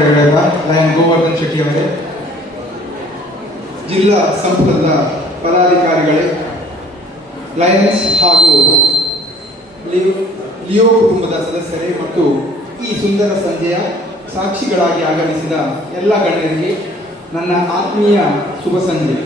Lion Govardhan Shetty ಅವರೇ, ಜಿಲ್ಲಾ ಸಂಪುಟದ ಪದಾಧಿಕಾರಿಗಳೇ, ಲಯನ್ಸ್ ಹಾಗೂ ಲಿಯೋ ಕುಟುಂಬದ ಸದಸ್ಯರೇ ಮತ್ತು ಈ ಸುಂದರ ಸಂಜೆಯ ಸಾಕ್ಷಿಗಳಾಗಿ ಆಗಮಿಸಿದ ಎಲ್ಲ ಗಣ್ಯರಿಗೆ ನನ್ನ ಆತ್ಮೀಯ ಶುಭ ಸಂಜೆ.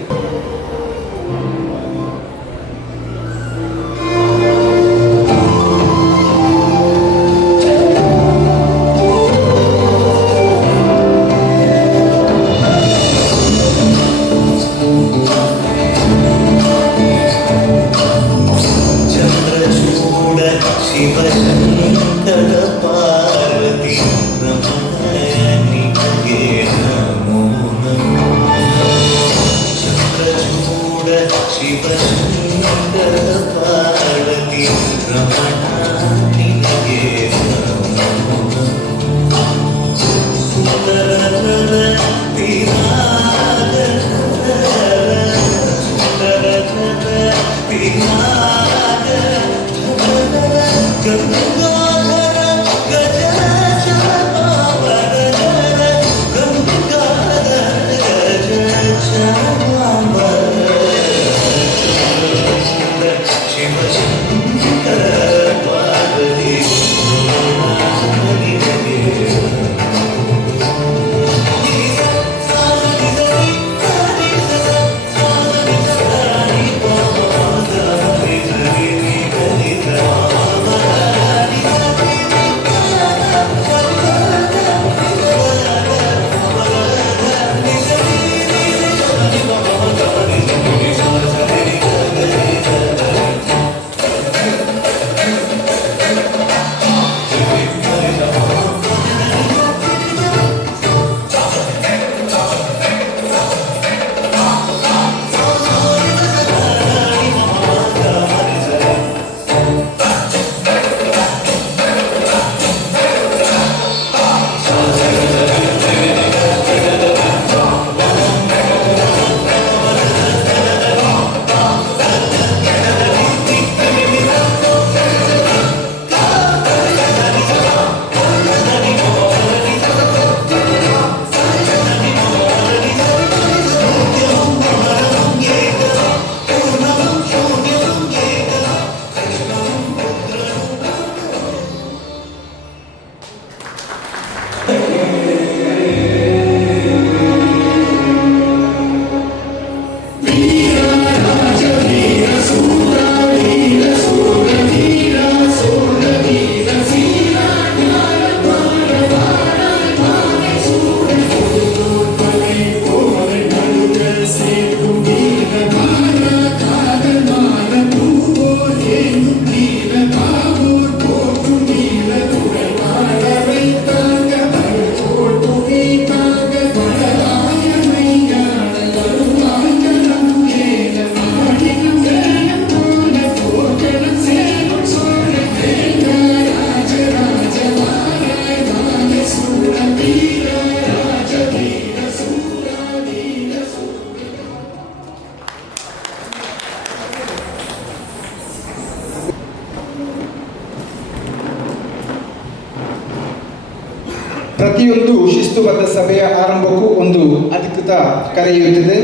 ಪ್ರತಿಯೊಂದು ಶಿಸ್ತುಬದ್ಧ ಸಭೆಯ ಆರಂಭಕ್ಕೂ ಒಂದು ಅಧಿಕೃತ ಕರೆ ಇರುತ್ತದೆ.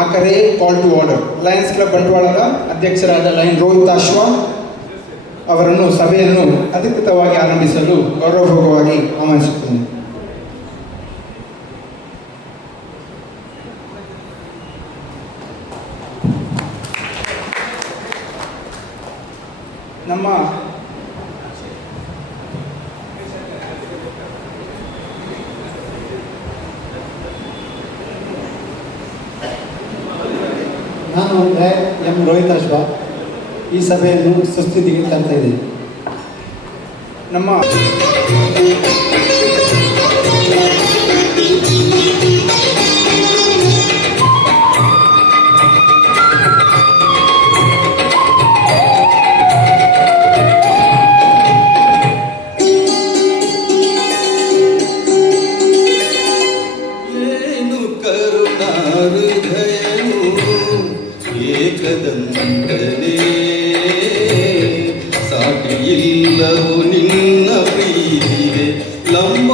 ಆ ಕರೆ ಕಾಲ್ ಟು ಆರ್ಡರ್. ಲಯನ್ಸ್ ಕ್ಲಬ್ ಬಂಟ್ವಾಳದ ಅಧ್ಯಕ್ಷರಾದ ಲಯನ್ ರೋಹಿತ್ ಅಶ್ವಾ ಅವರನ್ನು ಸಭೆಯನ್ನು ಅಧಿಕೃತವಾಗಿ ಆರಂಭಿಸಲು ಗೌರವಪೂರ್ವಕವಾಗಿ ಆಹ್ವಾನಿಸುತ್ತೇನೆ. ನಾನು ಎಂ ರೋಹಿತ್ ಅಶ್ವಾ ಈ ಸಭೆಯನ್ನು ಸುಸ್ಥಿತಿಗೆ ತರ್ತಾ ಇದ್ದೀನಿ. ನಮ್ಮ ಏಕದಂಡನೆ ಸಾಟಿಯಿಲ್ಲವು ನಿನ್ನ ಪ್ರೀತಿಗೆ ಲಂಬ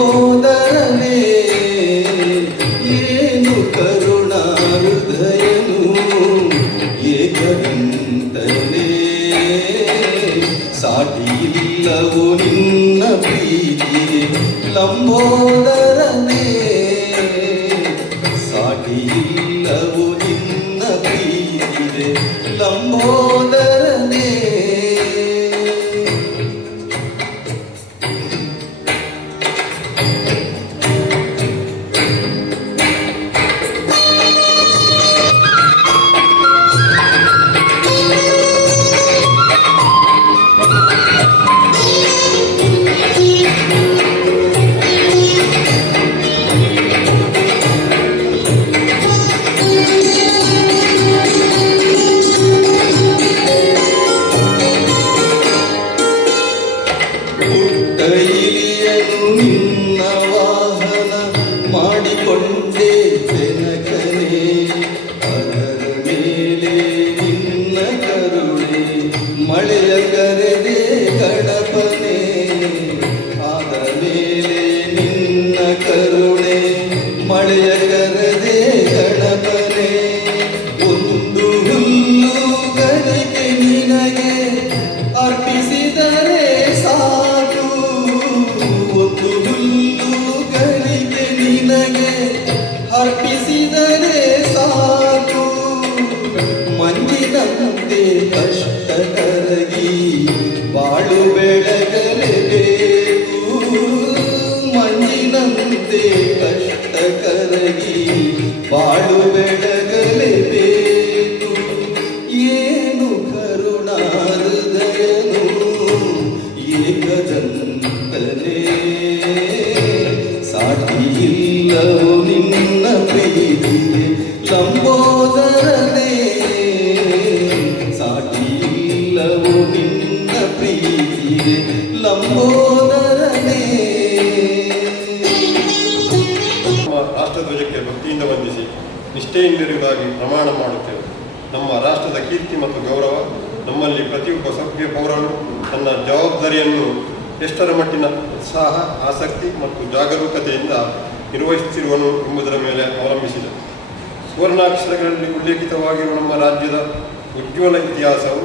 ಮಾಡಿಕೊಂಡೆ ಬೆನಕನೆ ಅದರ ಮೇಲೆ ನಿನ್ನ ಕರುಣೆ ಮಳೆಯ ಕರೆದೆ ಗಣಪನೆ ಆದ ಮೇಲೆ ನಿನ್ನ ಕರುಣೆ ಮಳೆಯ ಕರೆದೆ ಗಣಪನೆ ಒಂದು ಹುಲ್ಲುಗಳಿಗೆ ನಿನಗೆ ಅರ್ಪಿಸಿದರೆ ಸಾಕು ಒಂದು ಹುಲ್ಲುಗಳಿಗೆ ನಿನಗೆ ಅರ್ಪಿಸಿದರೆ ಸಾಕು ಮಂಜಿನಂತೆ ಕಷ್ಟ ಕರಗಿ ಬಾಳು ಬೆಳಗಲೇಬೇಕು ಮಂಜಿನಂತೆ ಕಷ್ಟ ಕರಗಿ ಬಾಳು ಬೆಳಗಲೇಬೇಕು ಏನು ಕರುಣಾ ಹೃದಯನು ಏಕದಂತನೇ ಸಾಟಿಯಿಲ್ಲವು ನಿನ್ನ ಪ್ರೀತಿಗೆ ಲಂಬೋದರನೇ ಸಾಟಿಯಿಲ್ಲವು ನಿನ್ನ ಪ್ರೀತಿಗೆ ಲಂಬೋದರನೇ. ನಮ್ಮ ರಾಷ್ಟ್ರಧ್ವಜಕ್ಕೆ ಭಕ್ತಿಯಿಂದ ವಂದಿಸಿ ನಿಷ್ಠೆಯಿಂದಿರುವುದಾಗಿ ಪ್ರಮಾಣ ಮಾಡುತ್ತೇವೆ. ನಮ್ಮ ರಾಷ್ಟ್ರದ ಕೀರ್ತಿ ಮತ್ತು ಗೌರವ ನಮ್ಮಲ್ಲಿ ಪ್ರತಿಯೊಬ್ಬ ಸಭ್ಯ ಪೌರನು ತನ್ನ ಜವಾಬ್ದಾರಿಯನ್ನು ಎಷ್ಟರ ಮಟ್ಟಿನ ಉತ್ಸಾಹ ಆಸಕ್ತಿ ಮತ್ತು ಜಾಗರೂಕತೆಯಿಂದ ನಿರ್ವಹಿಸುತ್ತಿರುವನು ಎಂಬುದರ ಮೇಲೆ ಅವಲಂಬಿಸಿದೆ. ಸುವರ್ಣಾಕ್ಷರಗಳಲ್ಲಿ ಉಲ್ಲೇಖಿತವಾಗಿರುವ ನಮ್ಮ ರಾಜ್ಯದ ಉಜ್ವಲ ಇತಿಹಾಸವು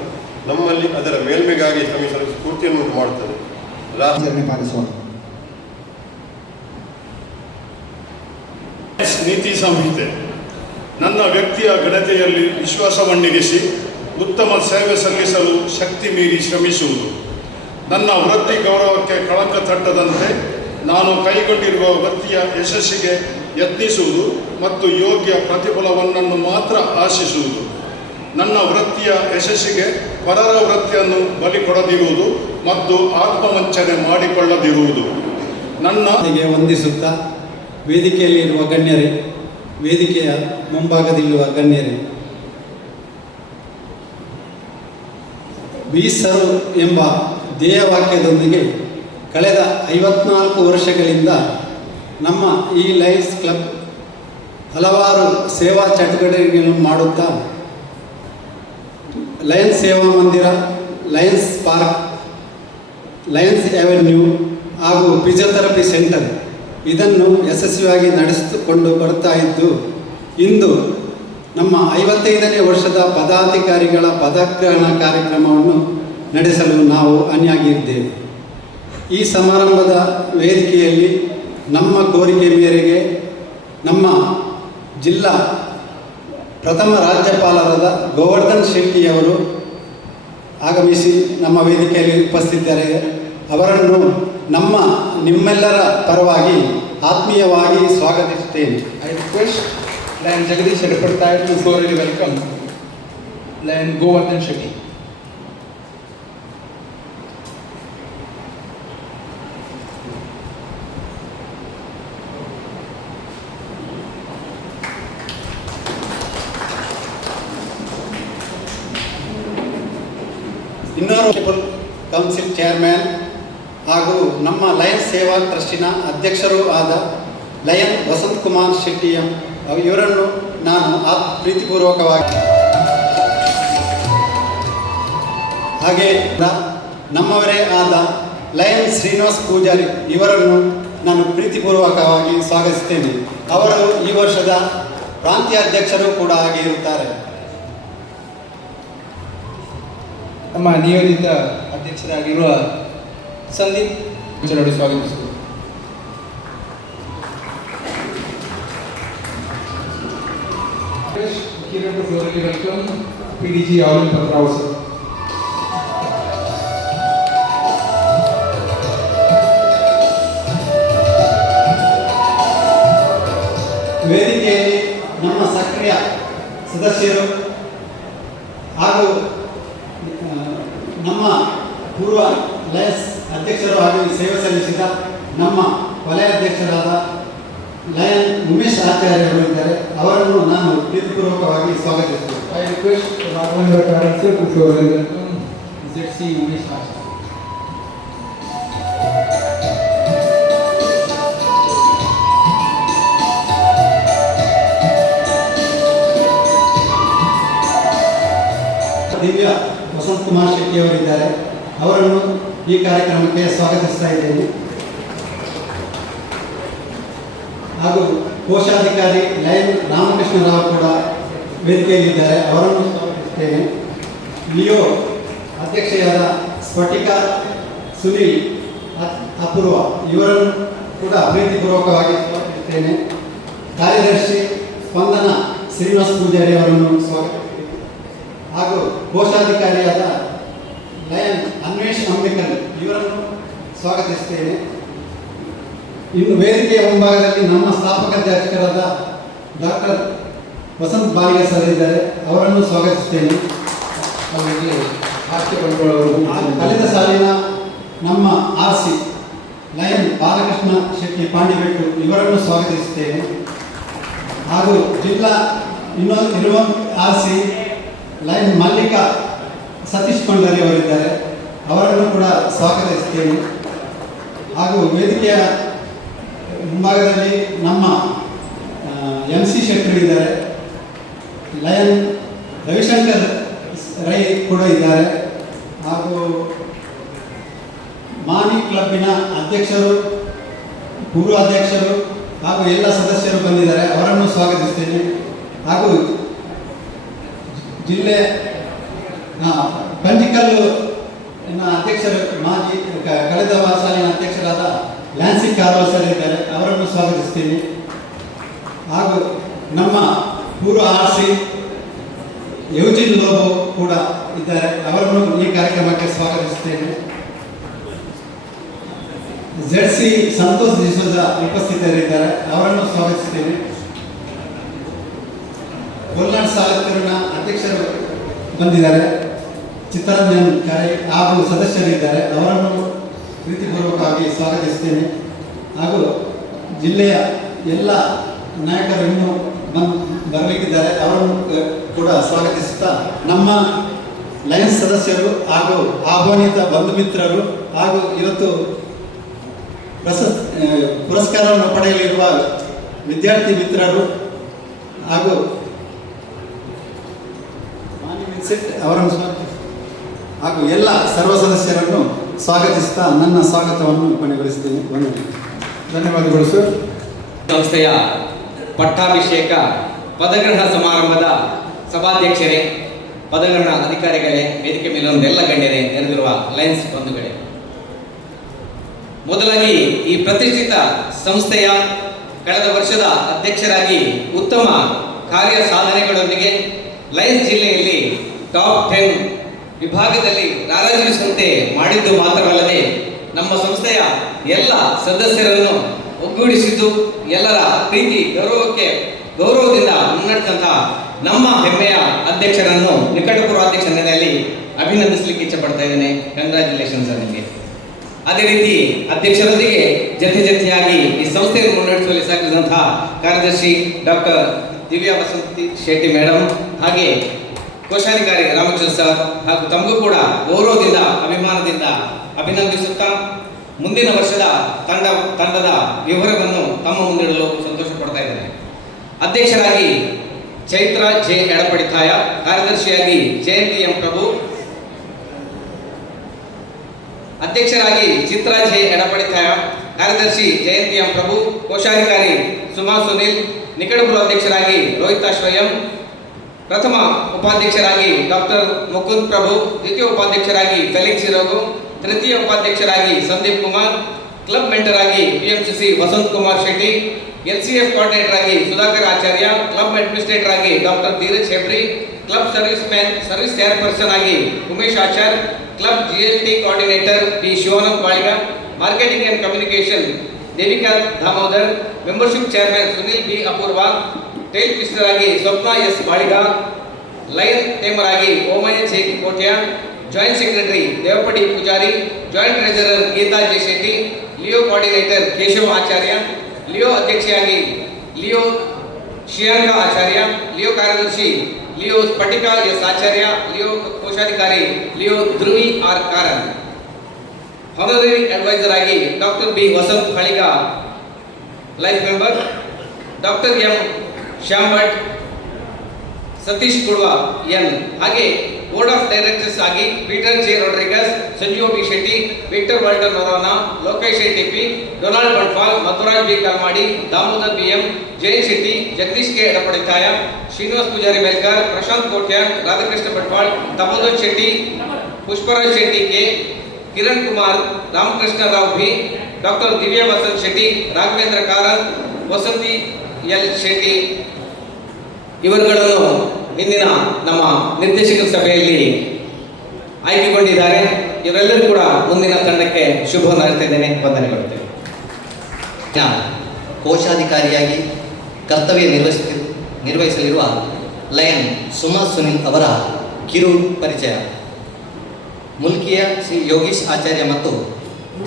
ನಮ್ಮಲ್ಲಿ ಅದರ ಮೇಲ್ಮೆಗಾಗಿ ಶ್ರಮಿಸಲು ಸ್ಫೂರ್ತಿಯನ್ನು ಉಂಟು ಮಾಡುತ್ತದೆ. ಆಚರಣೆ ಪಾಲಿಸುವ ನೀತಿ ಸಂಹಿತೆ ನನ್ನ ವ್ಯಕ್ತಿಯ ಘನತೆಯಲ್ಲಿ ವಿಶ್ವಾಸವನ್ನಿರಿಸಿ ಉತ್ತಮ ಸೇವೆ ಸಲ್ಲಿಸಲು ಶಕ್ತಿ ಮೀರಿ ಶ್ರಮಿಸುವುದು, ನನ್ನ ವೃತ್ತಿ ಗೌರವಕ್ಕೆ ಕಳಂಕ ತಟ್ಟದಂತೆ ನಾನು ಕೈಗೊಂಡಿರುವ ವೃತ್ತಿಯ ಯಶಸ್ಸಿಗೆ ಯತ್ನಿಸುವುದು ಮತ್ತು ಯೋಗ್ಯ ಪ್ರತಿಫಲವನ್ನು ಮಾತ್ರ ಆಶಿಸುವುದು, ನನ್ನ ವೃತ್ತಿಯ ಯಶಸ್ಸಿಗೆ ಪರರ ವೃತ್ತಿಯನ್ನು ಬಲಿ ಕೊಡದಿರುವುದು ಮತ್ತು ಆತ್ಮವಂಚನೆ ಮಾಡಿಕೊಳ್ಳದಿರುವುದು. ನನ್ನ ವಂದಿಸುತ್ತಾ ವೇದಿಕೆಯಲ್ಲಿರುವ ಗಣ್ಯರೇ, ವೇದಿಕೆಯ ಮುಂಭಾಗದಲ್ಲಿರುವ ಗಣ್ಯರೇ, ವಿ ಸರ್ವ್ ಎಂಬ ಧ್ಯೇಯವಾಕ್ಯದೊಂದಿಗೆ ಕಳೆದ 54 ವರ್ಷಗಳಿಂದ ನಮ್ಮ ಈ ಲಯನ್ಸ್ ಕ್ಲಬ್ ಹಲವಾರು ಸೇವಾ ಚಟುವಟಿಕೆಗಳನ್ನು ಮಾಡುತ್ತಾ ಲಯನ್ಸ್ ಸೇವಾ ಮಂದಿರ, ಲಯನ್ಸ್ ಪಾರ್ಕ್, ಲಯನ್ಸ್ ಅವೆನ್ಯೂ ಹಾಗೂ ಫಿಸಿಯೋಥೆರಪಿ ಸೆಂಟರ್ ಇದನ್ನು ಯಶಸ್ವಿಯಾಗಿ ನಡೆಸಿಕೊಂಡು ಬರ್ತಾ ಇದ್ದು, ಇಂದು ನಮ್ಮ 55ನೇ ವರ್ಷದ ಪದಾಧಿಕಾರಿಗಳ ಪದಗ್ರಹಣ ಕಾರ್ಯಕ್ರಮವನ್ನು ನಡೆಸಲು ನಾವು ಅಣಿಯಾಗಿದ್ದೇವೆ. ಈ ಸಮಾರಂಭದ ವೇದಿಕೆಯಲ್ಲಿ ನಮ್ಮ ಕೋರಿಕೆ ಮೇರೆಗೆ ನಮ್ಮ ಜಿಲ್ಲಾ ಪ್ರಥಮ ರಾಜ್ಯಪಾಲರಾದ ಗೋವರ್ಧನ್ ಶೆಟ್ಟಿಯವರು ಆಗಮಿಸಿ ನಮ್ಮ ವೇದಿಕೆಯಲ್ಲಿ ಉಪಸ್ಥಿತರಿದ್ದಾರೆ. ಅವರನ್ನು ನಿಮ್ಮೆಲ್ಲರ ಪರವಾಗಿ ಆತ್ಮೀಯವಾಗಿ ಸ್ವಾಗತಿಸುತ್ತೇನೆ. I request Lion Jagadish Repertoire to formally welcome Lion Govardhan Shetty. ಇನ್ನೋರ್ ಕೌನ್ಸಿಲ್ ಚೇರ್ಮನ್ ಹಾಗೂ ನಮ್ಮ ಲಯನ್ಸ್ ಸೇವಾ ಟ್ರಸ್ಟಿನ ಅಧ್ಯಕ್ಷರೂ ಆದ ಲಯನ್ ವಸಂತ್ ಕುಮಾರ್ ಶೆಟ್ಟಿ ಇವರನ್ನು ನಾನು ಪ್ರೀತಿಪೂರ್ವಕವಾಗಿ, ಹಾಗೆ ನಮ್ಮವರೇ ಆದ ಲಯನ್ ಶ್ರೀನಿವಾಸ್ ಪೂಜಾರಿ ಇವರನ್ನು ನಾನು ಪ್ರೀತಿಪೂರ್ವಕವಾಗಿ ಸ್ವಾಗತಿಸುತ್ತೇನೆ. ಅವರು ಈ ವರ್ಷದ ಪ್ರಾಂತೀಯ ಅಧ್ಯಕ್ಷರು ಕೂಡ ಆಗಿರುತ್ತಾರೆ. ನಮ್ಮ ನಿಯೋಜಿತ ಅಧ್ಯಕ್ಷರಾಗಿರುವ Sandeep ಚಲೋಡಿ ಸ್ವಾಗತಿಸುವುದು. Here to formally welcome PDG Arvind Patrao sir. ವೇದಿಕೆಯಲ್ಲಿ ನಮ್ಮ ಸಕ್ರಿಯ ಸದಸ್ಯರು ಹಾಗೂ ನಮ್ಮ ಪೂರ್ವ ಲಯನ್ಸ್ ಅಧ್ಯಕ್ಷರು ಹಾಗೂ ಸೇವೆ ಸಲ್ಲಿಸಿದ ನಮ್ಮ ವಲಯಾಧ್ಯಕ್ಷರಾದ ಲಯನ್ ಉಮೇಶ್ ಆಚಾರ್ಯರು ಇದ್ದಾರೆ. ಅವರನ್ನು ನಾನು ಪ್ರೀತಿಪೂರ್ವಕವಾಗಿ ಸ್ವಾಗತಿಸುತ್ತೇನೆ. I request Raghavendra Karan sir to formally welcome ZC Umesh Acharya. Divya Vasant Kumar Shetty ಅವರಿದ್ದಾರೆ. ಅವರನ್ನು ಈ ಕಾರ್ಯಕ್ರಮಕ್ಕೆ ಸ್ವಾಗತಿಸ್ತಾ ಇದ್ದೇನೆ. ಹಾಗೂ ಕೋಶಾಧಿಕಾರಿ ಲಯನ್ ರಾಮಕೃಷ್ಣ ರಾವ್ ಕೂಡ ವೇದಿಕೆಯಲ್ಲಿದ್ದಾರೆ. ಅವರನ್ನು ಸ್ವಾಗತಿಸುತ್ತೇನೆ. ಲಿಯೋ ಅಧ್ಯಕ್ಷೆಯಾದ ಸ್ಫಟಿಕಾ ಸುನೀಲ್ ಅಪೂರ್ವ ಇವರನ್ನು ಕೂಡ ಪ್ರೀತಿಪೂರ್ವಕವಾಗಿ ಸ್ವಾಗತಿಸುತ್ತೇನೆ. ಕಾರ್ಯದರ್ಶಿ ಸ್ಪಂದನ ಶ್ರೀನಿವಾಸ್ ಪೂಜಾರಿ ಅವರನ್ನು ಸ್ವಾಗತಿಸುತ್ತೇನೆ. ಹಾಗೂ ಕೋಶಾಧಿಕಾರಿಯಾದ ಲಯನ್ ಅನ್ವೇಷ್ ಅಂಬಿಕಲ್ ಇವರನ್ನು ಸ್ವಾಗತಿಸುತ್ತೇನೆ. ಇನ್ನು ವೇದಿಕೆಯ ಮುಂಭಾಗದಲ್ಲಿ ನಮ್ಮ ಸ್ಥಾಪಕಾಧ್ಯಕ್ಷರಾದ ಡಾಕ್ಟರ್ ವಸಂತ್ ಬಾಲಿಗ ಸರ್ ಇದ್ದಾರೆ. ಅವರನ್ನು ಸ್ವಾಗತಿಸುತ್ತೇನೆ. ಅವರಿಗೆ ಹಾಸ್ಯ ಬಂಡವಾಳವರು ಕಳೆದ ಸಾಲಿನ ನಮ್ಮ RC ಲಯನ್ ಬಾಲಕೃಷ್ಣ ಶೆಟ್ಟಿ ಪಾಂಡಿಬೆಟ್ಟು ಇವರನ್ನು ಸ್ವಾಗತಿಸುತ್ತೇನೆ. ಹಾಗೂ ಜಿಲ್ಲಾ ಇರುವ RC ಲಯನ್ ಮಲ್ಲಿಕಾ ಸತೀಶ್ ಕೊಂಡರಿ ಅವರಿದ್ದಾರೆ. ಅವರನ್ನು ಕೂಡ ಸ್ವಾಗತಿಸುತ್ತೇನೆ. ಹಾಗೂ ವೇದಿಕೆಯ ಮುಂಭಾಗದಲ್ಲಿ ನಮ್ಮ MC ಶೆಟ್ಟರು ಇದ್ದಾರೆ. ಲಯನ್ ರವಿಶಂಕರ್ ರೈ ಕೂಡ ಇದ್ದಾರೆ. ಹಾಗೂ ಮಾನಿ ಕ್ಲಬ್ಬಿನ ಅಧ್ಯಕ್ಷರು, ಪೂರ್ವ ಅಧ್ಯಕ್ಷರು ಹಾಗೂ ಎಲ್ಲ ಸದಸ್ಯರು ಬಂದಿದ್ದಾರೆ. ಅವರನ್ನು ಸ್ವಾಗತಿಸ್ತೇನೆ. ಹಾಗೂ ಜಿಲ್ಲೆ ಪಂಜಿಕಲ್ಲು ಅಧ್ಯಕ್ಷರು ಮಾಜಿ ಕಳೆದ ಸಾಲಿನ ಅಧ್ಯಕ್ಷರಾದ ಲ್ಯಾನ್ಸಿ ಕಾರ್ವಾಲ್ ಸರ್ ಇದ್ದಾರೆ. ಅವರನ್ನು ಸ್ವಾಗತಿಸ್ತೀನಿ. ಹಾಗೂ ನಮ್ಮ ಪೂರ್ವ RC ಯುಜಿನ್ ಲೋಬೋ ಕೂಡ ಇದ್ದಾರೆ. ಅವರನ್ನು ಈ ಕಾರ್ಯಕ್ರಮಕ್ಕೆ ಸ್ವಾಗತಿಸುತ್ತೇನೆ. ZC ಸಂತೋಷ್ ಡಿಸೋಜ ಉಪಸ್ಥಿತರಿದ್ದಾರೆ. ಅವರನ್ನು ಸ್ವಾಗತಿಸುತ್ತೇನೆ. ಕೋಲ್ನಾಡ್ ಸಾಲತ್ತೂರಿನ ಅಧ್ಯಕ್ಷರು ಬಂದಿದ್ದಾರೆ. ಚಿತ್ತರಂಜನ್ ಕರೆ ಹಾಗೂ ಸದಸ್ಯರಿದ್ದಾರೆ. ಅವರನ್ನು ಪ್ರೀತಿಪೂರ್ವಕವಾಗಿ ಸ್ವಾಗತಿಸುತ್ತೇನೆ. ಹಾಗೂ ಜಿಲ್ಲೆಯ ಎಲ್ಲ ನಾಯಕರು ಇನ್ನೂ ಬರಲಿಕ್ಕಿದ್ದಾರೆ. ಅವರನ್ನು ಕೂಡ ಸ್ವಾಗತಿಸುತ್ತಾ ನಮ್ಮ ಲಯನ್ಸ್ ಸದಸ್ಯರು ಹಾಗೂ ಆಹ್ವಾನಿತ ಬಂಧು ಮಿತ್ರರು ಹಾಗೂ ಇವತ್ತು ಪುರಸ್ಕಾರವನ್ನು ಪಡೆಯಲಿರುವ ವಿದ್ಯಾರ್ಥಿ ಮಿತ್ರರು ಹಾಗೂ ಅವರನ್ನು ಹಾಗೂ ಎಲ್ಲ ಸರ್ವ ಸದಸ್ಯರನ್ನು ಸ್ವಾಗತಿಸುತ್ತಾ ನನ್ನ ಸ್ವಾಗತವನ್ನು ಕೊನೆಗೊಳಿಸುತ್ತೇನೆ. ಧನ್ಯವಾದಗಳು ಸರ್. ಸಂಸ್ಥೆಯ ಪಟ್ಟಾಭಿಷೇಕ ಪದಗ್ರಹಣ ಸಮಾರಂಭದ ಸಭಾಧ್ಯಕ್ಷರೇ, ಪದಗ್ರಹಣ ಅಧಿಕಾರಿಗಳೇ, ವೇದಿಕೆ ಮೇಲೊಂದು ಎಲ್ಲ ಗಣ್ಯರೇ, ನೆರೆದಿರುವ ಲಯನ್ಸ್ ಬಂಧುಗಳೇ, ಮೊದಲಾಗಿ ಈ ಪ್ರತಿಷ್ಠಿತ ಸಂಸ್ಥೆಯ ಕಳೆದ ವರ್ಷದ ಅಧ್ಯಕ್ಷರಾಗಿ ಉತ್ತಮ ಕಾರ್ಯ ಸಾಧನೆಗಳೊಂದಿಗೆ ಲಯನ್ಸ್ ಜಿಲ್ಲೆಯಲ್ಲಿ ಟಾಪ್ 10 ವಿಭಾಗದಲ್ಲಿ ರಾರಾಜಿಸುವಂತೆ ಮಾಡಿದ್ದು ಮಾತ್ರವಲ್ಲದೆ ನಮ್ಮ ಸಂಸ್ಥೆಯ ಎಲ್ಲ ಸದಸ್ಯರನ್ನು ಒಗ್ಗೂಡಿಸಿದ್ದು ಎಲ್ಲರ ಪ್ರೀತಿ ಗೌರವದಿಂದ ಮುನ್ನಡೆದಂತಹ ನಮ್ಮ ಹೆಮ್ಮೆಯ ಅಧ್ಯಕ್ಷರನ್ನು ನಿಕಟಪೂರ್ವ ಅಧ್ಯಕ್ಷ ನೆಲೆಯಲ್ಲಿ ಅಭಿನಂದಿಸಲಿಕ್ಕೆ ಇಚ್ಛಪಡ್ತಾ ಇದ್ದೇನೆ. ಕಂಗ್ರ್ಯಾಚುಲೇಷನ್ಸ್ ನಿಮಗೆ. ಅದೇ ರೀತಿ ಅಧ್ಯಕ್ಷರೊಂದಿಗೆ ಜೊತೆಯಾಗಿ ಈ ಸಂಸ್ಥೆಯನ್ನು ಮುನ್ನಡೆಸುವಲ್ಲಿ ಸಹಕರಿಸಿದಂತಹ ಕಾರ್ಯದರ್ಶಿ ಡಾಕ್ಟರ್ ದಿವ್ಯಾ ವಸಂತಿ ಶೆಟ್ಟಿ ಮೇಡಮ್, ಹಾಗೆ ಕೋಶಾಧಿಕಾರಿ ರಾಮಕೃಷ್ಣ ಸರ್ ಹಾಗೂ ತಮಗೂ ಕೂಡ ಗೌರವದಿಂದ ಅಭಿಮಾನದಿಂದ ಅಭಿನಂದಿಸುತ್ತಾ ಮುಂದಿನ ವರ್ಷದ ತಂಡದ ವಿವರವನ್ನು ತಮ್ಮ ಮುಂದಿಡಲು ಸಂತೋಷ ಪಡ್ತಾ ಇದ್ದೇನೆ. ಅಧ್ಯಕ್ಷರಾಗಿ ಚೈತ್ರ ಜೆ ಎಡಪಡಿತಾಯ, ಕಾರ್ಯದರ್ಶಿಯಾಗಿ ಜಯಂತಿ ಎಂ ಪ್ರಭು, ಅಧ್ಯಕ್ಷರಾಗಿ ಚಿತ್ರಾ ಜೆ ಎಡಪಡಿತಾಯ, ಕಾರ್ಯದರ್ಶಿ ಜಯಂತಿ ಎಂ ಪ್ರಭು, ಕೋಶಾಧಿಕಾರಿ ಸುಮಾ ಸುನಿಲ್, ನಿಕಟಪೂರ್ವ ಅಧ್ಯಕ್ಷರಾಗಿ ರೋಹಿತ ಸ್ವಯಂ, ಪ್ರಥಮ ಉಪಾಧ್ಯಕ್ಷರಾಗಿ ಡಾಕ್ಟರ್ ಮುಕುಂದ್ ಪ್ರಭು, ದ್ವಿತೀಯ ಉಪಾಧ್ಯಕ್ಷರಾಗಿ ಫೆಲಿಕ್ಸ್ ರಘು, ತೃತೀಯ ಉಪಾಧ್ಯಕ್ಷರಾಗಿ ಸಂದೀಪ್ ಕುಮಾರ್, ಕ್ಲಬ್ ಮೆಂಟರ್ ಆಗಿ PMCC Vasant Kumar Shetty, LCF coordinator ಆಗಿ ಸುಧಾಕರ್ ಆಚಾರ್ಯ, ಕ್ಲಬ್ ಅಡ್ಮಿನಿಸ್ಟ್ರೇಟರ್ ಆಗಿ doctor Dheeraj Hebri, club service chairperson ಆಗಿ Umesh Achar, club GLT coordinator P Shivanand Baliga, marketing and communication Devika Damodar, membership chairman Sunil B Apoorva, tail twister ಆಗಿ Swapna S Baliga, lion tamer ಆಗಿ Omayya J Kotya, joint secretary Devapadi Poojari, joint treasurer Geetha J Shetty, Leo coordinator Keshava ಆಚಾರ್ಯ, Leo ಅಧ್ಯಕ್ಷೆಯಾಗಿ Leo Shiyanga Acharya, Leo ಕಾರ್ಯದರ್ಶಿ Leo Sphatika S Acharya, Leo ಕೋಶಾಧಿಕಾರಿ Leo Dhruvi R Karan, honorary adviser ಆಗಿ doctor B Vasanth Haliga, life member doctor M Shyam Bhat, Satish Kudva N. ಹಾಗೆ board of directors ಆಗಿ Peter J Rodrigues, Sanjeeva B Shetty, Victor Walter Noronha, Lokesh Shetty P, Donald Bantwal, Madhuraj B Kalmadi, Damodar B M, Jayant Shetty, Jagadish K Edapadithaya, Srinivas Poojari Melkar, Prashanth Kotian, Radhakrishna Bantwal, Damodar Shetty, Pushparaj Shetty K, Kiran Kumar, Ramakrishna Rao B, doctor Divya Vasanth Shetty, Raghavendra Karanth, Vasanthi L Shetty ಇವರುಗಳನ್ನು ಇಂದಿನ ನಮ್ಮ ನಿರ್ದೇಶಕರ ಸಭೆಯಲ್ಲಿ ಆಯ್ಕೆಗೊಂಡಿದ್ದಾರೆ. ಇವರೆಲ್ಲರೂ ಕೂಡ ಮುಂದಿನ ತಂಡಕ್ಕೆ ಶುಭವನ್ನು ಹಾರೈಸುತ್ತೇನೆ. ವಂದನೆಗೊಳ್ಳುತ್ತೇನೆ. ಕೋಶಾಧಿಕಾರಿಯಾಗಿ ಕರ್ತವ್ಯ ನಿರ್ವಹಿಸಲಿರುವ ಲಯನ್ ಸುಮಾ ಸುನಿಲ್ ಅವರ ಕಿರು ಪರಿಚಯ. ಮುಲ್ಕಿಯ ಶ್ರೀ ಯೋಗೀಶ್ ಆಚಾರ್ಯ ಮತ್ತು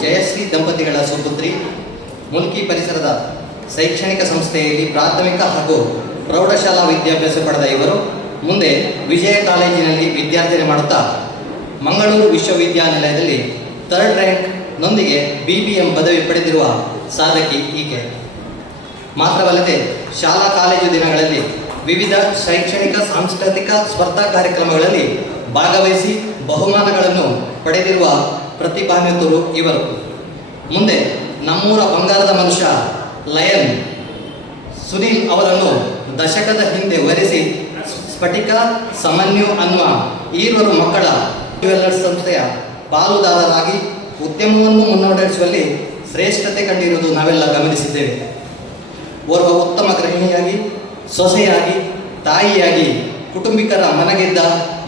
ಜಯಶ್ರೀ ದಂಪತಿಗಳ ಸುಪುತ್ರಿ. ಮುಲ್ಕಿ ಪರಿಸರದ ಶೈಕ್ಷಣಿಕ ಸಂಸ್ಥೆಯಲ್ಲಿ ಪ್ರಾಥಮಿಕ ಹಾಗೂ ಪ್ರೌಢಶಾಲಾ ವಿದ್ಯಾಭ್ಯಾಸ ಪಡೆದ ಇವರು ಮುಂದೆ ವಿಜಯ ಕಾಲೇಜಿನಲ್ಲಿ ವಿದ್ಯಾರ್ಥಿನಿ ಮಾಡುತ್ತಾ ಮಂಗಳೂರು ವಿಶ್ವವಿದ್ಯಾನಿಲಯದಲ್ಲಿ 3rd ರ್ಯಾಂಕ್ನೊಂದಿಗೆ BBM ಪದವಿ ಪಡೆದಿರುವ ಸಾಧಕಿ ಈಕೆ. ಮಾತ್ರವಲ್ಲದೆ ಶಾಲಾ ಕಾಲೇಜು ದಿನಗಳಲ್ಲಿ ವಿವಿಧ ಶೈಕ್ಷಣಿಕ ಸಾಂಸ್ಕೃತಿಕ ಸ್ಪರ್ಧಾ ಕಾರ್ಯಕ್ರಮಗಳಲ್ಲಿ ಭಾಗವಹಿಸಿ ಬಹುಮಾನಗಳನ್ನು ಪಡೆದಿರುವ ಪ್ರತಿಭಾನ್ವಿತರು ಇವರು. ಮುಂದೆ ನಮ್ಮೂರ ಬಂಗಾರದ ಮನುಷ್ಯ ಲಯನ್ ಸುನೀಲ್ ಅವರನ್ನು ದಶಕದ ಹಿಂದೆ ವರಿಸಿ ಸ್ಫಟಿಕ ಸಮನ್ಯು ಅನ್ನುವ ಈರ್ವರು ಮಕ್ಕಳ ಜ್ಯುವೆಲ್ಲರ್ಸ್ ಸಂಸ್ಥೆಯ ಪಾಲುದಾರರಾಗಿ ಉದ್ಯಮವನ್ನು ಮುನ್ನಡೆಸುವಲ್ಲಿ ಶ್ರೇಷ್ಠತೆ ಕಂಡಿರುವುದು ನಾವೆಲ್ಲ ಗಮನಿಸಿದ್ದೇವೆ. ಓರ್ವ ಉತ್ತಮ ಗೃಹಿಣಿಯಾಗಿ, ಸೊಸೆಯಾಗಿ, ತಾಯಿಯಾಗಿ ಕುಟುಂಬಿಕರ ಮನೆಗೆದ್ದ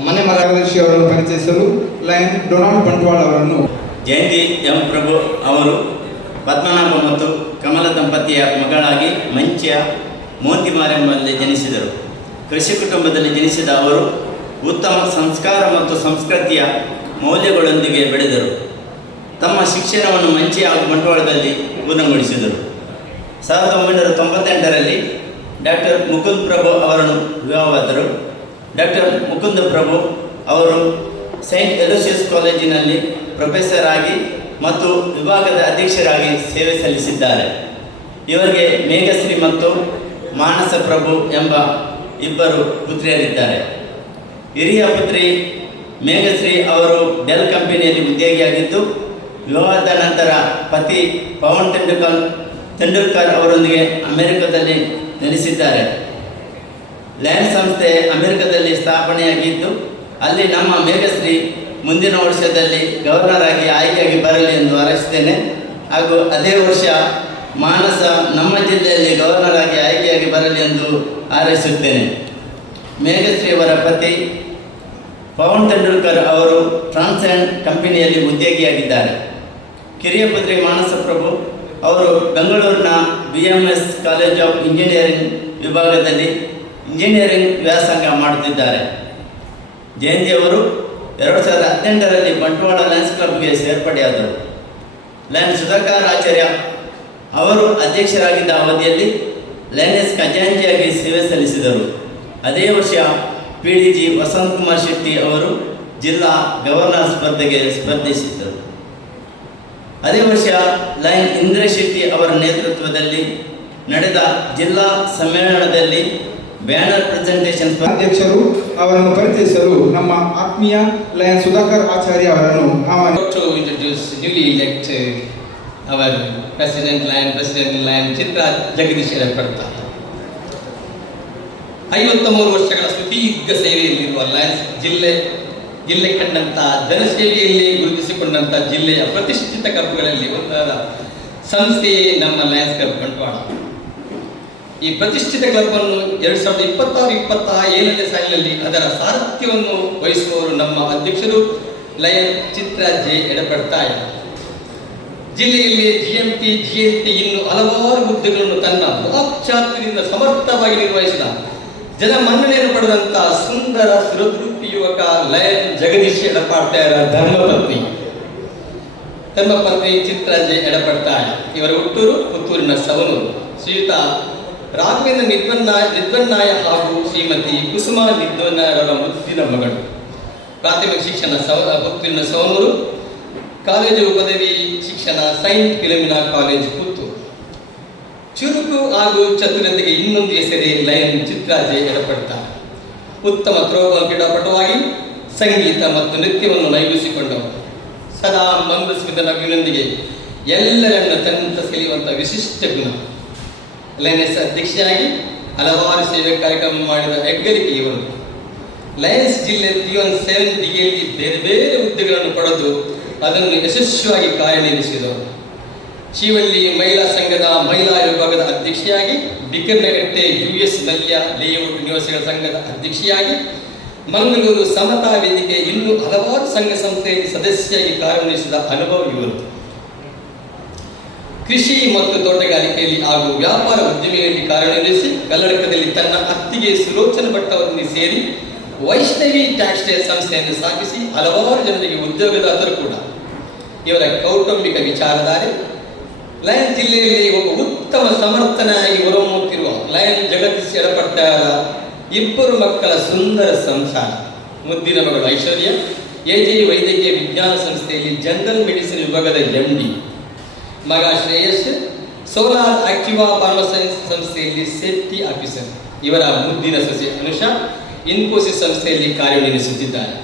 ಮನೆ ಮಗ. ಕಾರ್ಯದರ್ಶಿ ಅವರನ್ನು ಪರಿಚಯಿಸಲು ಲಯನ್ ಡೊನಾಲ್ಡ್ ಬಂಟ್ವಾಳ್ ಅವರನ್ನು. ಜಯಂತಿ ಎಂ ಪ್ರಭು ಅವರು ಪದ್ಮನಾಭ ಮತ್ತು ಕಮಲ ದಂಪತಿಯ ಮಗಳಾಗಿ ಮಂಚ್ಯ ಮೋಂತಿಮಾರೆಂಬಲ್ಲಿ ಜನಿಸಿದರು. ಕೃಷಿ ಕುಟುಂಬದಲ್ಲಿ ಜನಿಸಿದ ಅವರು ಉತ್ತಮ ಸಂಸ್ಕಾರ ಮತ್ತು ಸಂಸ್ಕೃತಿಯ ಮೌಲ್ಯಗಳೊಂದಿಗೆ ಬೆಳೆದರು. ತಮ್ಮ ಶಿಕ್ಷಣವನ್ನು ಮಂಚಿ ಹಾಗೂ ಬಂಟ್ವಾಳದಲ್ಲಿ ಪೂರ್ಣಗೊಳಿಸಿದರು. 1998ರಲ್ಲಿ ಡಾಕ್ಟರ್ ಮುಕುಂದ್ ಪ್ರಭು ಅವರನ್ನು ವಿವಾಹವಾದರು. ಡಾಕ್ಟರ್ ಮುಕುಂದ್ ಪ್ರಭು ಅವರು ಸೈಂಟ್ ಎಲೋಸಿಯಸ್ ಕಾಲೇಜಿನಲ್ಲಿ ಪ್ರೊಫೆಸರ್ ಆಗಿ ಮತ್ತು ವಿಭಾಗದ ಅಧ್ಯಕ್ಷರಾಗಿ ಸೇವೆ ಸಲ್ಲಿಸಿದ್ದಾರೆ. ಇವರಿಗೆ ಮೇಘಶ್ರೀ ಮತ್ತು ಮಾನಸ ಪ್ರಭು ಎಂಬ ಇಬ್ಬರು ಪುತ್ರಿಯರಿದ್ದಾರೆ. ಹಿರಿಯ ಪುತ್ರಿ ಮೇಘಶ್ರೀ ಅವರು ಡೆಲ್ ಕಂಪನಿಯಲ್ಲಿ ಉದ್ಯೋಗಿಯಾಗಿದ್ದು, ವಿವಾಹದ ನಂತರ ಪತಿ ಪವನ್ ತೆಂಡೂಲ್ಕರ್ ಅವರೊಂದಿಗೆ ಅಮೆರಿಕದಲ್ಲಿ ನೆಲೆಸಿದ್ದಾರೆ. ಲಯನ್ ಸಂಸ್ಥೆ ಅಮೆರಿಕದಲ್ಲಿ ಸ್ಥಾಪನೆಯಾಗಿದ್ದು, ಅಲ್ಲಿ ನಮ್ಮ ಮೇಘಶ್ರೀ ಮುಂದಿನ ವರ್ಷದಲ್ಲಿ ಗವರ್ನರ್ ಆಗಿ ಆಯ್ಕೆಯಾಗಿ ಬರಲಿ ಎಂದು ಹಾರೈಸುತ್ತೇನೆ. ಹಾಗೂ ಅದೇ ವರ್ಷ ಮಾನಸ ನಮ್ಮ ಜಿಲ್ಲೆಯಲ್ಲಿ ಗವರ್ನರ್ ಆಗಿ ಆಯ್ಕೆಯಾಗಿ ಬರಲಿ ಎಂದು ಹಾರೈಸುತ್ತೇನೆ. ಮೇಘಶ್ರೀ ಅವರ ಪತಿ ಪವನ್ ತೆಂಡೂಲ್ಕರ್ ಅವರು ಟ್ರಾನ್ಸ್ ಆ್ಯಂಡ್ ಕಂಪನಿಯಲ್ಲಿ ಉದ್ಯೋಗಿಯಾಗಿದ್ದಾರೆ. ಕಿರಿಯ ಪುತ್ರಿ ಮಾನಸ ಪ್ರಭು ಅವರು ಬೆಂಗಳೂರಿನ BMS ಕಾಲೇಜ್ ಆಫ್ ಇಂಜಿನಿಯರಿಂಗ್ ವಿಭಾಗದಲ್ಲಿ ಇಂಜಿನಿಯರಿಂಗ್ ವ್ಯಾಸಂಗ ಮಾಡುತ್ತಿದ್ದಾರೆ. ಜಯಂತಿ ಅವರು 2018ರಲ್ಲಿ ಬಂಟ್ವಾಳ ಲಯನ್ಸ್ ಕ್ಲಬ್ಗೆ ಸೇರ್ಪಡೆಯಾದರು. ಲಯನ್ ಸುಧಾಕರ್ ಆಚಾರ್ಯ ಅವರು ಅಧ್ಯಕ್ಷರಾಗಿದ್ದ ಅವಧಿಯಲ್ಲಿ ಲಯನ್ಸ್ ಖಜಾಂಚಿಯಾಗಿ ಸೇವೆ ಸಲ್ಲಿಸಿದರು. ಅದೇ ವರ್ಷ PDG ವಸಂತ್ ಕುಮಾರ್ ಶೆಟ್ಟಿ ಅವರು ಜಿಲ್ಲಾ ಗವರ್ನರ್ ಸ್ಪರ್ಧೆಗೆ ಸ್ಪರ್ಧಿಸಿದ್ದರು. ಅದೇ ವರ್ಷ ಲಯನ್ ಇಂದ್ರೇಶ್ ಶೆಟ್ಟಿ ಅವರ ನೇತೃತ್ವದಲ್ಲಿ ನಡೆದ ಜಿಲ್ಲಾ ಸಮ್ಮೇಳನದಲ್ಲಿ ಬ್ಯಾನರ್ ಪ್ರೆಸೆಂಟೇಷನ್. ಅಧ್ಯಕ್ಷರು ಅವರನ್ನು ಪರಿಚಯಿಸಲು ನಮ್ಮ ಆತ್ಮೀಯ ಲಯನ್ ಸುಧಾಕರ್ ಆಚಾರ್ಯ ಅವರನ್ನು To introduce newly elected our President Lion ಚಿತ್ರಾ ಜಗದೀಶ್ ಎಡಪಡ್ತಾ. 53 ವರ್ಷಗಳ ಸುದೀರ್ಘ ಸೇವೆಯಲ್ಲಿರುವ ಲಯನ್ಸ್ ಜಿಲ್ಲೆ ಕಂಡಂಥ ಜನಸೇವೆಯಲ್ಲಿ ಗುರುತಿಸಿಕೊಂಡಂಥ ಜಿಲ್ಲೆಯ ಪ್ರತಿಷ್ಠಿತ ಕ್ಲಬ್ಗಳಲ್ಲಿ ಒಂದಾದ ಸಂಸ್ಥೆಯೇ ನಮ್ಮ ಲಯನ್ಸ್ ಕ್ಲಬ್ ಬಂಟ್ವಾಳ. ಈ ಪ್ರತಿಷ್ಠಿತ ಕ್ಲಬ್ ಅನ್ನು 2026-27ನೇ ಸಾಲಿನಲ್ಲಿ ಅದರ ಸಾರಥ್ಯವನ್ನು ವಹಿಸುವವರು ನಮ್ಮ ಅಧ್ಯಕ್ಷರು ಲಯನ್ ಚಿತ್ರಾ ಜೆ ಎಡಪಡ್ತಾಯ. ಜಿಲ್ಲೆಯಲ್ಲಿ GMT, GST ಇನ್ನು ಹಲವಾರು ಹುದ್ದೆಗಳನ್ನು ತನ್ನ ವಾಕ್ಚಾತುರ್ಯದಿಂದ ಸಮರ್ಥವಾಗಿ ನಿರ್ವಹಿಸಿದ ಜನಮನ್ನಣೆಯನ್ನು ಪಡೆದಂಥ ಸುಂದರ ಸುರದೃಷ್ಟಿ ಯುವಕ ಲಯನ್ ಜಗದೀಶ್ ಎಡಪಡ್ತಾಯರ ಧರ್ಮಪತ್ನಿ ಚಿತ್ರಾ ಜೆ ಎಡಪಡ್ತಾಯ. ಇವರ ಹುಟ್ಟೂರು ಪುತ್ತೂರಿನ ಸವನೂರು. ಶ್ರೀಯುತ ರಾಘವೇಂದ್ರ ನಿದ್ವನ್ನಾಯ ಹಾಗೂ ಶ್ರೀಮತಿ ಕುಸುಮಾ ನಿದ್ವನ್ನಾಯರವರ ಮುದ್ದಿನ ಮಗಳು. ಪ್ರಾಥಮಿಕ ಶಿಕ್ಷಣ ಪುತ್ತೂರಿನ ಸವನೂರು. ಕಾಲೇಜು ಪದವಿ ಶಿಕ್ಷಣ ಸೈಂಟ್ ಫಿಲೋಮಿನಾ ಕಾಲೇಜ್ ಪುತ್ತೂರು. ಚುರುಕು ಹಾಗೂ ಚತುರತೆಗೆ ಇನ್ನೊಂದು ಹೆಸರೇ ಲಯನ್ ಚಿತ್ರಾ ಜೆ ಎಡಪಡ್ತಾಯ. ಉತ್ತಮ ಥ್ರೋಬಾಲ್ ಕ್ರೀಡಾಪಟುವಾಗಿ ಸಂಗೀತ ಮತ್ತು ನೃತ್ಯವನ್ನು ನೈಗೂಡಿಸಿಕೊಂಡವರು. ಸದಾ ಮಂದಸ್ಮಿತ ನಗುವಿನೊಂದಿಗೆ ಎಲ್ಲರನ್ನು ತನ್ನಂತ ಸೆಳೆಯುವಂಥ ವಿಶಿಷ್ಟ ಗುಣ. ಲಯನ್ಸ್ ಅಧ್ಯಕ್ಷರಾಗಿ ಹಲವಾರು ಸೇವೆ ಕಾರ್ಯಕ್ರಮ ಮಾಡಿದ ಹೆಗ್ಗಳಿಕೆ ಇವರು. ಲಯನ್ಸ್ ಜಿಲ್ಲೆ T17 ಡಿಗೆಯಲ್ಲಿ ಬೇರೆ ಬೇರೆ ಹುದ್ದೆಗಳನ್ನು ಪಡೆದು ಅದನ್ನು ಯಶಸ್ವಿಯಾಗಿ ಕಾರ್ಯನಿರ್ವಹಿಸಿದವರು. ಶಿವಳ್ಳಿ ಮಹಿಳಾ ಸಂಘದ ಮಹಿಳಾ ವಿಭಾಗದ ಅಧ್ಯಕ್ಷೆಯಾಗಿ, ಬಿಕರ್ನಗಟ್ಟೆ US ಮಲ್ಯ ಲೇಔಟ್ ನಿವಾಸಿಗಳ ಸಂಘದ ಅಧ್ಯಕ್ಷೆಯಾಗಿ, ಮಂಗಳೂರು ಸಮತಾ ವೇದಿಕೆ ಇನ್ನೂ ಹಲವಾರು ಸಂಘ ಸಂಸ್ಥೆಯಲ್ಲಿ ಸದಸ್ಯರಾಗಿ ಕಾರ್ಯನಿರ್ವಹಿಸಿದ ಅನುಭವ ಇವರು. ಕೃಷಿ ಮತ್ತು ತೋಟಗಾರಿಕೆಯಲ್ಲಿ ಹಾಗೂ ವ್ಯಾಪಾರ ಉದ್ಯಮಿಯಲ್ಲಿ ಕಾರ್ಯನಿರ್ವಹಿಸಿ ಕಲ್ಲಡಕದಲ್ಲಿ ತನ್ನ ಅತ್ತಿಗೆ ಸುಲೋಚನ ಭಟ್ ಅವರನ್ನು ಸೇರಿ ವೈಷ್ಣವಿ ಟ್ಯಾಕ್ಸ್ಟೈಲ್ ಸಂಸ್ಥೆಯನ್ನು ಸ್ಥಾಪಿಸಿ ಹಲವಾರು ಜನರಿಗೆ ಉದ್ಯೋಗದಾತರು ಕೂಡ. ಇವರ ಕೌಟುಂಬಿಕ ವಿಚಾರಧಾರೆ ಲಯನ್ ಜಿಲ್ಲೆಯಲ್ಲಿ ಒಬ್ಬ ಉತ್ತಮ ಸಮರ್ಥನಾಗಿ ಹೊರಹೊಮ್ಮುತ್ತಿರುವ ಲಯನ್ ಜಗದೀಶ್ ಎಡಪಟ್ಟಾರ ಇಬ್ಬರು ಮಕ್ಕಳ ಸುಂದರ ಸಂಸಾರ. ಮುದ್ದಿನ ಮಗಳು ಐಶ್ವರ್ಯ AJ ವೈದ್ಯಕೀಯ ವಿಜ್ಞಾನ ಸಂಸ್ಥೆಯಲ್ಲಿ ಜನರಲ್ ಮೆಡಿಸಿನ್ ವಿಭಾಗದ MD, ಮಗ ಶ್ರೇಯಸ್ ಸೋಲಾರ್ ಆಕ್ಟಿವಾ ಫಾರ್ಮಸೈನ್ಸ್ ಸಂಸ್ಥೆಯಲ್ಲಿ ಸೇಫ್ಟಿ ಆಫೀಸರ್. ಇವರ ಮುದ್ದಿನ ಸೊಸೆ ಅನುಷಾ ಇನ್ಫೋಸಿಸ್ ಸಂಸ್ಥೆಯಲ್ಲಿ ಕಾರ್ಯನಿರ್ವಹಿಸುತ್ತಿದ್ದಾರೆ.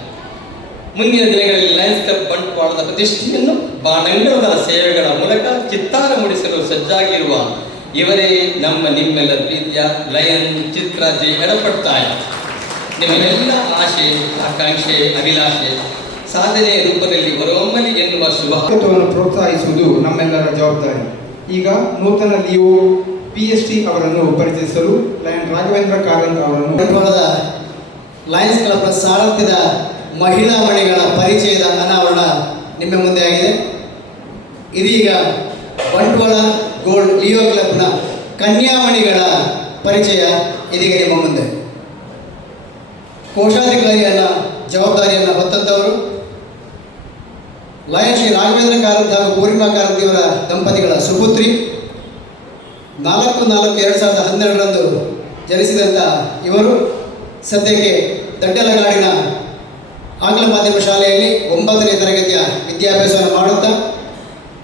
ಮುಂದಿನ ದಿನಗಳಲ್ಲಿ ಲಯನ್ಸ್ ಕ್ಲಬ್ ಬಂಟ್ವಾಳದ ಪ್ರತಿಷ್ಠೆಯನ್ನು ಬಾಣಂಗಳದ ಸೇವೆಗಳ ಮೂಲಕ ಚಿತ್ತಾರ ಮೂಡಿಸಲು ಸಜ್ಜಾಗಿರುವ ಇವರೇ ನಿಮ್ಮೆಲ್ಲರ ಪ್ರೀತಿಯ ಲಯನ್ ಚಿತ್ರ ಜೆ ಎಡಪಡ್ತಾಯ. ನಿಮ್ಮೆಲ್ಲ ಆಶೆ, ಆಕಾಂಕ್ಷೆ, ಅಭಿಲಾಷೆ ಸಾಧನೆಯ ರೂಪದಲ್ಲಿ ಹೊರಹೊಮ್ಮಲಿ ಎನ್ನುವ ಶುಭ ಪ್ರೋತ್ಸಾಹಿಸುವುದು ನಮ್ಮೆಲ್ಲರ ಜವಾಬ್ದಾರಿ. ಈಗ ನೂತನ ಲಿಯೋ PST ಅವರನ್ನು ಪರಿಚಯಿಸಲು ಲಯನ್ ರಾಘವೇಂದ್ರ ಕಾರಂತ್ ಅವರನ್ನು ಬಂಟ್ವಾಳದ ಲಯನ್ಸ್ ಕ್ಲಬ್ನ ಸಾರಥ್ಯದ ಮಹಿಳಾ ಮಣಿಗಳ ಪರಿಚಯದ ಅನಾವರಣ ನಿಮ್ಮ ಮುಂದೆ ಆಗಿದೆ. ಇದೀಗ ಬಂಟ್ವಾಳ ಗೋಲ್ಡ್ ಲಿಯೋ ಕ್ಲಬ್ನ ಕನ್ಯಾಮಣಿಗಳ ಪರಿಚಯ ಇದೀಗ ನಿಮ್ಮ ಮುಂದೆ. ಕೋಶಾಧಿಕಾರಿಯನ್ನ ಜವಾಬ್ದಾರಿಯನ್ನು ಹೊತ್ತಂತವರು ಲಯನ್ ಶ್ರೀ ರಾಘವೇಂದ್ರ ಕಾರಂತ್ ಹಾಗೂ ಪೂರ್ಣಿಮಾ ಕಾರಂತ್ ಇವರ ದಂಪತಿಗಳ ಸುಪುತ್ರಿ. 4/4/2012 ಜನಿಸಿದಂಥ ಇವರು ಸದ್ಯಕ್ಕೆ ದಡ್ಡಲಗಾಡಿನ ಆಂಗ್ಲ ಮಾಧ್ಯಮ ಶಾಲೆಯಲ್ಲಿ 9ನೇ ತರಗತಿಯ ವಿದ್ಯಾಭ್ಯಾಸವನ್ನು ಮಾಡುತ್ತಾ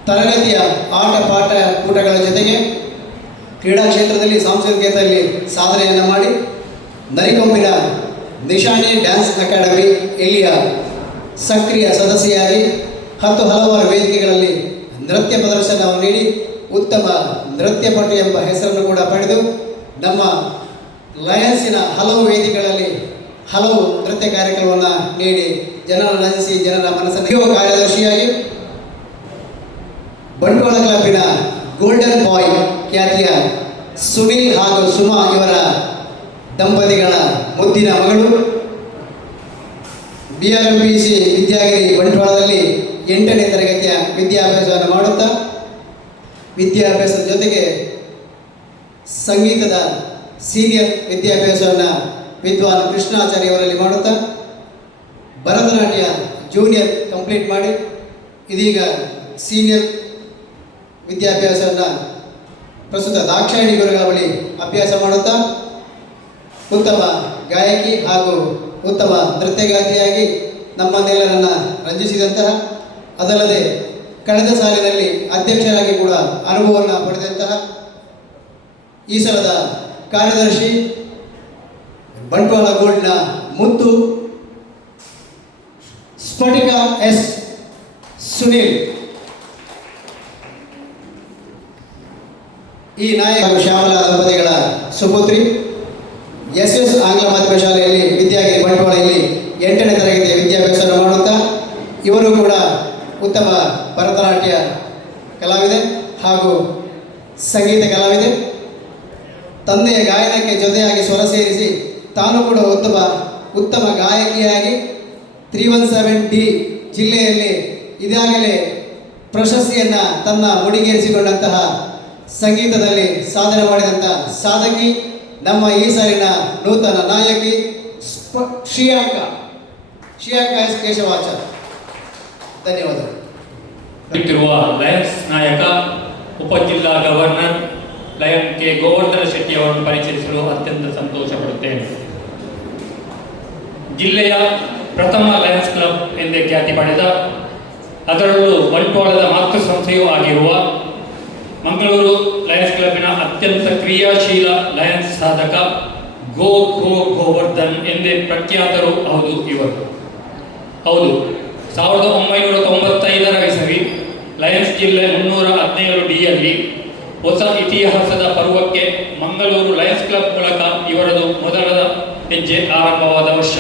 ತರಗತಿಯ ಆಟ ಪಾಠ ಕೂಟಗಳ ಜೊತೆಗೆ ಕ್ರೀಡಾ ಕ್ಷೇತ್ರದಲ್ಲಿ ಸಾಂಸ್ಕೃತಿಕತೆಯಲ್ಲಿ ಸಾಧನೆಯನ್ನು ಮಾಡಿ ನರಿಕೊಂಬಿನ ನಿಶಾನಿ ಡ್ಯಾನ್ಸ್ ಅಕಾಡೆಮಿ ಇಲ್ಲಿಯ ಸಕ್ರಿಯ ಸದಸ್ಯೆಯಾಗಿ ಹಲವಾರು ವೇದಿಕೆಗಳಲ್ಲಿ ನೃತ್ಯ ಪ್ರದರ್ಶನವನ್ನು ನೀಡಿ ಉತ್ತಮ ನೃತ್ಯಪಟು ಎಂಬ ಹೆಸರನ್ನು ಕೂಡ ಪಡೆದು ನಮ್ಮ ಲಯನ್ಸಿನ ಹಲವು ವೇದಿಕೆಗಳಲ್ಲಿ ಹಲವು ನೃತ್ಯ ಕಾರ್ಯಕ್ರಮವನ್ನು ನೀಡಿ ಜನರನ್ನು ರಂಜಿಸಿ ಜನರ ಮನಸ್ಸನ್ನು ಕಾರ್ಯದರ್ಶಿಯಾಗಿ ಬಂಟ್ವಾಳ ಕ್ಲಬ್ಬಿನ ಗೋಲ್ಡನ್ ಬಾಯ್ ಖ್ಯಾತಿಯ ಸುನಿಲ್ ಹಾಗೂ ಸುಮಾ ಇವರ ದಂಪತಿಗಳ ಮುದ್ದಿನ ಮಗಳು. BRMPC ವಿದ್ಯಾಗಿರಿ ಬಂಟ್ವಾಳದಲ್ಲಿ 8ನೇ ತರಗತಿಯ ವಿದ್ಯಾಭ್ಯಾಸವನ್ನು ಮಾಡುತ್ತಾ ವಿದ್ಯಾಭ್ಯಾಸದ ಜೊತೆಗೆ ಸಂಗೀತದ ಸೀನಿಯರ್ ವಿದ್ಯಾಭ್ಯಾಸವನ್ನು ವಿದ್ವಾನ್ ಕೃಷ್ಣಾಚಾರ್ಯ ಅವರಲ್ಲಿ ಮಾಡುತ್ತಾ ಭರತನಾಟ್ಯ ಜೂನಿಯರ್ ಕಂಪ್ಲೀಟ್ ಮಾಡಿ ಇದೀಗ ಸೀನಿಯರ್ ವಿದ್ಯಾಭ್ಯಾಸವನ್ನು ಪ್ರಸ್ತುತ ದಾಕ್ಷಾಯಿಣಿ ಗುರುಗಳ ಬಳಿ ಅಭ್ಯಾಸ ಮಾಡುತ್ತಾ ಉತ್ತಮ ಗಾಯಕಿ ಹಾಗೂ ಉತ್ತಮ ನೃತ್ಯಗಾತಿಯಾಗಿ ನಮ್ಮನ್ನೆಲ್ಲರನ್ನು ರಂಜಿಸಿದಂತಹ, ಅದಲ್ಲದೆ ಕಳೆದ ಸಾಲಿನಲ್ಲಿ ಅಧ್ಯಕ್ಷರಾಗಿ ಕೂಡ ಅನುಭವವನ್ನು ಪಡೆದಂತಹ ಈ ಸಲದ ಕಾರ್ಯದರ್ಶಿ ಬಂಟ್ವಾಳ ಗೋಲ್ಡ್ನ ಮುತ್ತು ಸ್ಫಟಿಕ S ಸುನಿಲ್. ಈ ನಾಯಕ ಹಾಗೂ ಶ್ಯಾಮಲಾ ದಂಪತಿಗಳ ಸುಪುತ್ರಿ. SS ಆಂಗ್ಲ ಮಾಧ್ಯಮ ಶಾಲೆಯಲ್ಲಿ ವಿದ್ಯಾಗಿರಿ ಬಂಟ್ವಾಳದಲ್ಲಿ 8ನೇ ತರಗತಿಯ ವಿದ್ಯಾಭ್ಯಾಸವನ್ನು ಮಾಡುತ್ತಾ ಇವರು ಕೂಡ ಉತ್ತಮ ಭರತನಾಟ್ಯ ಕಲಾವಿದೆ ಹಾಗೂ ಸಂಗೀತ ಕಲಾವಿದೆ. ತಂದೆಯ ಗಾಯನಕ್ಕೆ ಜೊತೆಯಾಗಿ ಸ್ವರ ಸೇರಿಸಿ ತಾನು ಕೂಡ ಉತ್ತಮ ಗಾಯಕಿಯಾಗಿ 317D ಜಿಲ್ಲೆಯಲ್ಲಿ ಇದಾಗಲೇ ಪ್ರಶಸ್ತಿಯನ್ನು ತನ್ನ ಮುಡಿಗೇರಿಸಿಕೊಂಡಂತಹ ಸಂಗೀತದಲ್ಲಿ ಸಾಧನೆ ಮಾಡಿದಂಥ ಸಾಧಕಿ ನಮ್ಮ ಈ ಸಾಲಿನ ನೂತನ ನಾಯಕಿ ಶ್ರೀಯಾಂಕ ಎಸ್ ಕೇಶವಾಚಾರ್. ಧನ್ಯವಾದಗಳು. ಲಯನ್ಸ್ ನಾಯಕ ಉಪಜಿಲ್ಲಾ governor Lion K Govardhana Shetty ಅವರನ್ನು ಪರಿಚಯಿಸಲು ಅತ್ಯಂತ ಸಂತೋಷ ಪಡುತ್ತೇನೆ. ಜಿಲ್ಲೆಯ ಪ್ರಥಮ ಲಯನ್ಸ್ ಕ್ಲಬ್ ಎಂದೇ ಖ್ಯಾತಿ ಪಡೆದ, ಅದರಲ್ಲೂ ಬಂಟ್ವಾಳದ ಮಾತೃ ಸಂಸ್ಥೆಯೂ ಆಗಿರುವ ಮಂಗಳೂರು ಲಯನ್ಸ್ ಕ್ಲಬ್ಬಿನ ಅತ್ಯಂತ ಕ್ರಿಯಾಶೀಲ ಲಯನ್ಸ್ ಸಾಧಕ ಗೋ ಗೋ ಗೋವರ್ಧನ್ ಎಂದೇ ಪ್ರಖ್ಯಾತರು ಹೌದು ಇವರು. ಹೌದು, 1995 ಇಸವಿ ಲಯನ್ಸ್ ಜಿಲ್ಲೆ 317 ಹೊಸ ಇತಿಹಾಸದ ಪರ್ವಕ್ಕೆ ಮಂಗಳೂರು ಲಯನ್ಸ್ ಕ್ಲಬ್ ಮೂಲಕ ಇವರದು ಮೊದಲ ಹೆಜ್ಜೆ ಆರಂಭವಾದ ವರ್ಷ.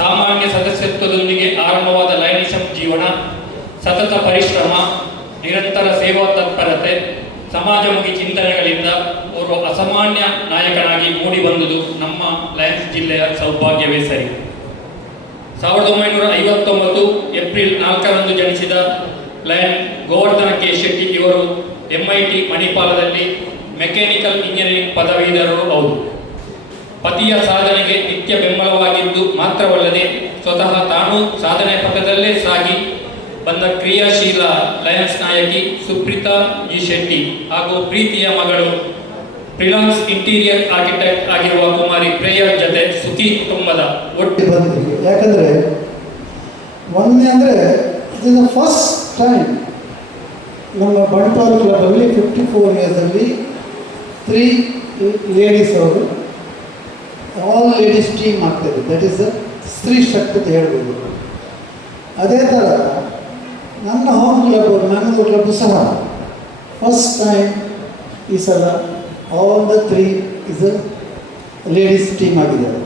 ಸಾಮಾನ್ಯ ಸದಸ್ಯತ್ವದೊಂದಿಗೆ ಆರಂಭವಾದ ಲಯನಿಸಂ ಜೀವನ ಸತತ ಪರಿಶ್ರಮ, ನಿರಂತರ ಸೇವಾ ತತ್ಪರತೆ, ಸಮಾಜಮುಖಿ ಚಿಂತನೆಗಳಿಂದ ಓರ್ವ ಅಸಾಮಾನ್ಯ ನಾಯಕನಾಗಿ ಮೂಡಿಬಂದುದು ನಮ್ಮ ಲಯನ್ಸ್ ಜಿಲ್ಲೆಯ ಸೌಭಾಗ್ಯವೇ ಸರಿ. 1959 ಏಪ್ರಿಲ್ 4ರಂದು ಜನಿಸಿದ ಲಯನ್ ಗೋವರ್ಧನ ಕೆ ಶೆಟ್ಟಿ ಇವರು MIT ಮಣಿಪಾಲದಲ್ಲಿ ಮೆಕ್ಯಾನಿಕಲ್ ಇಂಜಿನಿಯರಿಂಗ್ ಪದವೀಧರರು ಹೌದು. ಪತಿಯ ಸಾಧನೆಗೆ ನಿತ್ಯ ಬೆಂಬಲವಾಗಿದ್ದು ಮಾತ್ರವಲ್ಲದೆ ಸ್ವತಃ ತಾನು ಸಾಧನೆ ಪಥದಲ್ಲೇ ಸಾಗಿ ಬಂದ ಕ್ರಿಯಾಶೀಲ ಲಯನ್ಸ್ ನಾಯಕಿ ಸುಪ್ರೀತಾ ಜಿ ಶೆಟ್ಟಿ ಹಾಗೂ ಪ್ರೀತಿಯ ಮಗಳು ಫ್ರೀಲಾನ್ಸ್ ಇಂಟೀರಿಯರ್ ಆರ್ಕಿಟೆಕ್ಟ್ ಆಗಿರುವ ಕುಮಾರಿ ಪ್ರೇಯರ್ ಜೊತೆ ಸುಖಿ ಕುಟುಂಬದ ಒಟ್ಟು ಬಂದಿದ್ದೀವಿ. ಯಾಕಂದರೆ ಒಂದೇ ಅಂದರೆ ಇದು ಫಸ್ಟ್ ಟೈಮ್ ನಮ್ಮ ಬಂಟ್ವಾಳ ಕ್ಲಬ್ಬಲ್ಲಿ 54 ಇಯರ್ಸಲ್ಲಿ 3 ಲೇಡೀಸ್ ಅವರು ಆಲ್ ಲೇಡೀಸ್ ಟೀಮ್ ಆಗ್ತದೆ. ದಟ್ ಈಸ್ ಸ್ತ್ರೀ ಶಕ್ತಿ ಅಂತ ಹೇಳ್ಬೋದು. ಅದೇ ಥರ ನನ್ನ ಹೋಮ್ ಕ್ಲಬ್ ನನ್ನದು ಕ್ಲಬ್ ಸಹ ಫಸ್ಟ್ ಟೈಮ್ ಈ ಸಲ all the 3 is a ladies team ಆಗಿದ್ದಾರೆ.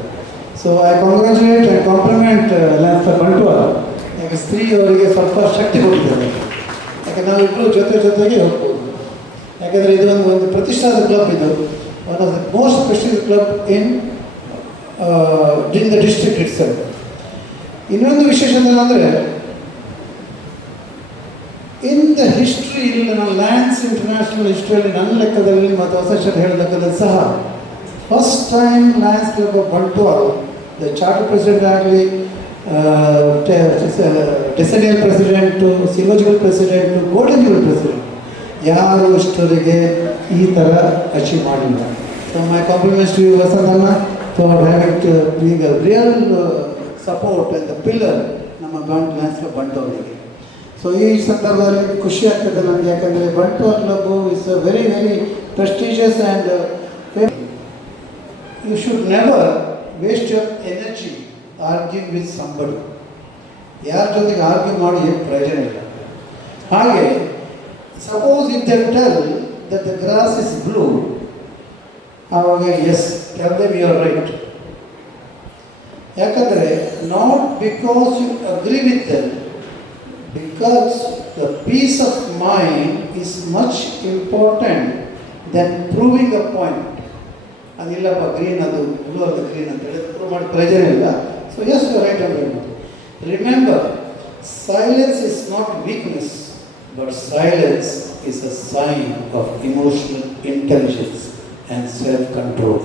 So I congratulate and compliment Lions club Bantwal. ಯಾಕೆ ಸ್ತ್ರೀಯವರಿಗೆ ಸ್ವಲ್ಪ ಶಕ್ತಿ ಕೊಟ್ಟಿದ್ದಾರೆ. ಯಾಕೆ ನಾವಿಬ್ಬರು ಜೊತೆಗೆ ಹೋಗ್ಬೋದು. ಯಾಕೆಂದರೆ ಇದು ಒಂದು ಪ್ರತಿಷ್ಠಾದ ಕ್ಲಬ್. ಇದು one of the most prestigious club in the district itself. ಇನ್ನೊಂದು ವಿಶೇಷತೆ ಏನಂದರೆ ಇನ್ ದ ಹಿಸ್ಟ್ರಿ ಇಲ್ಲಿ ನಾವು ಲಯನ್ಸ್ ಇಂಟರ್ನ್ಯಾಷನಲ್ ಹಿಸ್ಟ್ರಿಯಲ್ಲಿ ನನ್ನ ಲೆಕ್ಕದಲ್ಲಿ ಮತ್ತು ಅಸೋಸಿಯೇಷನ್ ಹೇಳೋ ಲೆಕ್ಕದಲ್ಲಿ ಸಹ first time Lions club of Bantwal the charter president ಆಗಲಿ, ಡೆಸೆನಿಯಲ್ ಪ್ರೆಸಿಡೆಂಟು, ಸಿಲೋಜಿಕಲ್ ಪ್ರೆಸಿಡೆಂಟು, ಗೋಲ್ಡನ್ ಜೂಬಲ್ ಪ್ರೆಸಿಡೆಂಟ್ ಯಾರು ಇಷ್ಟರಿಗೆ ಈ ಥರ ಅಚೀವ್ ಮಾಡಿಲ್ಲ. So my compliments to you ವಸಂತಣ್ಣ for having real support and the pillar ನಮ್ಮ ಲಯನ್ಸ್ ಕ್ಲಬ್ ಬಂಟ್ವಾಳಿಗೆ. ಸೊ ಈ ಸಂದರ್ಭದಲ್ಲಿ ಖುಷಿ ಆಗ್ತದೆ ನನಗೆ. ಯಾಕಂದರೆ Bantwal club is a very prestigious and you should never waste your energy arguing with somebody. ಯಾರ ಜೊತೆಗೆ ಆರ್ಗ್ಯೂ ಮಾಡಿ ಏನು ಪ್ರಯೋಜನ ಇಲ್ಲ. ಹಾಗೆ suppose if they tell that the grass is blue, ಆವಾಗ yes tell them you are right. ಯಾಕಂದರೆ not because you agree with them, because the peace of mind is much important than proving a point. ಅದಿಲ್ಲಪ್ಪ green ಅದು blue ಅದು green ಅಂತ ಹೇಳಿ prove ಮಾಡಿ ಪ್ರಯೋಜನ ಇಲ್ಲ. ಸೊ ಎಸ್ ಯು ರೈಟ್ ಅಂತ ಹೇಳ್ಬೋದು. Remember, silence is not weakness, but silence is a sign of emotional intelligence and self control.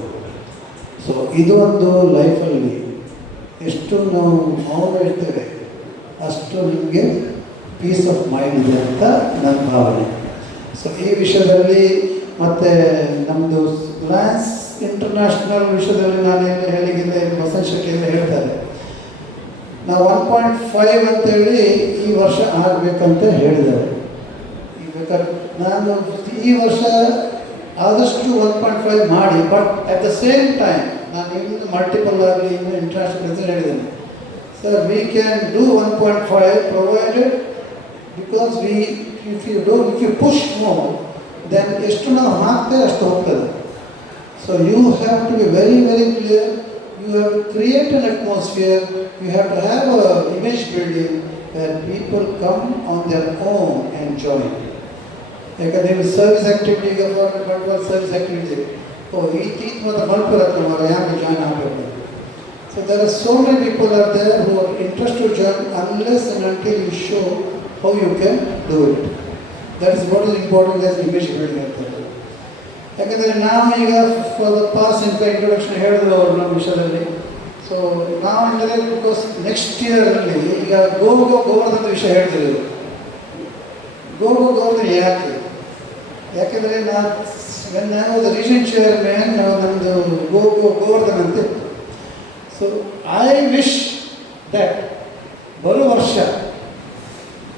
So ಇದು ಒಂದು ಲೈಫಲ್ಲಿ ಎಷ್ಟು ನಾವು ಮೌನ ಇರ್ತೇವೆ ಅಷ್ಟು ನಿಮಗೆ ಪೀಸ್ ಆಫ್ ಮೈಂಡ್ ಇದೆ ಅಂತ ನನ್ನ ಭಾವನೆ. ಸೊ ಈ ವಿಷಯದಲ್ಲಿ ಮತ್ತು ನಮ್ಮದು ಲಯನ್ಸ್ ಇಂಟರ್ನ್ಯಾಷನಲ್ ವಿಷಯದಲ್ಲಿ ನಾನು ಹೇಳಿದ್ದೆ, ವಸಂತ್ ಶೆಟ್ಟಿಯಿಂದ ಹೇಳ್ತಾರೆ, ನಾವು 1.5 ಅಂತೇಳಿ ಈ ವರ್ಷ ಆಗಬೇಕಂತ ಹೇಳಿದ್ದಾರೆ. ಈಗ ಬೇಕಾದ್ರೆ ನಾನು ಈ ವರ್ಷ ಆದಷ್ಟು 1.5 ಮಾಡಿ, but at the same time ನಾನು ಇನ್ನು ಮಲ್ಟಿಪಲ್ ಆಗಲಿ ಇನ್ನು ಇಂಟರ್ನ್ಯಾಷನಲ್ ಅಂತ ಹೇಳಿದ್ದೇನೆ. Sir, we can do 1.5 provided because if you push more, then ಎಷ್ಟು ನಾವು ಹಾಕ್ತೇವೆ ಅಷ್ಟು ಹೋಗ್ತದೆ. So you have to be very clear. You have to create an atmosphere. You have to have a image building where people come on their own and join. ಯಾಕಂದರೆ service activity, ಈಗ Bantwal service activity ಈ ಮತ್ತು ಮಲ್ಪುರಕ್ಕೆ ಯಾಕೆ join ಆಗಬೇಕು. So there are so many people out there who are interested to join unless and until you show how you can do it. That is what is important as image building ಅಂತ ಹೇಳಿ. ಯಾಕಂದರೆ ನಾವು ಈಗ for the pass introduction ಹೇಳಿದ್ರು ಅವರು ನಮ್ಮ ವಿಷಯದಲ್ಲಿ. So ನಾವು ಅಂದರೆ ಬಿಕಾಸ್ ನೆಕ್ಸ್ಟ್ ಇಯರಲ್ಲಿ ಈಗ ಗೋವರ್ಧನ ವಿಷಯ ಹೇಳ್ತಿದ್ರು. ಗೋವರ್ಧನ ಯಾಕೆಂದರೆ ನಾವು ರೀಜನ್ ಚೇರ್ಮನ್ ನಮ್ಮದು ಗೋವರ್ಧನ ಅಂತ. ಸೊ ಐ ವಿಶ್ ದಟ್ ಬರೋ ವರ್ಷ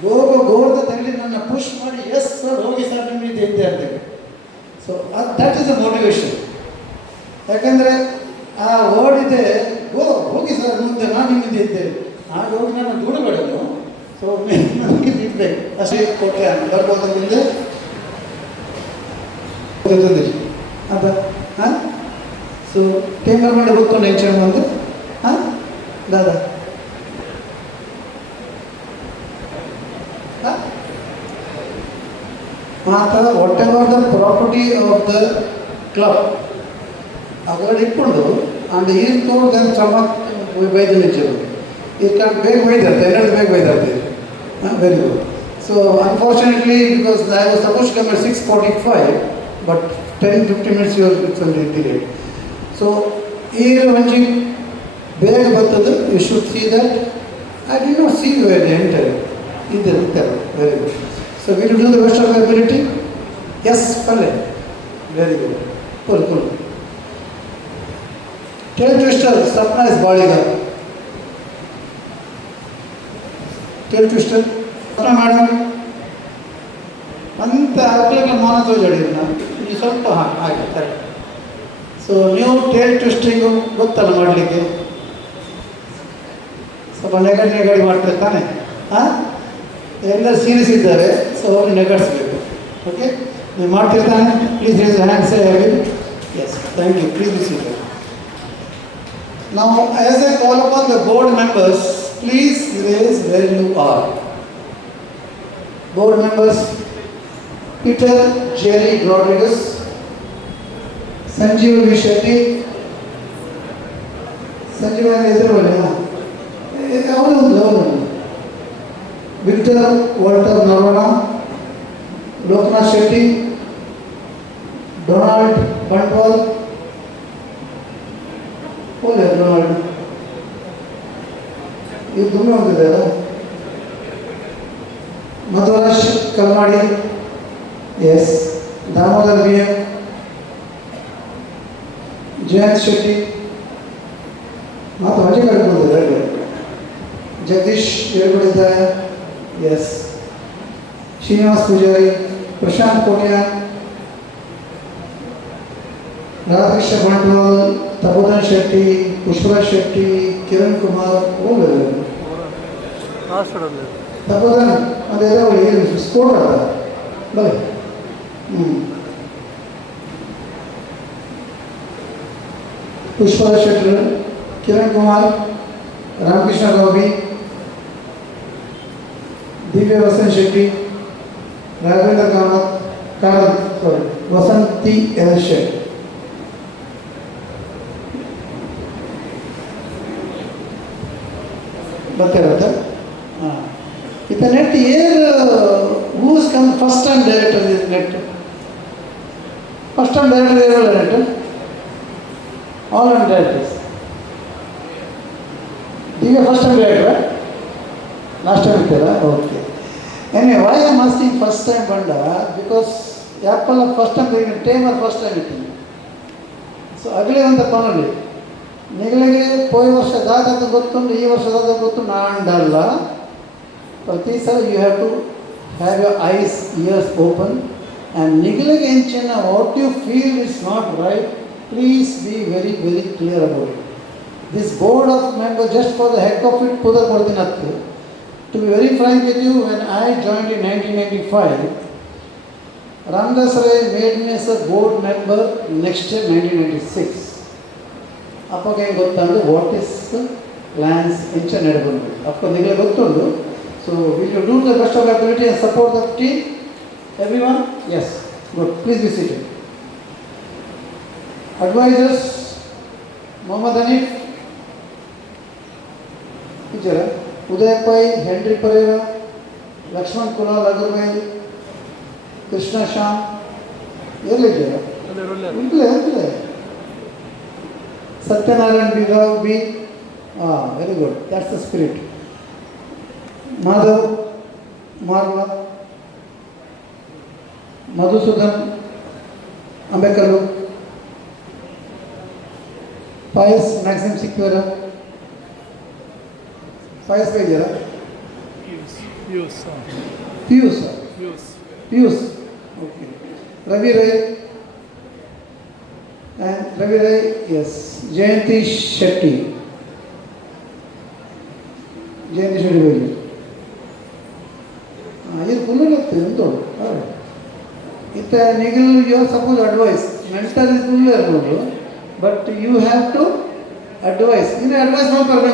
ಗೋವರ್ಧನದಲ್ಲಿ ನನ್ನ ಪುಷ್ ಮಾಡಿ ಎಸ್ ಸರ್ ಹೋಗಿ ಸರ್ ನಿಮ್ಮಿಂದ ಇದ್ದೆ ಅಂತೇಳಿ. So that is a motivation. ಯಾಕಂದರೆ ಆ ವರ್ಡ್ ಇದೆ, ಹೋಗಿ ಸರ್ ಮುಂದೆ ನಾನು ನಿಮ್ಮಿಂದ ಇದ್ದೇನೆ, ಆಗ ಹೋಗಿ ನಾನು ದೂಡಬೇಡದು. ಸೊ ನನಗೆ ಬಿಡ್ಬೇಕು ಅಷ್ಟೇ ಕೊಟ್ಟರೆ ಬರ್ಬೋದು ಮುಂದೆ ಅದ ಹಾಂ. ಸೊ ಟೇಮರ್ ಮಾಡಿ ಗೊತ್ತುಂಟು ಹೆಂಚೆ ಮುಂದೆ ಹಾಂ ದಾದಾ ಮಾತ್ರ what ever the property of the club ಅದರಲ್ಲಿ ಇಟ್ಕೊಂಡು ಅಂಡ್ ಈಸ್ ಟೋಲ್ಡ್ ದೆನ್ ಸಮ ಬೈದು ನಿಂಚರು ಈ ಕಾರಣ ಬೇಗ ಬೈದಾರ್ತೆ ಎರಡು ಬೇಗ ಬೈದಾರ್ತೆ ಹಾಂ very good. So unfortunately because I was suppose to come at 6:45 but 10-15 minutes it's delayed. So ಈ ಒಂಜಿ ಬೇಗ ಬರ್ತದೆ. You should see that I did not see you at enter ಇದೆ very good. So will you do the best of your ability? Yes, Palle. Very good. Cool. Tail twister, surprise bodyguard. Tail twister. madam. ಅಂತ ಆಗ್ಲಿಕ್ಕೆ ಮೌನ ತೋಜಡಿಲ್ಲ ಈ ಸ್ವಲ್ಪ ಹಾಗೆ correct. So ನೀವು tail ಟ್ವಿಸ್ಟಿಂಗು ಗೊತ್ತಲ್ಲ ಮಾಡಲಿಕ್ಕೆ, ಸ್ವಲ್ಪ ನೆಗಡಿ ಮಾಡ್ತಾರೆ ತಾನೆ ಹಾಂ. ಎಲ್ಲ ಸೀರಿಯಸ್ ಇದ್ದಾರೆ, ಸೊ ಅವ್ರು ನೆಗಡಿಸ್ಬೇಕು. ಓಕೆ, ನೀವು ಮಾಡ್ತಿರ್ತಾನೆ. Please raise hand say I will. Yes, thank you. Please be seated. Now, as I call upon the board members, please raise where you are. Board members, Peter Jerry Rodriguez, Sanjeev V. Shetty, ಸಂಜೀವನ ಹೆಸರು ಅವನು Victor Walter Narvana, Loknath Shetty, Donald Bantwal, Donald, ಇದು ತುಂಬ ಹೋಗಿದ್ದಾರೆ. Madhuraj Kalmadi, yes, Damodar B M, Jayant Shetty ಮತ್ತು ಮಜೆ ಕಟ್ಕೊಂಡಿದ್ದಾರೆ. ಜಗದೀಶ್ ಹೇಳ್ಬಿಟ್ಟಿದ್ದಾರೆ, yes, Srinivas Poojari, Prashant Kotian, Radhakrishna Bantwal, Tapodhan Shetty, Pushparaj Shetty, Kiran Kumar, Tapodhan ಅದೇನೋ ಏನು ಸ್ಪೋರ್ಟ್ ಅದ ಬಲೆ. ಪುಷ್ಪರಾಜ್ ಶೆಟ್ಟಿ, ಕಿರಣ್ ಕುಮಾರ್, ರಾಮಕೃಷ್ಣ ಗೌಬಿ, ದಿವ್ಯ ವಸಂತ್ ಶೆಟ್ಟಿ, ರಾಘವೇಂದ್ರ ಕಾಮತ್, ವಸಂತಿ ಎಲ್ ಶೆಟ್ಟಿ. ಬರ್ತಿರತ್ತೆ ಹಾಂ. ಇತ್ತ not who's come first time director is not first time director ಇರಲ್ಲ ನೆಟ್ ಆಲ್ ಆನ್ ಡೈರೆಕ್ಟರ್ಸ್. ಈಗ first time director last time ಇರ್ತೀರ okay. Anyway am asking first time ಬಂಡ because apple first time timer first time ಇರ್ತೀನಿ. So ಅಗಲೇ ಅಂತ ಪನಲ್ಲಿ ನಿಗಳಿಗೆ ಪೋಯ್ ವರ್ಷದಾದ ಗೊತ್ತುಂಟು, ಈ ವರ್ಷದಾದ ಗೊತ್ತು ನಾಂಡಲ್ಲ. ಪ್ರತಿ ಸಲ you have to have your eyes ears open and ನಿಗಳಿಗೆ ಹೆಂಚಿನ what you feel is not right, please be very very clear about it. This board of members, just for the heck of it, pudar kodinattu. To be very frank with you, when I joined in 1995, Ramdas Ray made me as a board member next year 1996. Apage gottandu what is plans incha nedabundu. Appo nigale gottundu. So will you do the best of your ability and support the team? Everyone? Yes. Good. Please be seated. Advisors, Mohammad Hanif, Uday Pai, Henry Pereira, Lakshman Kulal Agarwal, Krishna Shyam, ಎಲ್ಲಿದ್ದೀರ ಇಲ್ಲೇ ಸತ್ಯನಾರಾಯಣ್ ಬಿಗಾವ್ B. Very good, that's the spirit. Madhav ಮಾರ್ವ, Madhusudan Ambekallu, Pais Maxim Sequeira, Pais ಬೈದ್ಯರ Pius okay. Ravi Rai And Ravi Rai, yes. Jayanti Shetty. Jayanti Shetty. This full you are supposed to advise. Mentor is full, but you have to advise. You know, advice not very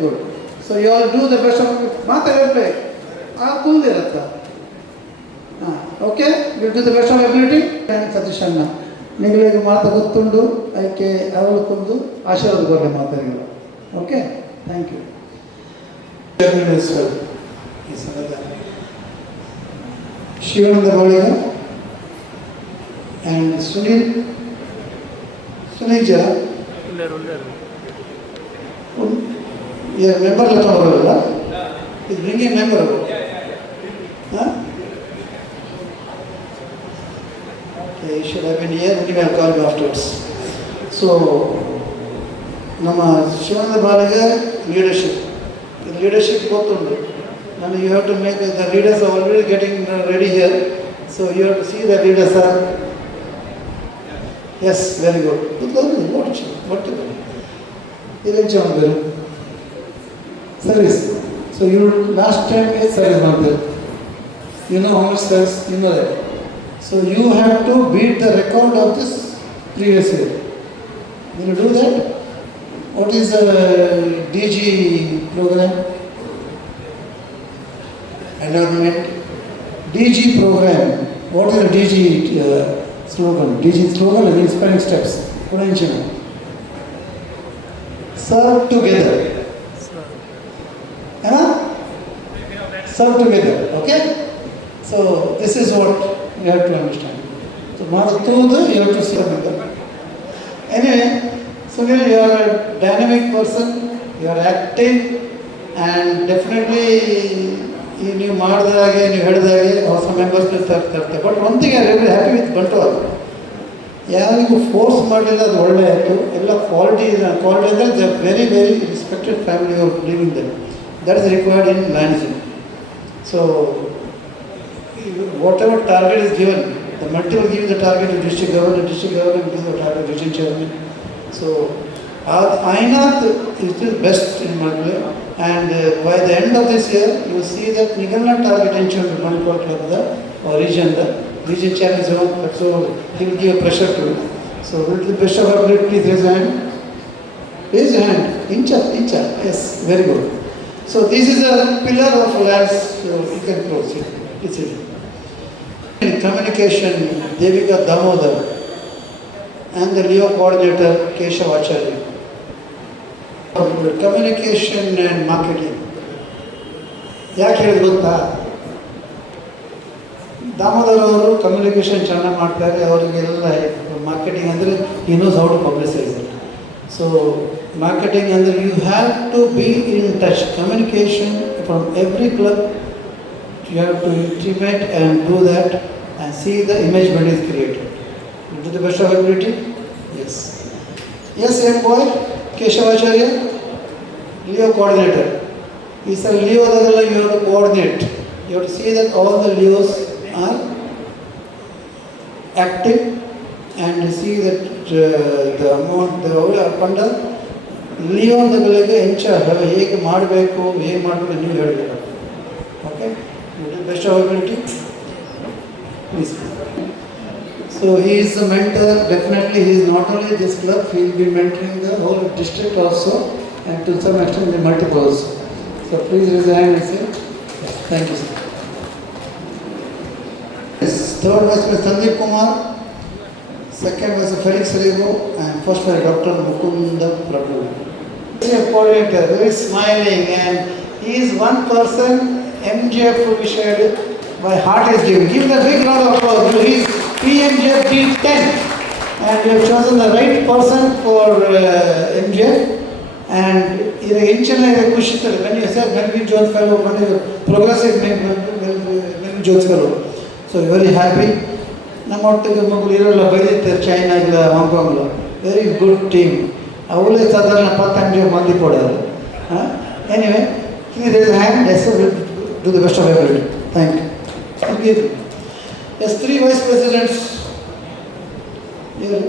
good. So you all do the best of it. Okay, you do the best of ability. And Satishanna. Niglega Mata Gutundu, Ike Avalakundu, Ashar Gorda. Okay, thank you. Chairman as well is another. Shivananda Baliga and Sunil Sunija. Yeah, member letter. He's bringing member. Huh? Okay, he should have been here. Anyway, I'll call him afterwards. So, Nama Shivananda Baliga leadership. The leadership both. And you have to make the leaders are already getting ready here. So you have to see the leaders are. Yes, very good. What service. So you last time is service month. You know how much service, you know that. So you have to beat the record of this previous year. Will you do that? What is the DG program? Environment. DG program. What is the DG slogan? DG slogan is inspiring steps. Potential. Serve together. Serve together. Okay? So this is what you have to understand. So you have to serve. Anyway, Sunil, you are a dynamic person, you are active, and definitely you ಮಾಡಿದಾಗೆ you ಹೇಳಿದಾಗೆ ಹೊಸ members ತರ್ತಾರೆ. But one thing I really happy with Bantwal. ಯಾರಿಗೂ force ಮಾಡಲಿಲ್ಲ, ಅದು ಒಳ್ಳೆ ಆಯಿತು. ಎಲ್ಲ ಕ್ವಾಲಿಟಿ ಅಂದರೆ the very very respected family of living ದಮ್. ದಟ್ ಇಸ್ ರಿಕ್ವೈರ್ಡ್ ಇನ್ ಲ್ಯಾಂಡ್ಸಿಂಗ್. So whatever target is given, the multiple give the target to district government gives the target to district chairman. So Ainath is the best in Madhya, and by the end of this year you will see that Nigalna target ensured to Manipur club or region chairman is one, so he will give a pressure to it. So with the best of ability, please raise your hand. Raise your hand. Incha. Yes, very good. So this is a pillar of lands, so you can proceed. It's it. In communication, Devika Damodar and the Leo coordinator Keshav Acharya. Communication and marketing. ಯಾಕೆ ಹೇಳಿದ್ರು ಗೊತ್ತಾ? ದಾಮೋದರ್ ಅವರು communication ಚೆನ್ನಾಗಿ ಮಾಡ್ತಾರೆ. ಅವರಿಗೆಲ್ಲ marketing ಅಂದರೆ he knows how to publicize it. So marketing ಅಂದರೆ you have to be in touch. Communication from every club, you have to intimate and do that and see the image when it is created. To the best of ability? Yes. Yes, same boy, Keshavacharya, Leo coordinator. He said Leo you have to coordinate. You have to see that all the Leos are active and see that the amount, the Panda, Leo ಎಂಚ ಹೇಗೆ ಮಾಡಬೇಕು ನೀವು ಹೇಳಬೇಕು. Okay? Best of ability. Please. So he is a mentor. Definitely he is not only this club, he will be mentoring the whole district also, and to some extent the multiples. So please raise your hand and say thank you, sir. Yes, third was Sandeep Kumar, second was Felix Rego, and first was Dr. Mukunda Prabhu. Coordinator, very smiling, and he is one person MGF shared by heart is giving. Give the big round of applause. He is PMGF D10, and you have chosen the right person for MGF. And in the engineer question, when you said Melvin Jones fellow, when you progressive Melvin Jones fellow, so very happy. ನಮ್ಮೊಟ್ಟಿಗೆ ಮಕ್ಕಳು ಇರೋಲ್ಲ, ಬೈದಿರ್ತಾರೆ China ಇಲ್ಲ ಹಾಂಗ್ಕಾಂಗ್ಲ. Very good team. ಅವಳೇ ಸಾಧಾರಣ 10 MGF ಮಂದಿ ಕೊಡೋರು. Anyway, please raise a hand. Yes, sir. Do the best of ability. Thank you. Yes, 3 vice presidents. Here.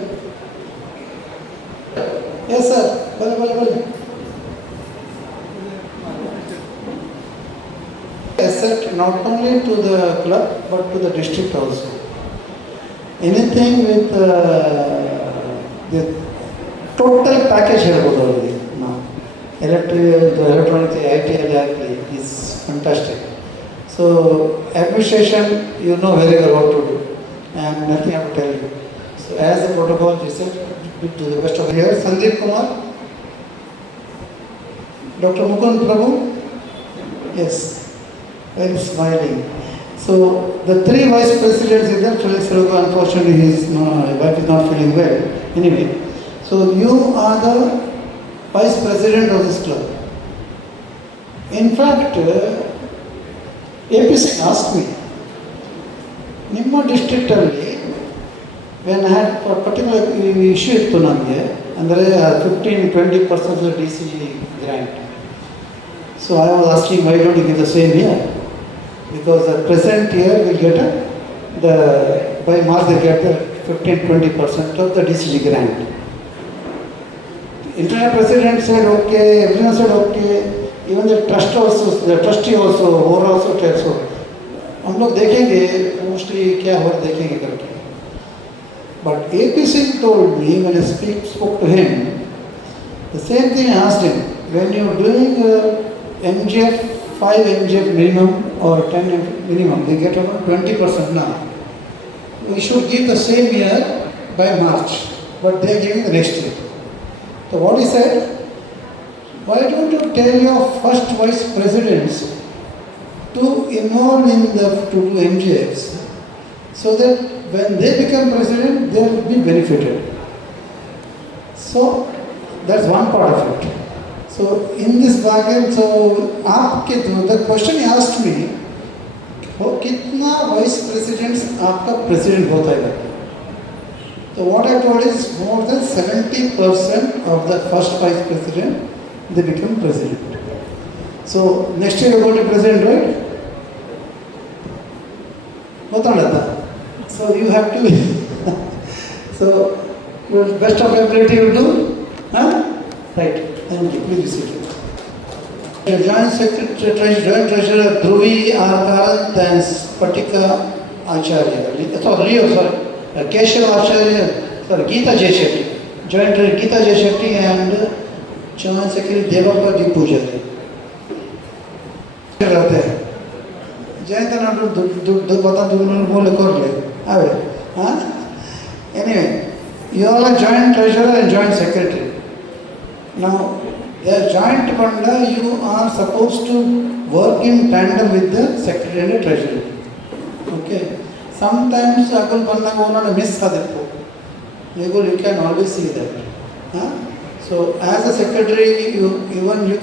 Yes, sir. Bale. Asset not only to the club but to the district also. Anything with the total package ಹೇಳ್ಬೋದು ಅವರಿಗೆ ನಾವು electronics IT ಆಗಲಿ is fantastic. So administration you know very well what to do and nothing I have to tell you. So as the protocol is said, to the best of here, Sandeep Kumar, Dr. Mukund Prabhu, yes, very smiling. So the 3 vice presidents is there. Unfortunately, his wife is not feeling well. Anyway, so you are the vice president of this club. In fact, APC asked me, Nimma district alli, when I had a particular issue ittu nange, andre 15-20% of the DCG grant. So I was asking, why don't you give the same year? Because the present year will get by March they get the 15-20% of the DCG grant. Internal president said okay, everyone said okay, even the trustee also, board also said so. हम लोग देखेंगे mostly क्या हो देखेंगे करके. But AP Singh told me when I spoke to him, the same thing I asked him. When you're doing MGF 5 MGF minimum or 10 minimum, they get about 20% now. We should give the same year by March, but they are giving the next year. So what he said, why don't you tell your first vice presidents to involve in to do MGFs so that when they become president, they will be benefited. So that's one part of it. So in this bargain, so the question he asked me, कितना vice presidents आपका president होता है? So what I told is more than 70% of the first vice president, they become president. So next year you are going to be president, right? So you have to, so best of ability you do, huh? Right. Thank you. Please be seated. Joint Secretary, Joint Treasurer Dhruvi R. Karant and Spatika Acharya. Keshav Acharya, Geeta J. Shetty. Joint Treasurer Geeta J. Shetty and Joint Secretary Devappa D. Pujari. रहते हैं जय तना दो पता बोले कर ले आवे हाँ anyway you all are joint treasurer and joint secretary. Now the joint banda you are supposed to work in tandem with the secretary and the treasurer. Okay, sometimes akul banda ko na miss kadetto you can always see that. Huh? So as a secretary, you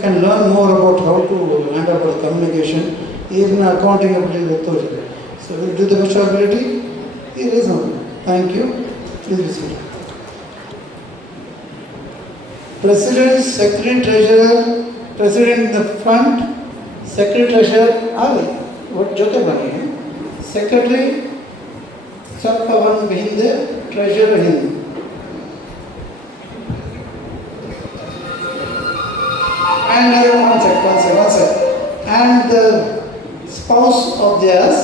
can learn more about how to handle the communication, even accounting ability. So we do the best of ability. It is all. Thank you. Please be seated. President, Secretary, Treasurer, President in the front, Secretary, Treasurer, what joke bani hai? Secretary, Sarpavan Behinde, Treasurer Hind. And one sec. And the spouse of theirs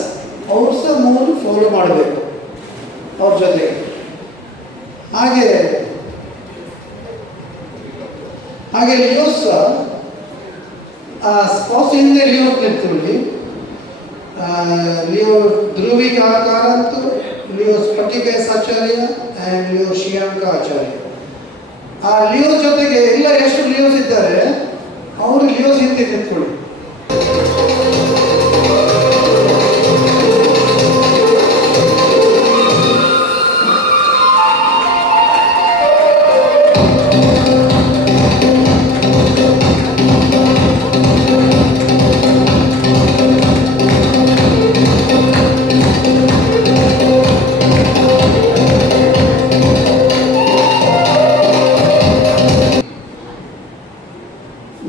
also more follow ಮಾಡಬೇಕು ಅವ್ರ ಜೊತೆ. ಹಾಗೆ ಲಿಯೋಸ್ spouse ಹಿಂದೆ Leo ನಿಂತ್ಕೊಳ್ಳಿ. Leo Dhruvi Karanth, Leo ಸ್ಫಟಿಕ S Acharya and Leo ಶ್ರೀಯಾಂಕ ಆಚಾರ್ಯ. ಆ Leo ಜೊತೆಗೆ ಎಲ್ಲ ಎಷ್ಟು ಲಿಯೋಸ್ ಇದ್ದಾರೆ ಅವರು ಲಿಯೋಸ್ ಹಿಂದೆ ನಿಂತ್ಕೊಳ್ಳಿ.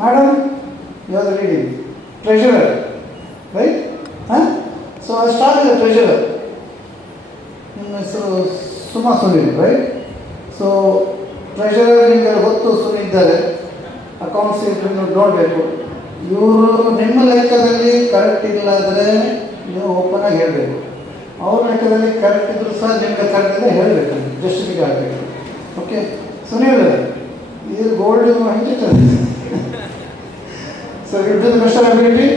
Madam, you are the leading. Suma Sunil right. So treasurer ನಿಮಗೆ ಗೊತ್ತು ಸುನಿಲ್ ಇದ್ದಾರೆ, ಅಕೌಂಟ್ಸ್ ನೋಡಬೇಕು. ಇವರು ನಿಮ್ಮ ಲೆಕ್ಕದಲ್ಲಿ ಕರೆಕ್ಟ್ ಇಲ್ಲಾದರೆ ನೀವು ಓಪನ್ ಆಗಿ ಹೇಳಬೇಕು. ಅವ್ರ ಲೆಕ್ಕದಲ್ಲಿ ಕರೆಕ್ಟ್ ಇದ್ದರೂ ಸಹ ನಿಮಗೆ ಕರೆಕ್ಟ್ ಇಲ್ಲ ಹೇಳಬೇಕು, ಜಸ್ಟಿಫಿಕೇಟ್ ಆಗಬೇಕು. ಓಕೆ ಸುನಿಲ್, ಇದು ಗೋಲ್ಡ್ ಹಂಚಿರ್ತದೆ. So you do the best of ability.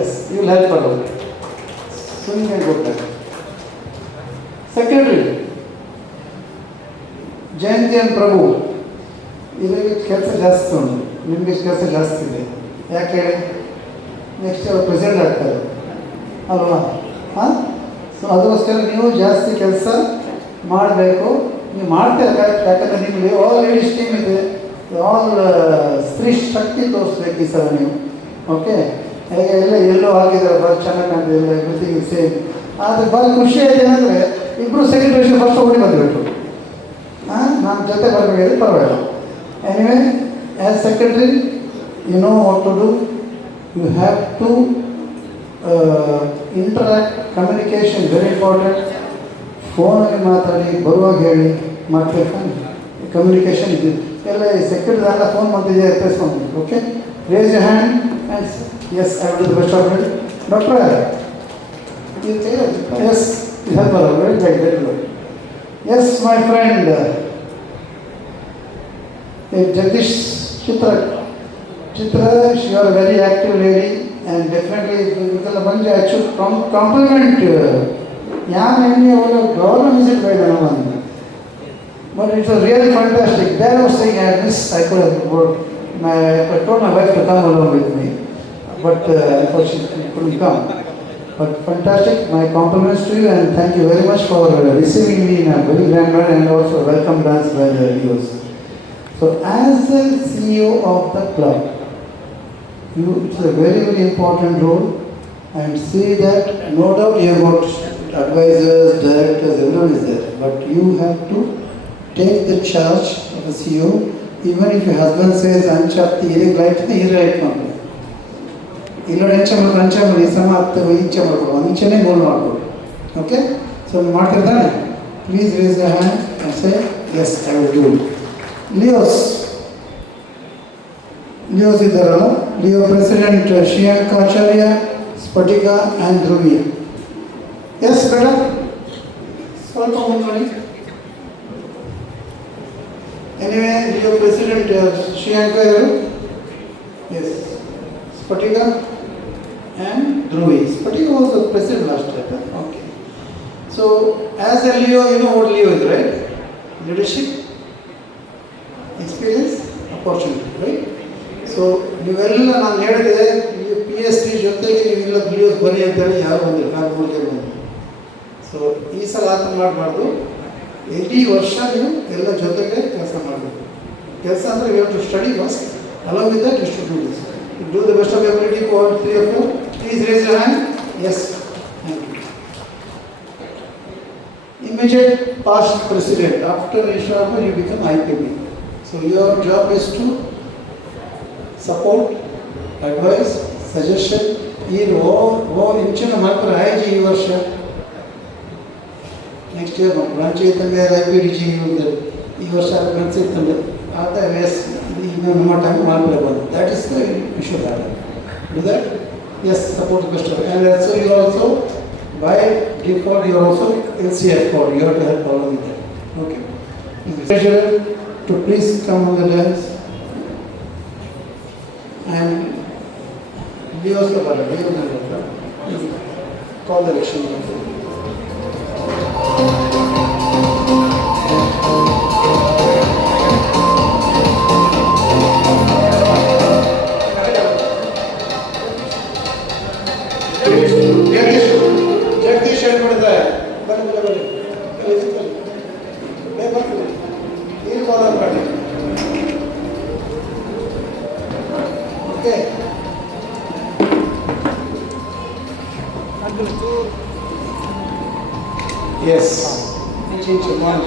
Yes you will help ಅವರು. ಸುನಿಲ್ ಗೊತ್ತಾಗ. ಸೆಕ್ರೆಟರಿ ಜಯಂತಿ ಎನ್ ಪ್ರಭು, ಇದಕ್ಕೆ ಕೆಲಸ ಜಾಸ್ತಿ ಉಂಟು, ನಿಮಗೆ ಕೆಲಸ ಜಾಸ್ತಿ ಇದೆ. ಯಾಕೆ ಹೇಳಿ, ನೆಕ್ಸ್ಟ್ ಅವರು ಪ್ರೆಸಿಡೆಂಟ್ ಆಗ್ತಾರೆ ಅಲ್ವಾ? ಹಾಂ, ಸೊ ಅದಕ್ಕೋಸ್ಕರ ನೀವು ಜಾಸ್ತಿ ಕೆಲಸ ಮಾಡಬೇಕು. ನೀವು ಮಾಡ್ತೀರ ಯಾಕಂದರೆ ನಿಮಗೆ ಆಲ್ ಲೇಡೀಸ್ ಟೀಮ್ ಇದೆ, ಆಲ್ ಸ್ತ್ರೀ ಶಕ್ತಿ ತೋರಿಸ್ಬೇಕು ಈ ಸಲ ನೀವು. ಓಕೆ, ಹೇಗೆ ಎಲ್ಲ ಎಲ್ಲೋ ಆಗಿದ್ದಾರೆ, ಭಾಳ ಚೆನ್ನಾಗಿ ಕಾಣ್ತಿದೆ, ಎಲ್ಲ ಎವ್ರಿಥಿಂಗ್ ಇಸ್ ಸೇಮ್. ಆದರೆ ಭಾಳ ಖುಷಿ ಆಯ್ತು ಏನಂದರೆ ಇಬ್ಬರು ಸೆಕ್ರೆಟರಿ ಫಸ್ಟ್ ಓಡಿ ಬಂದುಬಿಟ್ಟು. ಹಾಂ, ನಾನು ಜೊತೆ ಬರಬೇಕಾದ್ರೆ ಪರವಾಗಿಲ್ಲ. Anyway, as secretary you know what to do. You have to interact, communication very important. ಫೋನಲ್ಲಿ ಮಾತಾಡಿ, ಬರುವಾಗ ಹೇಳಿ ಮಾಡಬೇಕಾ, ಕಮ್ಯುನಿಕೇಷನ್ ಇದೆ. ಎಲ್ಲ ಸೆಕ್ರೆಟರಿ ಎಲ್ಲ ಫೋನ್ ಮಾಡ್ತಿದ್ದೆ, ಎತ್ತಿಸ್ಕೊಂಡು. Okay, raise your hand and yes I will do the best of it. ಡಾಕ್ಟ್ರ ಎಸ್ ಹೆಲ್ಪ್ ಅಲ್ಲ, very good, very good. Yes my friend Jagadish Chitra, you are a very active lady and definitely ಇದೆಲ್ಲ ಬಂದು I should compliment ಯಾರು ನಿಮಗೆ ಅವರ ಗೌರವ visit ಮಾಡಿದೆ ನಮ್ಮನ್ನು. But it was really fantastic. There I was saying I could have I told my wife to come along with me, but unfortunately she couldn't come. But fantastic, my compliments to you and thank you very much for receiving me in a very grand manner and also welcome dance by the viewers. So as the CEO of the club, it's a very, very important role, and see that no doubt you have got advisors, directors, everyone is there, but you have to take the charge of the CEO. Even if your husband says, "Anchapti, he right, he right now." Ilo anchamal isama atte inchamal anchane goal ಮಾಡ್ಬೋದು. Okay, so ಮಾಡ್ತಿರ್ತಾನೆ. Please raise your hand and say, "Yes, I will do it." Leos ಇದ್ದಾರಲ್ಲ, Leo President Shiyanka Acharya, Spatika and Dhruvi. Yes, madam. ಸ್ವಲ್ಪ ಮುಂದೆ ಮಾಡಿ. Anyway, Leo President Shiyanka ಇವರು. Yes, Spatika and Dhruvi. Spatika was the president last time. Okay. So, as a Leo, you know what Leo is, right? Leadership, experience, opportunity, right? So ನೀವೆಲ್ಲ ನಾನು ಹೇಳಿದೆ PhD ಜೊತೆಗೆ ನೀವೆಲ್ಲ videos ಬನ್ನಿ ಅಂತೇಳಿ ಯಾರು ಬಂದಿಲ್ಲ, ನಾನು ಬಂದಿಲ್ಲ. ಸೊ ಈ ಸಲ ಆತ ಮಾಡಬಾರ್ದು, ಇಡೀ ವರ್ಷ ನೀವು ಎಲ್ಲ ಜೊತೆಗೆ ಕೆಲಸ ಮಾಡಬೇಕು. ಕೆಲಸ ಅಂದರೆ you have to study first, along with that you should do this. Do the best of ability for 3 of you. Please raise your hand. Yes, thank you. Immediate past president, after Ishama you become IPB. So your job is to support, advice, suggestion. ಈ ಇಂಚಿನ ಮಾತ್ರ IG ಈ ವರ್ಷ, next year branch ಇತ್ತಂದ್ರೆ IPDG ಈ ವರ್ಷ branch ಇತ್ತಂದ್ರೆ ಆದ ಎಸ್ ಈಗ ನಮ್ಮ ಟೈಮ್ ಮಾತ್ರ ಬಂದು. That is the issue. Do that. Yes, support best. And also you also buy gift for you also LCF for you have to help all with that. Okay. Pleasure to please come on the dance. And Leo's the brother, call the election. Jagdish ಹೇಳ್ಬಿಡ್ತಾರೆ, ಬನ್ನಿ ಇಲ್ಲಿ ಕಾಲ್ ಮಾಡಿ. Okay. Yes. Change your mind.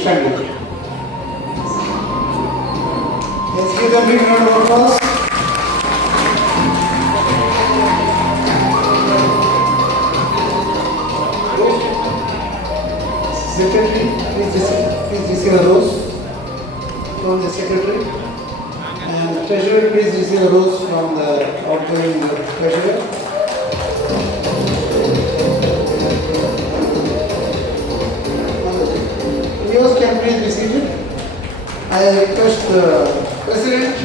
Stand it. Let's give them a big round of applause. Secretary, please receive a rose from the secretary. And treasurer, please receive a rose from the outgoing treasurer. Yours can please receive it. I request the President,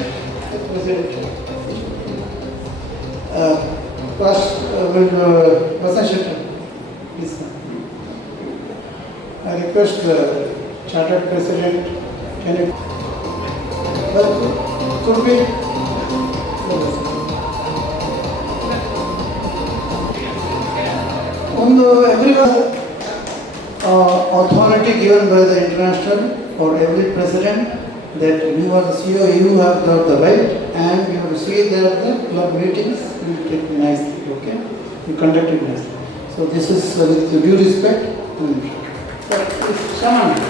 please. I request the Chartered President, can you, could be, everyone, authority given by the international for every president that you are the CEO, you have got the right, and you have to see that your meetings you take it nicely, okay? You conduct it nicely. So this is with due respect. But if someone,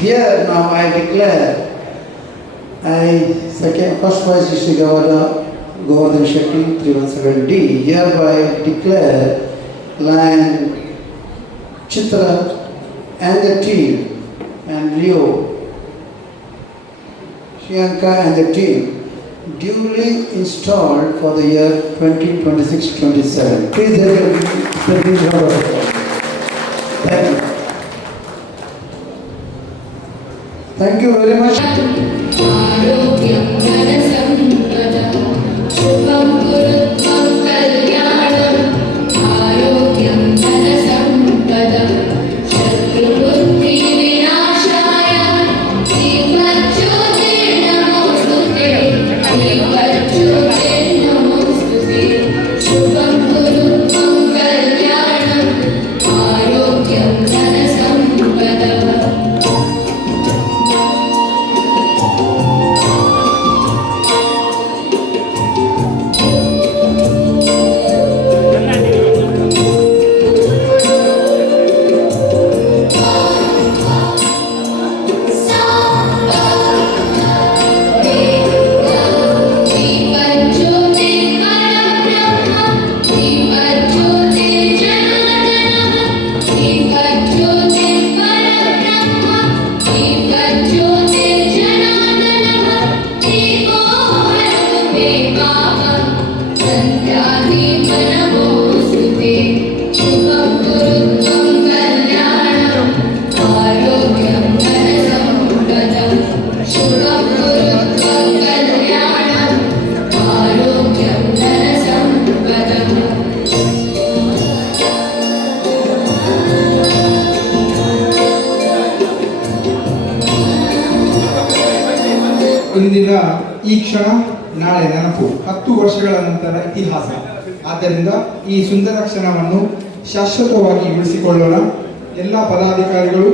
here now I declare first Vice District Governor Govardhan Shetty 317D hereby declare Lion Chitra and the team and Leo Shianka and the team duly installed for the year 2026-27. Please thank you. Thank you very much. ಇಂದಿನ ಈ ಕ್ಷಣ ನಾಳೆ ನೆನಪು 10 ವರ್ಷಗಳ ನಂತರ ಇತಿಹಾಸ. ಆದ್ದರಿಂದ ಈ ಸುಂದರ ಕ್ಷಣವನ್ನು ಶಾಶ್ವತವಾಗಿ ಉಳಿಸಿಕೊಳ್ಳೋಣ. ಎಲ್ಲ ಪದಾಧಿಕಾರಿಗಳು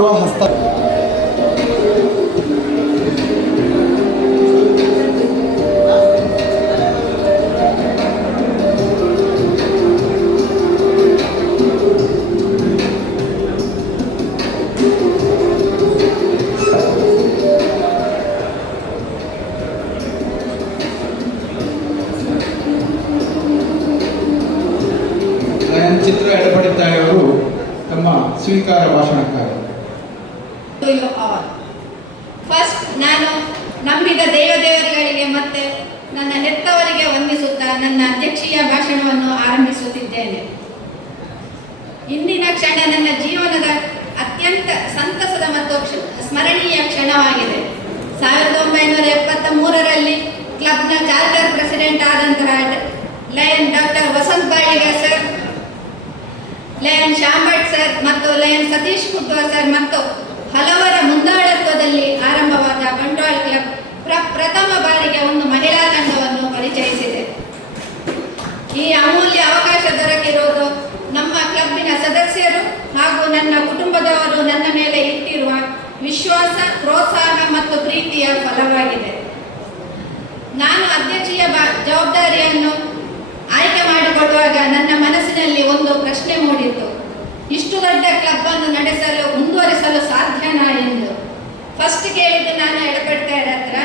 ಅಥವಾ ಹಸ್ತ ಚಿತ್ರ ಎಡಪಡಿತಾಯಿ ಅವರು ತಮ್ಮ ಸ್ವೀಕಾರ ಭಾಷಣಕ್ಕಾಗಿ. ಫಸ್ಟ್ ನಾನು ನಂಬಿದ ದೇವದೇವರುಗಳಿಗೆ ಮತ್ತೆ ನನ್ನ ಹೆತ್ತವರಿಗೆ ವಂದಿಸುತ್ತಾ ನನ್ನ ಅಧ್ಯಕ್ಷೀಯ ಭಾಷಣವನ್ನು ಆರಂಭಿಸುತ್ತಿದ್ದೇನೆ. ಇಂದಿನ ಕ್ಷಣ ನನ್ನ ಜೀವನದ ಅತ್ಯಂತ ಸಂತಸದ ಮತ್ತು ಸ್ಮರಣೀಯ ಕ್ಷಣವಾಗಿದೆ. 1973ರಲ್ಲಿ ಕ್ಲಬ್ನ ಚಾರ್ಟರ್ ಪ್ರೆಸಿಡೆಂಟ್ ಆದಂತಹ lion doctor Vasant Baliga sir, lion ಶ್ಯಾಂಭಟ್ sir ಮತ್ತು ಲಯನ್ ಸತೀಶ್ ಕುಡ್ವ ಸರ್ ಮತ್ತು ಹಲವರ ಮುಂದಾಳತ್ವದಲ್ಲಿ ಆರಂಭವಾದ ಬಂಟ್ವಾಳ ಕ್ಲಬ್ ಪ್ರಥಮ ಬಾರಿಗೆ ಒಂದು ಮಹಿಳಾ ತಂಡವನ್ನು ಪರಿಚಯಿಸಿದೆ. ಈ ಅಮೂಲ್ಯ ಅವಕಾಶ ದೊರಕಿರುವುದು ನಮ್ಮ ಕ್ಲಬ್ಬಿನ ಸದಸ್ಯರು ಹಾಗೂ ನನ್ನ ಕುಟುಂಬದವರು ನನ್ನ ಮೇಲೆ ಇಟ್ಟಿರುವ ವಿಶ್ವಾಸ, ಪ್ರೋತ್ಸಾಹ ಮತ್ತು ಪ್ರೀತಿಯ ಫಲವಾಗಿದೆ. ನಾನು ಅಧ್ಯಕ್ಷೀಯ ಜವಾಬ್ದಾರಿಯನ್ನು ಆಯ್ಕೆ ಮಾಡಿಕೊಳ್ಳುವಾಗ ನನ್ನ ಮನಸ್ಸಿನಲ್ಲಿ ಒಂದು ಪ್ರಶ್ನೆ ಮೂಡಿತ್ತು. ಇಷ್ಟು ದೊಡ್ಡ ಕ್ಲಬ್ ಅನ್ನು ನಡೆಸಲು ಮುಂದುವರಿಸಲು ಸಾಧ್ಯನಾ ಎಂದು. ಫಸ್ಟ್ ಕೇಳಿದ್ದು ನಾನು ಎಡಪಡ್ತಾರ ಹತ್ರ,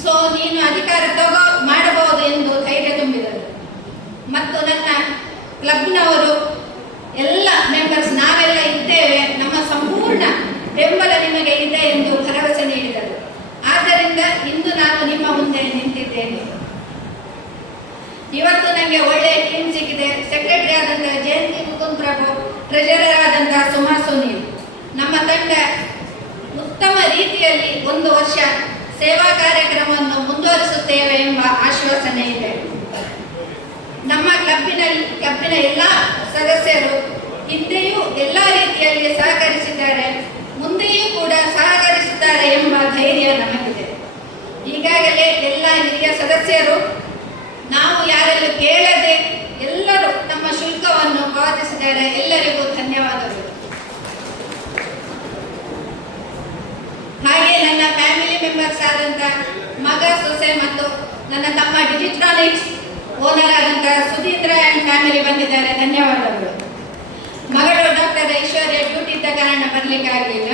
ಸೊ ನೀನು ಅಧಿಕಾರ ಮಾಡಬಹುದು ಎಂದು ಧೈರ್ಯ ತುಂಬಿದರು. ಮತ್ತು ನನ್ನ ಕ್ಲಬ್ನವರು ಎಲ್ಲ ಮೆಂಬರ್ಸ್ ನಾವೆಲ್ಲ ಇದ್ದೇವೆ, ನಮ್ಮ ಸಂಪೂರ್ಣ ಬೆಂಬಲ ನಿಮಗೆ ಇದೆ ಎಂದು ಭರವಸೆ ನೀಡಿದರು. ಆದ್ದರಿಂದ ಇಂದು ನಾನು ನಿಮ್ಮ ಮುಂದೆ ನಿಂತಿದ್ದೇನೆ. ಇವತ್ತು ನನಗೆ ಒಳ್ಳೆಯ ಟೀಮ್ ಸಿಕ್ಕಿದೆ. ಸೆಕ್ರೆಟರಿ ಆದಂತಹ ಜಯಂತಿ ಮುಕುಂದ್ ಪ್ರಭು, ಟ್ರೆಜರರ್ ಆದಂತಹ ಸುಮಾ ಸುನೀಲ್. ನಮ್ಮ ತಂಡ ಉತ್ತಮ ರೀತಿಯಲ್ಲಿ ಒಂದು ವರ್ಷ ಸೇವಾ ಕಾರ್ಯಕ್ರಮವನ್ನು ಮುಂದುವರಿಸುತ್ತೇವೆ ಎಂಬ ಆಶ್ವಾಸನೆ ಇದೆ. ನಮ್ಮ ಕ್ಲಬ್ಬಿನ ಎಲ್ಲ ಸದಸ್ಯರು ಹಿಂದೆಯೂ ಎಲ್ಲ ರೀತಿಯಲ್ಲಿ ಸಹಕರಿಸಿದ್ದಾರೆ, ಮುಂದೆಯೂ ಕೂಡ ಸಹಕರಿಸುತ್ತಾರೆ ಎಂಬ ಧೈರ್ಯ ನಮಗಿದೆ. ಈಗಾಗಲೇ ಎಲ್ಲ ಹಿರಿಯ ಸದಸ್ಯರು ನಾವು ಯಾರಲ್ಲೂ ಕೇಳದೆ ಎಲ್ಲರೂ ನಮ್ಮ ಶುಲ್ಕವನ್ನು ಪಾವತಿಸಿದ್ದಾರೆ. ಎಲ್ಲರಿಗೂ ಧನ್ಯವಾದಗಳು. ಹಾಗೆ ನನ್ನ ಫ್ಯಾಮಿಲಿ ಮೆಂಬರ್ಸ್ ಆದಂಥ ಮಗ, ಸೊಸೆ ಮತ್ತು ನನ್ನ ತಮ್ಮ ಡಿಜಿಟ್ರಾನಿಕ್ಸ್ ಓನರ್ ಆದಂಥ ಸುಧೀಂದ್ರ ಆ್ಯಂಡ್ ಫ್ಯಾಮಿಲಿ ಬಂದಿದ್ದಾರೆ. ಧನ್ಯವಾದಗಳು. ಮಗಳು ಡಾಕ್ಟರ್ ಐಶ್ವರ್ಯ ಡ್ಯೂಟಿ ಇದ್ದ ಕಾರಣ ಬರಲಿಕ್ಕಾಗಲಿಲ್ಲ.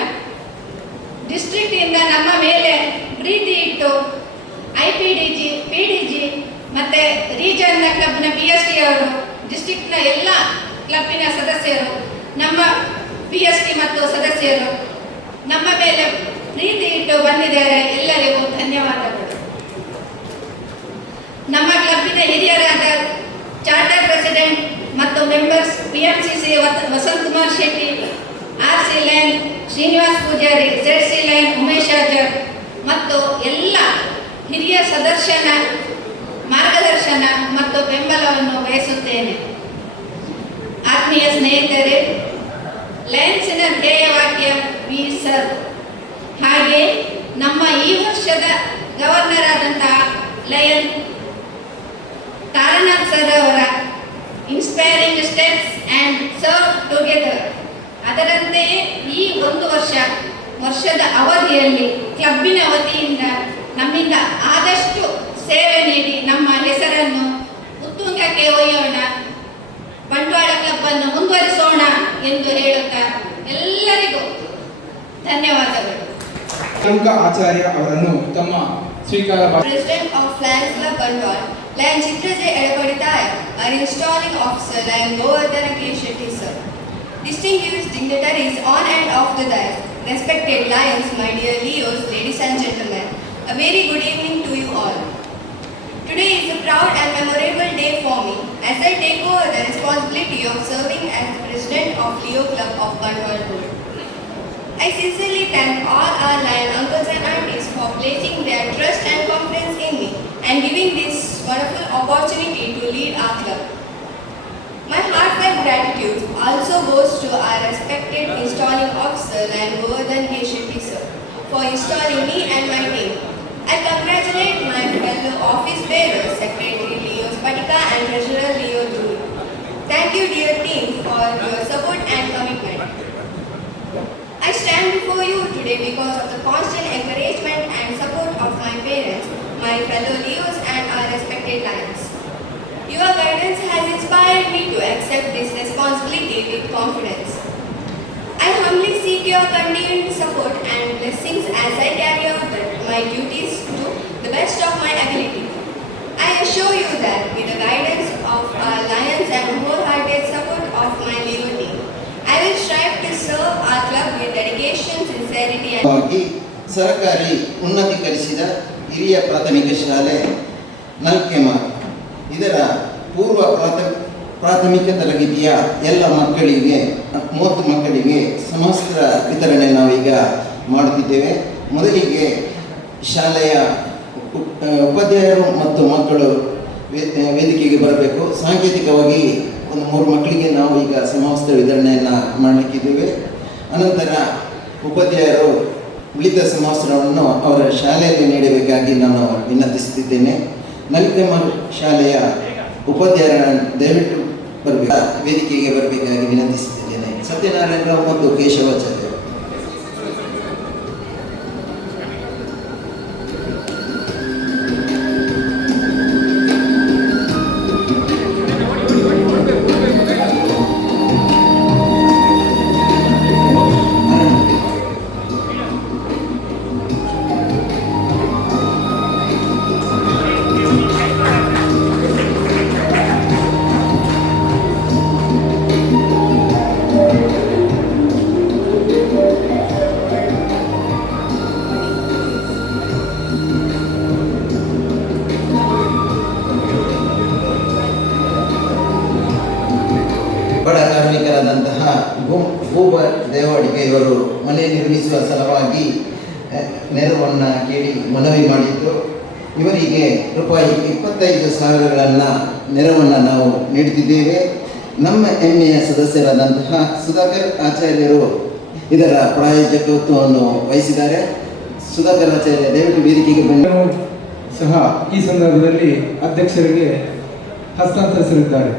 ಡಿಸ್ಟ್ರಿಕ್ಟ್ ಇಂದ ನಮ್ಮ ಮೇಲೆ ಪ್ರೀತಿ ಇಟ್ಟು IPDG, PDG ಮತ್ತೆ ರೀಜನ್ನ ಕ್ಲಬ್ನ PST ಅವರು, ಡಿಸ್ಟ್ರಿಕ್ಟ್ನ ಎಲ್ಲ ಕ್ಲಬ್ಬಿನ ಸದಸ್ಯರು, ನಮ್ಮ PST ಮತ್ತು ಸದಸ್ಯರು ನಮ್ಮ ಮೇಲೆ ಪ್ರೀತಿ ಇಟ್ಟು ಬಂದಿದ್ದಾರೆ. ಎಲ್ಲರಿಗೂ ಧನ್ಯವಾದಗಳು. ನಮ್ಮ ಕ್ಲಬ್ಬಿನ ಹಿರಿಯರಾದ ಚಾರ್ಟರ್ ಪ್ರೆಸಿಡೆಂಟ್ ಮತ್ತು members PMCC Vasant Kumar Shetty, RC lion Srinivas Poojari, ZC lion Umesh Achar ಮತ್ತು ಎಲ್ಲ ಹಿರಿಯ ಮಾರ್ಗದರ್ಶನ ಮತ್ತು ಬೆಂಬಲವನ್ನು ಬಯಸುತ್ತೇನೆ. ಆತ್ಮೀಯ ಸ್ನೇಹಿತರೆ, ಲಯನ್ಸಿನ ಧ್ಯೇಯವಾಕ್ಯ ವಿ ಸರ್ವ್. ಹಾಗೆ ನಮ್ಮ ಈ ವರ್ಷದ ಗವರ್ನರ್ ಆದಂತಹ ಲಯನ್ ತಾರನಾಥ್ ಸರ್ ಅವರ inspiring steps and serve together, ಅದರಂತೆಯೇ ಈ ಒಂದು ವರ್ಷದ ಅವಧಿಯಲ್ಲಿ ಕ್ಲಬ್ಬಿನ ವತಿಯಿಂದ ನಮ್ಮಿಂದ ಆದಷ್ಟು ಸೇವೆ ನೀಡಿ ನಮ್ಮ ಹೆಸರನ್ನು ಉತ್ತುಂಗಕ್ಕೆ ಒಯ್ಯೋಣ, ಬಂಟ್ವಾಳ ಕ್ಲಬ್ ಅನ್ನು ಮುಂದುವರಿಸೋಣ ಎಂದು ಹೇಳುತ್ತಾ ಎಲ್ಲರಿಗೂ ಧನ್ಯವಾದಗಳು. ಆಚಾರ್ಯ ಅವರನ್ನು ತಮ್ಮ ಸ್ವೀಕಾರ President of Lions Club Bandwal, Lion Chitraje Edapaditaya, our installing officer Lion Govardhana K. Shetty sir, distinguished dignitaries on and off the dais, respected lions, my dear Leos, ladies and gentlemen, a very good evening to you all. Today is a proud and memorable day for me as I take over the responsibility of serving as the president of Leo Club of Bandwal Road. I sincerely thank all our Lion uncles and aunties for placing their trust and confidence in me and giving this wonderful opportunity to lead our club. My heartfelt gratitude also goes to our respected installing officer Lion Govardhan K. Shetty sir for installing me and my team. I congratulate my fellow office bearers, Secretary Leo Spatika and Treasurer Leo Duri. Thank you dear team for your support and commitment. I stand stand before you today because of the constant encouragement and support of my parents, my fellow Leos and our respected lions. Your guidance has inspired me to accept this responsibility with confidence. I humbly seek your continued support and blessings as I carry out my duties to the best of my ability. I assure you that with the guidance of our Lions and wholehearted support of my Leo team, I will strive to serve our club with dedication, sincerity and ಸರ್ಕಾರಿ ಉನ್ನತೀಕರಿಸಿದ ಹಿರಿಯ ಪ್ರಾಥಮಿಕ ಶಾಲೆ ನಲ್ಕೆಮ ಇದರ ಪೂರ್ವ ಪ್ರಾಥಮಿಕ ತರಗತಿಯ ಎಲ್ಲ ಮಕ್ಕಳಿಗೆ 30 ಮಕ್ಕಳಿಗೆ ಸಮವಸ್ತ್ರ ವಿತರಣೆ ನಾವೀಗ ಮಾಡುತ್ತಿದ್ದೇವೆ. ಮೊದಲಿಗೆ ಶಾಲೆಯ ಉಪಾಧ್ಯಾಯರು ಮತ್ತು ಮಕ್ಕಳು ವೇದಿಕೆಗೆ ಬರಬೇಕು. ಸಾಂಕೇತಿಕವಾಗಿ ಒಂದು 3 ಮಕ್ಕಳಿಗೆ ನಾವು ಈಗ ಸಮವಸ್ತ್ರ ವಿತರಣೆಯನ್ನು ಮಾಡಲಿಕ್ಕಿದ್ದೇವೆ. ಅನಂತರ ಉಪಾಧ್ಯಾಯರು ಉಳಿದ ಸಮವಸ್ತ್ರವನ್ನು ಅವರ ಶಾಲೆಯಲ್ಲಿ ನೀಡಬೇಕಾಗಿ ನಾನು ವಿನಂತಿಸುತ್ತಿದ್ದೇನೆ. ನಲಿಕಮ ಶಾಲೆಯ ಉಪಾಧ್ಯಾಯರನ್ನು ದಯವಿಟ್ಟು ವೇದಿಕೆಗೆ ಬರಬೇಕಾಗಿ ವಿನಂತಿಸುತ್ತಿದ್ದೇನೆ. ಸತ್ಯನಾರಾಯಣ ರಾವ್ ಮತ್ತು ಕೇಶವಾಚಾರ್ಯ. ಬಡ ಕಾರ್ಮಿಕರಾದಂತಹ ಭೂಪ ದೇವಾಡಿಗೆ ಇವರು ಮನೆ ನಿರ್ಮಿಸುವ ಸಲುವಾಗಿ ನೆರವನ್ನು ಕೇಳಿ ಮನವಿ ಮಾಡಿದ್ದು ಇವರಿಗೆ ರೂಪಾಯಿ 25,000 ನೆರವನ್ನು ನಾವು ನೀಡುತ್ತಿದ್ದೇವೆ. ನಮ್ಮ ಹೆಮ್ಮೆಯ ಸದಸ್ಯರಾದಂತಹ ಸುಧಾಕರ್ ಆಚಾರ್ಯರು ಇದರ ಪ್ರಾಯೋಜಕತ್ವವನ್ನು ವಹಿಸಿದ್ದಾರೆ. ಸುಧಾಕರ್ ಆಚಾರ್ಯ ದಯವಿಟ್ಟು ವೇದಿಕೆಗೆ ಬಂದು ಸಹ ಈ ಸಂದರ್ಭದಲ್ಲಿ ಅಧ್ಯಕ್ಷರಿಗೆ ಹಸ್ತಾಂತರಿಸಲಿದ್ದಾರೆ.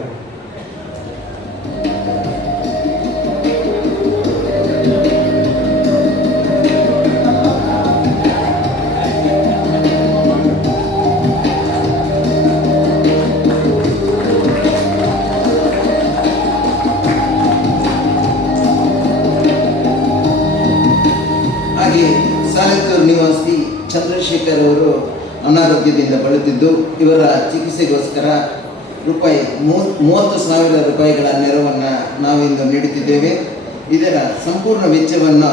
ಹಾಗೆ ಸಾಲತ್ತೂರು ನಿವಾಸಿ ಚಂದ್ರಶೇಖರ್ ಅವರು ಅನಾರೋಗ್ಯದಿಂದ ಬಳಲುತ್ತಿದ್ದು ಇವರ ಚಿಕಿತ್ಸೆಗೋಸ್ಕರ ರೂಪಾಯಿ 30,000 ರೂಪಾಯಿಗಳ ನೆರವನ್ನು ನಾವಿಂದು ನೀಡುತ್ತಿದ್ದೇವೆ. ಇದರ ಸಂಪೂರ್ಣ ವೆಚ್ಚವನ್ನು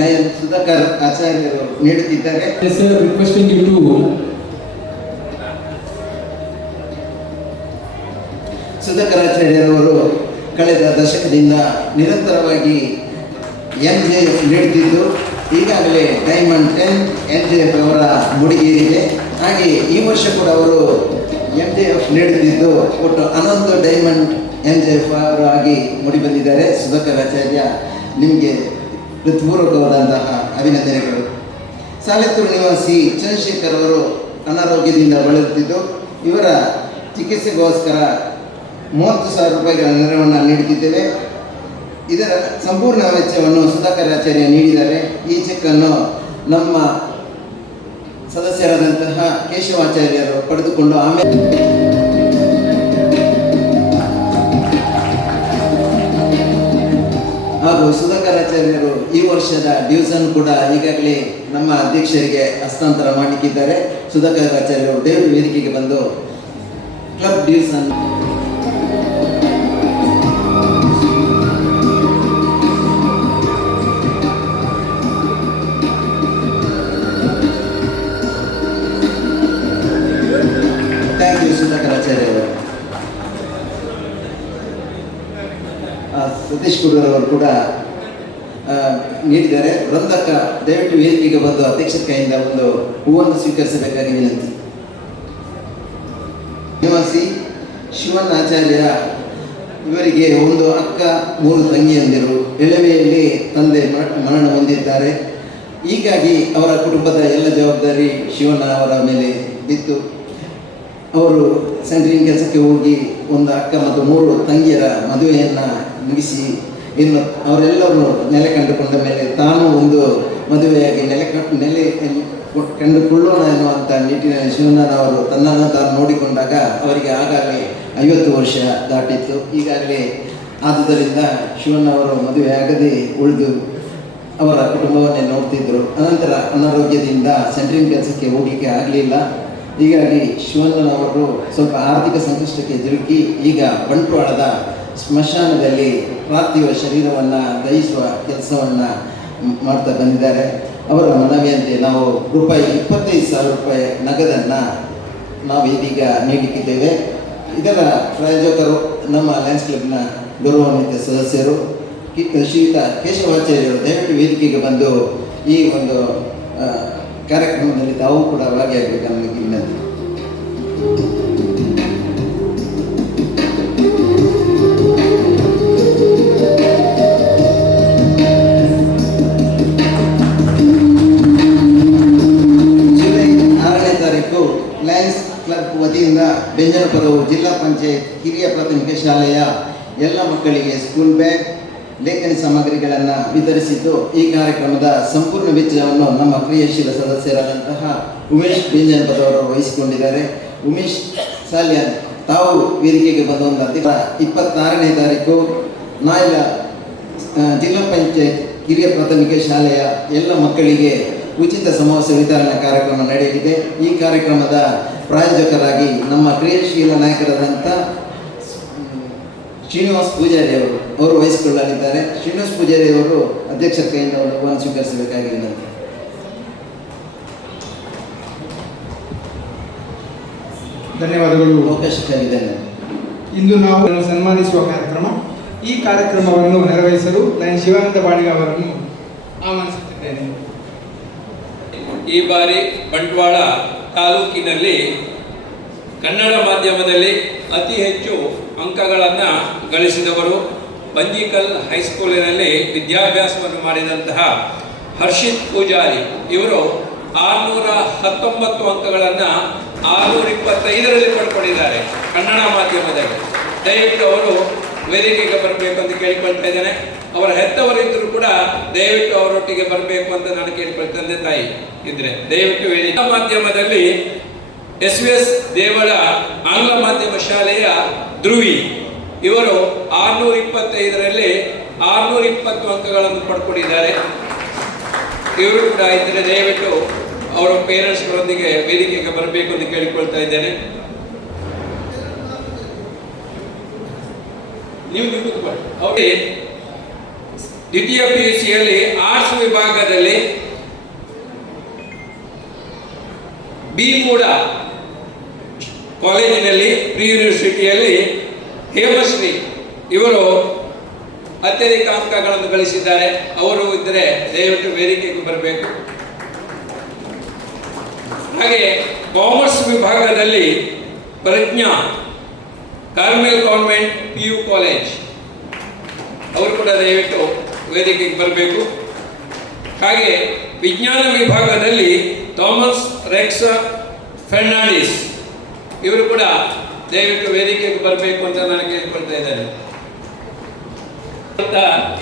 ಲಯನ್ ಸುಧಾಕರ್ ಆಚಾರ್ಯರು ನೀಡುತ್ತಿದ್ದಾರೆ. ಸುಧಾಕರ್ ಆಚಾರ್ಯರವರು ಕಳೆದ ದಶಕದಿಂದ ನಿರಂತರವಾಗಿ NJF ನೀಡುತ್ತಿದ್ದು ಈಗಾಗಲೇ ಡೈಮಂಡ್ 10 NJF ಅವರ ಮುಡಿಗೇರಿದೆ. ಹಾಗೆ ಈ ವರ್ಷ ಕೂಡ ಅವರು MJF ನೀಡುತ್ತಿದ್ದು ಒಟ್ಟು 11 ಡೈಮಂಡ್ NJF ಅವರಾಗಿ ಮುಡಿ ಬಂದಿದ್ದಾರೆ. ಸುಧಾಕರ್ ಆಚಾರ್ಯ ನಿಮಗೆ ಹೃತ್ಪೂರ್ವಕವಾದಂತಹ ಅಭಿನಂದನೆಗಳು. ಸಾಲೆತ್ತೂರು ನಿವಾಸಿ ಚಂದ್ರಶೇಖರ್ ಅವರು ಅನಾರೋಗ್ಯದಿಂದ ಬಳಲುತ್ತಿದ್ದು ಇವರ ಚಿಕಿತ್ಸೆಗೋಸ್ಕರ 30,000 ರೂಪಾಯಿಗಳ ನೆರವನ್ನು ನೀಡುತ್ತಿದ್ದೇವೆ. ಇದರ ಸಂಪೂರ್ಣ ವೆಚ್ಚವನ್ನು ಸುಧಾಕರ್ ಆಚಾರ್ಯ ನೀಡಿದ್ದಾರೆ. ಈ ಚೆಕ್ಕನ್ನು ನಮ್ಮ ಸದಸ್ಯರಾದಂತಹ ಕೇಶವಾಚಾರ್ಯರು ಪಡೆದುಕೊಂಡು ಆಮೇಲೆ ಹಾಗೂ ಸುಧಾಕರ್ ಆಚಾರ್ಯರು ಈ ವರ್ಷದ ಡ್ಯೂಸನ್ ಕೂಡ ಈಗಾಗಲೇ ನಮ್ಮ ಅಧ್ಯಕ್ಷರಿಗೆ ಹಸ್ತಾಂತರ ಮಾಡಲಿಕ್ಕಿದ್ದಾರೆ. ಸುಧಾಕರ್ ಆಚಾರ್ಯರು ದಯವಿಟ್ಟು ವೇದಿಕೆಗೆ ಬಂದು ಕ್ಲಬ್ ಡ್ಯೂಸನ್ ಸುಧಾಕರ್ ಆಚಾರ್ಯ ಅವರು. ಸತೀಶ್ ಕುಡೂರ್ ಅವರು ಕೂಡ ನೀಡಿದ್ದಾರೆ. ವೃಂದಕ್ಕ ದಯವಿಟ್ಟು ವೇದಿಕೆಗೆ ಬಂದು ಅಧ್ಯಕ್ಷರ ಕೈಯಿಂದ ಒಂದು ಹೂವನ್ನು ಸ್ವೀಕರಿಸಬೇಕಾಗಿ ವಿನಂತಿ. ನಿವಾಸಿ ಶಿವನ್ ಆಚಾರ್ಯ ಇವರಿಗೆ ಒಂದು ಅಕ್ಕ 3 ತಂಗಿಯಂದಿರು, ಎಳವೆಯಲ್ಲಿ ತಂದೆ ಮರಣ ಹೊಂದಿದ್ದಾರೆ. ಹೀಗಾಗಿ ಅವರ ಕುಟುಂಬದ ಎಲ್ಲ ಜವಾಬ್ದಾರಿ ಶಿವಣ್ಣ ಅವರ ಮೇಲೆ ಬಿತ್ತು. ಅವರು ಸೆಂಟ್ರಿಂಗ್ ಕೆಲಸಕ್ಕೆ ಹೋಗಿ ಒಂದು ಅಕ್ಕ ಮತ್ತು 3 ತಂಗಿಯರ ಮದುವೆಯನ್ನು ಮುಗಿಸಿ ಇನ್ನು ಅವರೆಲ್ಲರೂ ನೆಲೆ ಕಂಡುಕೊಂಡ ಮೇಲೆ ತಾನು ಒಂದು ಮದುವೆಯಾಗಿ ನೆಲೆ ಕಂಡುಕೊಳ್ಳೋಣ ಎನ್ನುವಂಥ ನಿಟ್ಟಿನಲ್ಲಿ ಶಿವಣ್ಣನವರು ತನ್ನನ್ನು ತಾನು ನೋಡಿಕೊಂಡಾಗ ಅವರಿಗೆ ಆಗಾಗಲೇ 50 ವರ್ಷ ದಾಟಿತ್ತು. ಈಗಾಗಲೇ ಆದುದರಿಂದ ಶಿವಣ್ಣವರು ಮದುವೆಯಾಗದೆ ಉಳಿದು ಅವರ ಕುಟುಂಬವನ್ನೇ ನೋಡ್ತಿದ್ದರು. ಅನಂತರ ಅನಾರೋಗ್ಯದಿಂದ ಸೆಂಟ್ರಿಂಗ್ ಕೆಲಸಕ್ಕೆ ಹೋಗಲಿಕ್ಕೆ ಆಗಲಿಲ್ಲ. ಹೀಗಾಗಿ ಶಿವಣ್ಣನವರು ಸ್ವಲ್ಪ ಆರ್ಥಿಕ ಸಂಕಷ್ಟಕ್ಕೆ ಸಿಲುಕಿ ಈಗ ಬಂಟ್ವಾಳದ ಸ್ಮಶಾನದಲ್ಲಿ ಪಾರ್ಥಿವ ಶರೀರವನ್ನು ದಹಿಸುವ ಕೆಲಸವನ್ನು ಮಾಡ್ತಾ ಬಂದಿದ್ದಾರೆ. ಅವರ ಮನವಿಯಂತೆ ನಾವು ₹25,000 ನಗದನ್ನು ನಾವು ಇದೀಗ ನೀಡಲಿಕ್ಕಿದ್ದೇವೆ. ಇದರ ಪ್ರಾಯೋಜಕರು ನಮ್ಮ ಲಯನ್ಸ್ ಕ್ಲಬ್ನ ಗೌರವಾನ್ವಿತ ಸದಸ್ಯರು ಶ್ರೀಯುತ ಕೇಶವಾಚಾರ್ಯರು. ದಯವಿಟ್ಟು ವೇದಿಕೆಗೆ ಬಂದು ಈ ಒಂದು ಕಾರ್ಯಕ್ರಮದಲ್ಲಿ ತಾವು ಕೂಡ ಭಾಗಿಯಾಗಬೇಕು ನಮಗೆ ವಿನಂತಿ. ಜುಲೈ 6ನೇ ತಾರೀಕು ಲಯನ್ಸ್ ಕ್ಲಬ್ ವತಿಯಿಂದ ಬೆಂಜನಪುರವು ಜಿಲ್ಲಾ ಪಂಚಾಯತ್ ಹಿರಿಯ ಪ್ರಾಥಮಿಕ ಶಾಲೆಯ ಎಲ್ಲ ಮಕ್ಕಳಿಗೆ ಸ್ಕೂಲ್ ಬ್ಯಾಗ್, ಲೇಖನಿ ಸಾಮಗ್ರಿಗಳನ್ನು ವಿತರಿಸಿದ್ದು, ಈ ಕಾರ್ಯಕ್ರಮದ ಸಂಪೂರ್ಣ ವೆಚ್ಚವನ್ನು ನಮ್ಮ ಕ್ರಿಯಾಶೀಲ ಸದಸ್ಯರಾದಂತಹ ಉಮೇಶ್ ಬೆಂಜನಪುರವರು ವಹಿಸಿಕೊಂಡಿದ್ದಾರೆ. ಉಮೇಶ್ ಸಾಲ್ಯಾನ್ ತಾವು ವೇದಿಕೆಗೆ ಬಂದ 26ನೇ ತಾರೀಕು ನಾಯಲ ಜಿಲ್ಲಾ ಪಂಚಾಯತ್ ಹಿರಿಯ ಪ್ರಾಥಮಿಕ ಶಾಲೆಯ ಎಲ್ಲ ಮಕ್ಕಳಿಗೆ ಉಚಿತ ಸಮವಸ್ತ್ರ ವಿತರಣಾ ಕಾರ್ಯಕ್ರಮ ನಡೆಯಲಿದೆ. ಈ ಕಾರ್ಯಕ್ರಮದ ಪ್ರಾಯೋಜಕರಾಗಿ ನಮ್ಮ ಕ್ರಿಯಾಶೀಲ ನಾಯಕರಾದಂಥ ಶ್ರೀನಿವಾಸ್ ಪೂಜಾರಿ ಅವರು ವಹಿಸಿಕೊಳ್ಳಲಿದ್ದಾರೆ. ಶ್ರೀನಿವಾಸ್ ಪೂಜಾರಿ ಅವರು ಅಧ್ಯಕ್ಷತೆಯಿಂದ ಅವರನ್ನು ಸ್ವೀಕರಿಸಬೇಕಾಗಿ ವಿನಂತಿ. ಧನ್ಯವಾದಗಳು. ಅವಕಾಶಕ್ಕಾಗಿ ಇಂದು ನಾವು ಸನ್ಮಾನಿಸುವ ಕಾರ್ಯಕ್ರಮ. ಈ ಕಾರ್ಯಕ್ರಮವನ್ನು ನೆರವೇರಿಸಲು ಲಯನ್ ಶಿವಾನಂದ ಬಾಳಿಗ ಅವರನ್ನು ಆಹ್ವಾನಿಸುತ್ತಿದ್ದೇನೆ. ಈ ಬಾರಿ ಬಂಟ್ವಾಳ ತಾಲೂಕಿನಲ್ಲಿ ಕನ್ನಡ ಮಾಧ್ಯಮದಲ್ಲಿ ಅತಿ ಹೆಚ್ಚು ಅಂಕಗಳನ್ನು ಗಳಿಸಿದವರು ಬಂಜಿಕಲ್ ಹೈಸ್ಕೂಲಿನಲ್ಲಿ ವಿದ್ಯಾಭ್ಯಾಸವನ್ನು ಮಾಡಿದಂತಹ ಹರ್ಷಿತ್ ಪೂಜಾರಿ ಇವರು 619 ಅಂಕಗಳನ್ನು 625ರಲ್ಲಿ ಪಡ್ಕೊಂಡಿದ್ದಾರೆ ಕನ್ನಡ ಮಾಧ್ಯಮದಲ್ಲಿ. ದಯವಿಟ್ಟು ಅವರು ವೇದಿಕೆಗೆ ಬರಬೇಕು ಅಂತ ಕೇಳಿಕೊಳ್ತಾ ಇದ್ದೇನೆ. ಅವರ ಹೆತ್ತವರಿದ್ದರೂ ಕೂಡ ದಯವಿಟ್ಟು ಅವರೊಟ್ಟಿಗೆ ಬರಬೇಕು ಅಂತ ನಾನು ಕೇಳಿಕೊಳ್ತಾ, ತಂದೆ ತಾಯಿ ಇದ್ರೆ ದಯವಿಟ್ಟು ವೇದಿಕೆ. ಮಾಧ್ಯಮದಲ್ಲಿ SVS ದೇವಳ ಆಂಗ್ಲ ಮಾಧ್ಯಮ ಶಾಲೆಯ ಧ್ರುವಿ ಇವರು 625ರಲ್ಲಿ 620 ಅಂಕಗಳನ್ನು ಪಡ್ಕೊಂಡಿದ್ದಾರೆ. ಇವರು ಕೂಡ ಇದ್ದರೆ ದಯವಿಟ್ಟು ಅವರ ಪೇರೆಂಟ್ಸ್ಗಳೊಂದಿಗೆ ವೇದಿಕೆಗೆ ಬರಬೇಕು ಅಂತ ಕೇಳಿಕೊಳ್ತಾ ಇದ್ದೇನೆ. ನೀವು ಅವರಿಗೆ ದ್ವಿತೀಯ PUCಯಲ್ಲಿ ಆರ್ಟ್ಸ್ ವಿಭಾಗದಲ್ಲಿ ಬಿ-ಮೂಡ ಕಾಲೇಜಿನಲ್ಲಿ ಪ್ರಿ ಯೂನಿವರ್ಸಿಟಿಯಲ್ಲಿ ಹೇಮಶ್ರೀ ಇವರು ಅತ್ಯಧಿಕ ಅಂಕಗಳನ್ನು ಗಳಿಸಿದ್ದಾರೆ. ಅವರು ಇದ್ದರೆ ದಯವಿಟ್ಟು ವೇದಿಕೆಗೆ ಬರಬೇಕು. ಹಾಗೆ ಕಾಮರ್ಸ್ ವಿಭಾಗದಲ್ಲಿ ಪ್ರಜ್ಞಾ ಕಾರ್ಮೆಲ್ ಕಾನ್ವೆಂಟ್ PU ಕಾಲೇಜ್ ಅವರು ಕೂಡ ದಯವಿಟ್ಟು ವೇದಿಕೆಗೆ ಬರಬೇಕು. ಹಾಗೆ ವಿಜ್ಞಾನ ವಿಭಾಗದಲ್ಲಿ ಥಾಮಸ್ ರೆಕ್ಸ್ ಫೆರ್ನಾಂಡಿಸ್ ಇವರು ಕೂಡ ದಯವಿಟ್ಟು ವೇದಿಕೆಗೆ ಬರಬೇಕು ಅಂತ ನಾನು ಕೇಳಿಕೊಳ್ತಾ ಇದ್ದೇನೆ.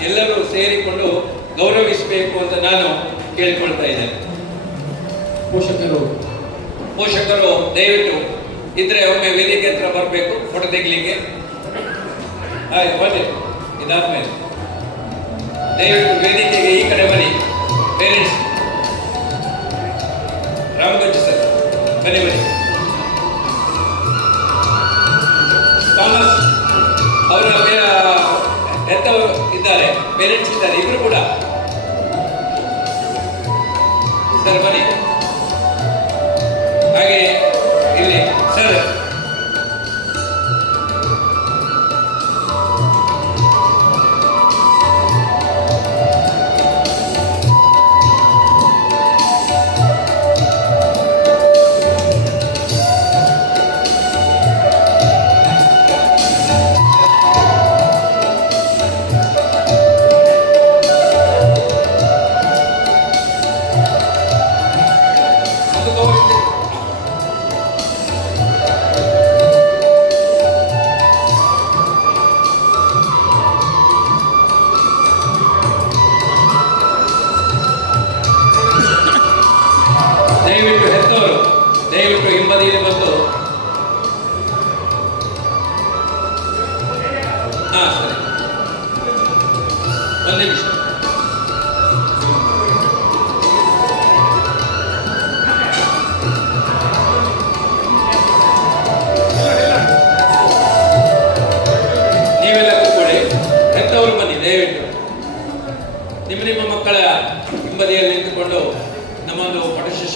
ಎಲ್ಲರೂ ಸೇರಿಕೊಂಡು ಗೌರವಿಸಬೇಕು ಅಂತ ನಾನು ಕೇಳಿಕೊಳ್ತಾ ಇದ್ದೇನೆ. ಪೋಷಕರು ದಯವಿಟ್ಟು ಇದ್ರೆ ಒಮ್ಮೆ ವೇದಿಕೆ ಹತ್ರ ಬರಬೇಕು ಫೋಟೋ ತೆಗಿಲಿಕ್ಕೆ. ಬನ್ನಿ, ಇದಾದ್ಮೇಲೆ ದಯವಿಟ್ಟು ವೇದಿಕೆಗೆ ಈ ಕಡೆ ಬನ್ನಿ. ಪೇರೆಂಟ್ಸ್ ರಾಮಗಂಜ್ ಸರ್ ಬನ್ನಿ. ಥಾಮಸ್ ಅವರ ಹೆತ್ತವರು ಇದ್ದಾರೆ, ಪೇರೆಂಟ್ಸ್ ಇದ್ದಾರೆ, ಇವರು ಕೂಡ ಸರ್ ಬನ್ನಿ. ಹಾಗೆ ಇಲ್ಲಿ ಸರ್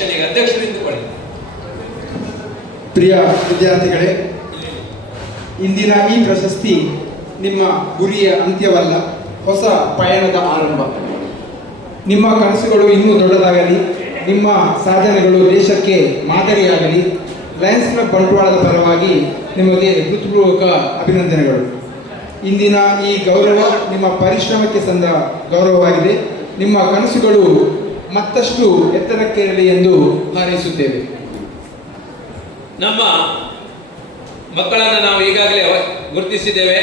ಘೋಷಣೆಗೆ ಅಧ್ಯಕ್ಷರಿಂದುಕೊಳ್ಳಿ. ಪ್ರಿಯ ವಿದ್ಯಾರ್ಥಿಗಳೇ, ಇಂದಿನ ಈ ಪ್ರಶಸ್ತಿ ನಿಮ್ಮ ಗುರಿಯ ಅಂತ್ಯವಲ್ಲ, ಹೊಸ ಪಯಣದ ಆರಂಭ. ನಿಮ್ಮ ಕನಸುಗಳು ಇನ್ನೂ ದೊಡ್ಡದಾಗಲಿ, ನಿಮ್ಮ ಸಾಧನೆಗಳು ದೇಶಕ್ಕೆ ಮಾದರಿಯಾಗಲಿ. ಲಯನ್ಸ್ ಕ್ಲಬ್ ಬಂಟ್ವಾಳದ ಪರವಾಗಿ ನಿಮಗೆ ಹೃತ್ಪೂರ್ವಕ ಅಭಿನಂದನೆಗಳು. ಇಂದಿನ ಈ ಗೌರವ ನಿಮ್ಮ ಪರಿಶ್ರಮಕ್ಕೆ ಸಂದ ಗೌರವವಾಗಿದೆ. ನಿಮ್ಮ ಕನಸುಗಳು ಮತ್ತಷ್ಟು ಎತ್ತರಕ್ಕೇರಲಿ ಎಂದು ಹಾರೈಸುತ್ತೇವೆ. ನಮ್ಮ ಮಕ್ಕಳನ್ನು ನಾವು ಈಗಾಗಲೇ ಗುರುತಿಸಿದ್ದೇವೆ.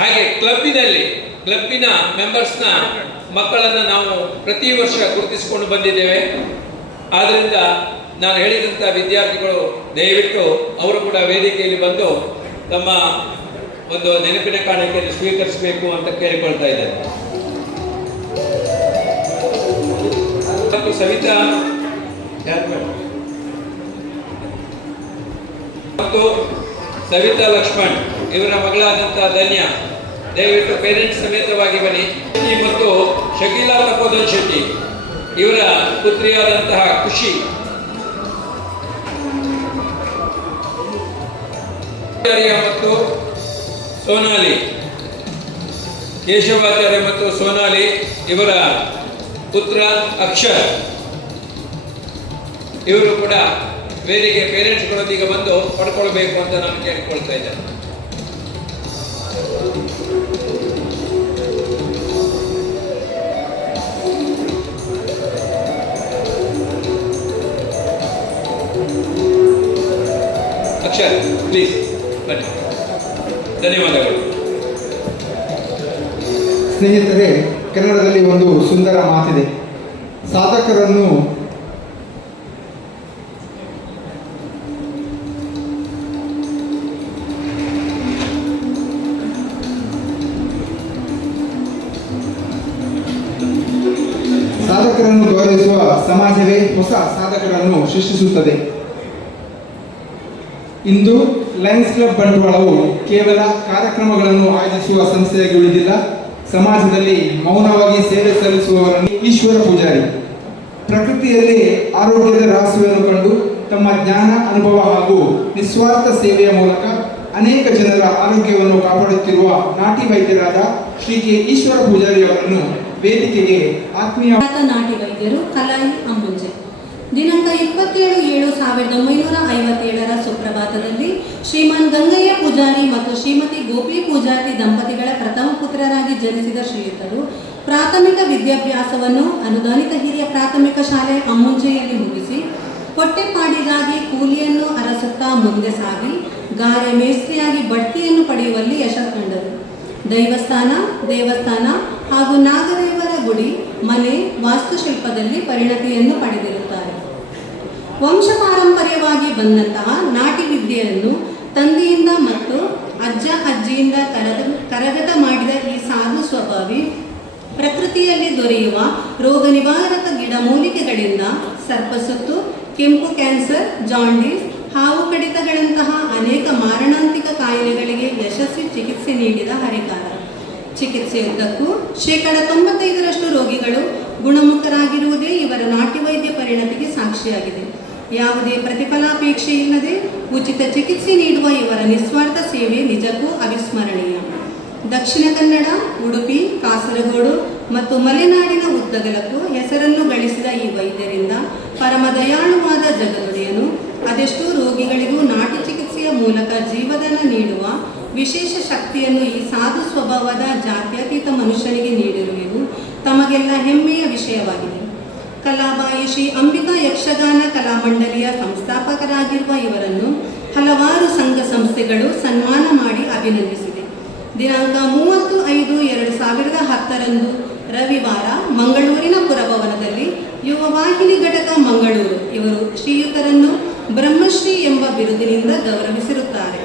ಹಾಗೆ ಕ್ಲಬ್ಬಿನ ಮೆಂಬರ್ಸ್ನ ಮಕ್ಕಳನ್ನು ನಾವು ಪ್ರತಿ ವರ್ಷ ಗುರುತಿಸಿಕೊಂಡು ಬಂದಿದ್ದೇವೆ. ಆದ್ದರಿಂದ ನಾನು ಹೇಳಿದಂಥ ವಿದ್ಯಾರ್ಥಿಗಳು ದಯವಿಟ್ಟು ಅವರು ಕೂಡ ವೇದಿಕೆಯಲ್ಲಿ ಬಂದು ತಮ್ಮ ಒಂದು ನೆನಪಿನ ಕಾಣಿಕೆಯನ್ನು ಸ್ವೀಕರಿಸಬೇಕು ಅಂತ ಕೇಳಿಕೊಳ್ತಾ ಇದ್ದಾರೆ. ಮತ್ತು ಸವಿತಾ ಮತ್ತು ಸವಿತಾ ಲಕ್ಷ್ಮಣ್ ಇವರ ಮಗಳಾದಂಥ ಧನ್ಯ ದಯವಿಟ್ಟು ಪೇರೆಂಟ್ಸ್ ಸಮೇತವಾಗಿ ಬನ್ನಿ. ಮತ್ತು ಶಕೀಲಾ ತಪೋದನ್ ಶೆಟ್ಟಿ ಇವರ ಪುತ್ರಿಯಾದಂತಹ ಖುಷಿ, ಮತ್ತು ಸೋನಾಲಿ, ಕೇಶವಾಚಾರ್ಯ ಮತ್ತು ಸೋನಾಲಿ ಇವರ ಪುತ್ರ ಅಕ್ಷರ್ ಇವರು ಕೂಡ ವೇದಿಕೆ ಪೇರೆಂಟ್ಸ್ಗಳೊಂದಿಗೆ ಬಂದು ಪಡ್ಕೊಳ್ಬೇಕು ಅಂತ ನಾನು ಕೇಳಿಕೊಳ್ತಾ ಇದ್ದೇನೆ. ಅಕ್ಷರ್ ಪ್ಲೀಸ್ ಬನ್ನಿ. ಧನ್ಯವಾದಗಳು. ಸ್ನೇಹಿತರೆ, ಕನ್ನಡದಲ್ಲಿ ಒಂದು ಸುಂದರ ಮಾತಿದೆ, ಸಾಧಕರನ್ನು ಗೌರವಿಸುವ ಸಮಾಜವೇ ಹೊಸ ಸಾಧಕರನ್ನು ಸೃಷ್ಟಿಸುತ್ತದೆ. ಇಂದು ಲಯನ್ಸ್ ಕ್ಲಬ್ ಬಂಟ್ವಾಳವು ಕೇವಲ ಕಾರ್ಯಕ್ರಮಗಳನ್ನು ಆಯೋಜಿಸುವ ಸಂಸ್ಥೆಯಾಗಿ ಉಳಿದಿಲ್ಲ, ಸಮಾಜದಲ್ಲಿ ಮೌನವಾಗಿ ಸೇವೆ ಸಲ್ಲಿಸುವವರನ್ನು ಈಶ್ವರ ಪೂಜಾರಿ. ಪ್ರಕೃತಿಯಲ್ಲಿ ಆರೋಗ್ಯದ ರಹಸ್ಯವನ್ನು ಕಂಡು ತಮ್ಮ ಜ್ಞಾನ, ಅನುಭವ ಹಾಗೂ ನಿಸ್ವಾರ್ಥ ಸೇವೆಯ ಮೂಲಕ ಅನೇಕ ಜನರ ಆರೋಗ್ಯವನ್ನು ಕಾಪಾಡುತ್ತಿರುವ ನಾಟಿ ವೈದ್ಯರಾದ ಶ್ರೀ ಕೆ ಈಶ್ವರ ಪೂಜಾರಿ ಅವರನ್ನು ವೇದಿಕೆಗೆ ಆತ್ಮೀಯ ನಾಟಿ ವೈದ್ಯರು ಕಲಾಯಿ ಅಮ್ಮುಂಜೆ. ದಿನಾಂಕ 27/7/1957 ಸುಪ್ರಭಾತದಲ್ಲಿ ಶ್ರೀಮಾನ್ ಗಂಗಯ್ಯ ಪೂಜಾರಿ ಮತ್ತು ಶ್ರೀಮತಿ ಗೋಪಿ ಪೂಜಾರಿ ದಂಪತಿಗಳ ಪ್ರಥಮ ಪುತ್ರರಾಗಿ ಜನಿಸಿದ ಶ್ರೀಯುತರು ಪ್ರಾಥಮಿಕ ವಿದ್ಯಾಭ್ಯಾಸವನ್ನು ಅನುದಾನಿತ ಹಿರಿಯ ಪ್ರಾಥಮಿಕ ಶಾಲೆ ಅಮ್ಮುಂಜೆಯಲ್ಲಿ ಮುಗಿಸಿ ಹೊಟ್ಟೆಪಾಡಿಗಾಗಿ ಕೂಲಿಯನ್ನು ಅರಸುತ್ತಾ ಮುಂದೆ ಸಾಗಿ ಗಾರೆ ಮೇಸ್ತ್ರಿಯಾಗಿ ಬಡ್ತಿಯನ್ನು ಪಡೆಯುವಲ್ಲಿ ಯಶ ಕಂಡರು. ದೇವಸ್ಥಾನ ಹಾಗೂ ನಾಗದೇವರ ಗುಡಿ, ಮನೆ, ವಾಸ್ತುಶಿಲ್ಪದಲ್ಲಿ ಪರಿಣತಿಯನ್ನು ಪಡೆದಿರುತ್ತಾರೆ. ವಂಶ ಪಾರಂಪರ್ಯವಾಗಿ ಬಂದಂತಹ ನಾಟಿ ವಿದ್ಯೆಯನ್ನು ತಂದೆಯಿಂದ ಮತ್ತು ಅಜ್ಜಿಯಿಂದ ಕರಗತ ಮಾಡಿದ ಈ ಸಾಧು ಸ್ವಭಾವಿ ಪ್ರಕೃತಿಯಲ್ಲಿ ದೊರೆಯುವ ರೋಗ ನಿವಾರಕ ಗಿಡಮೂಲಿಕೆಗಳಿಂದ ಸರ್ಪಸುತ್ತು, ಕೆಂಪು ಕ್ಯಾನ್ಸರ್, ಜಾಂಡೀಸ್, ಹಾವು ಕಡಿತಗಳಂತಹ ಅನೇಕ ಮಾರಣಾಂತಿಕ ಕಾಯಿಲೆಗಳಿಗೆ ಯಶಸ್ವಿ ಚಿಕಿತ್ಸೆ ನೀಡಿದ ಹರಿಕಾರ. ಚಿಕಿತ್ಸೆಯುದ್ದಕ್ಕೂ 95% ರೋಗಿಗಳು ಗುಣಮುಖರಾಗಿರುವುದೇ ಇವರ ನಾಟಿ ವೈದ್ಯ ಪರಿಣತಿಗೆ ಸಾಕ್ಷಿಯಾಗಿದೆ. ಯಾವುದೇ ಪ್ರತಿಫಲಾಪೇಕ್ಷೆ ಇಲ್ಲದೆ ಉಚಿತ ಚಿಕಿತ್ಸೆ ನೀಡುವ ಇವರ ನಿಸ್ವಾರ್ಥ ಸೇವೆ ನಿಜಕ್ಕೂ ಅವಿಸ್ಮರಣೀಯ. ದಕ್ಷಿಣ ಕನ್ನಡ, ಉಡುಪಿ, ಕಾಸರಗೋಡು ಮತ್ತು ಮಲೆನಾಡಿನ ಉದ್ದಗಲಕ್ಕೂ ಹೆಸರನ್ನು ಗಳಿಸಿದ ಈ ವೈದ್ಯರಿಂದ ಪರಮ ದಯಾಳುವಾದ ಜಗದೊಡೆಯನು ಅದೆಷ್ಟೋ ರೋಗಿಗಳಿಗೂ ನಾಟಿ ಚಿಕಿತ್ಸೆಯ ಮೂಲಕ ಜೀವದಾನ ನೀಡುವ ವಿಶೇಷ ಶಕ್ತಿಯನ್ನು ಈ ಸಾಧು ಸ್ವಭಾವದ ಜಾತ್ಯತೀತ ಮನುಷ್ಯನಿಗೆ ನೀಡಿರುವುದು ತಮಗೆಲ್ಲ ಹೆಮ್ಮೆಯ ವಿಷಯವಾಗಿದೆ. ಕಲಾಬಾಯಿ ಶ್ರೀ ಅಂಬಿಕಾ ಯಕ್ಷಗಾನ ಕಲಾಮಂಡಲಿಯ ಸಂಸ್ಥಾಪಕರಾಗಿರುವ ಇವರನ್ನು ಹಲವಾರು ಸಂಘ ಸಂಸ್ಥೆಗಳು ಸನ್ಮಾನ ಮಾಡಿ ಅಭಿನಂದಿಸಿದೆ. ದಿನಾಂಕ 30/5/2010 ರವಿವಾರ ಮಂಗಳೂರಿನ ಪುರಭವನದಲ್ಲಿ ಯುವ ವಾಹಿನಿ ಘಟಕ ಮಂಗಳೂರು ಇವರು ಶ್ರೀಯುತರನ್ನು ಬ್ರಹ್ಮಶ್ರೀ ಎಂಬ ಬಿರುದಿನಿಂದ ಗೌರವಿಸಿರುತ್ತಾರೆ.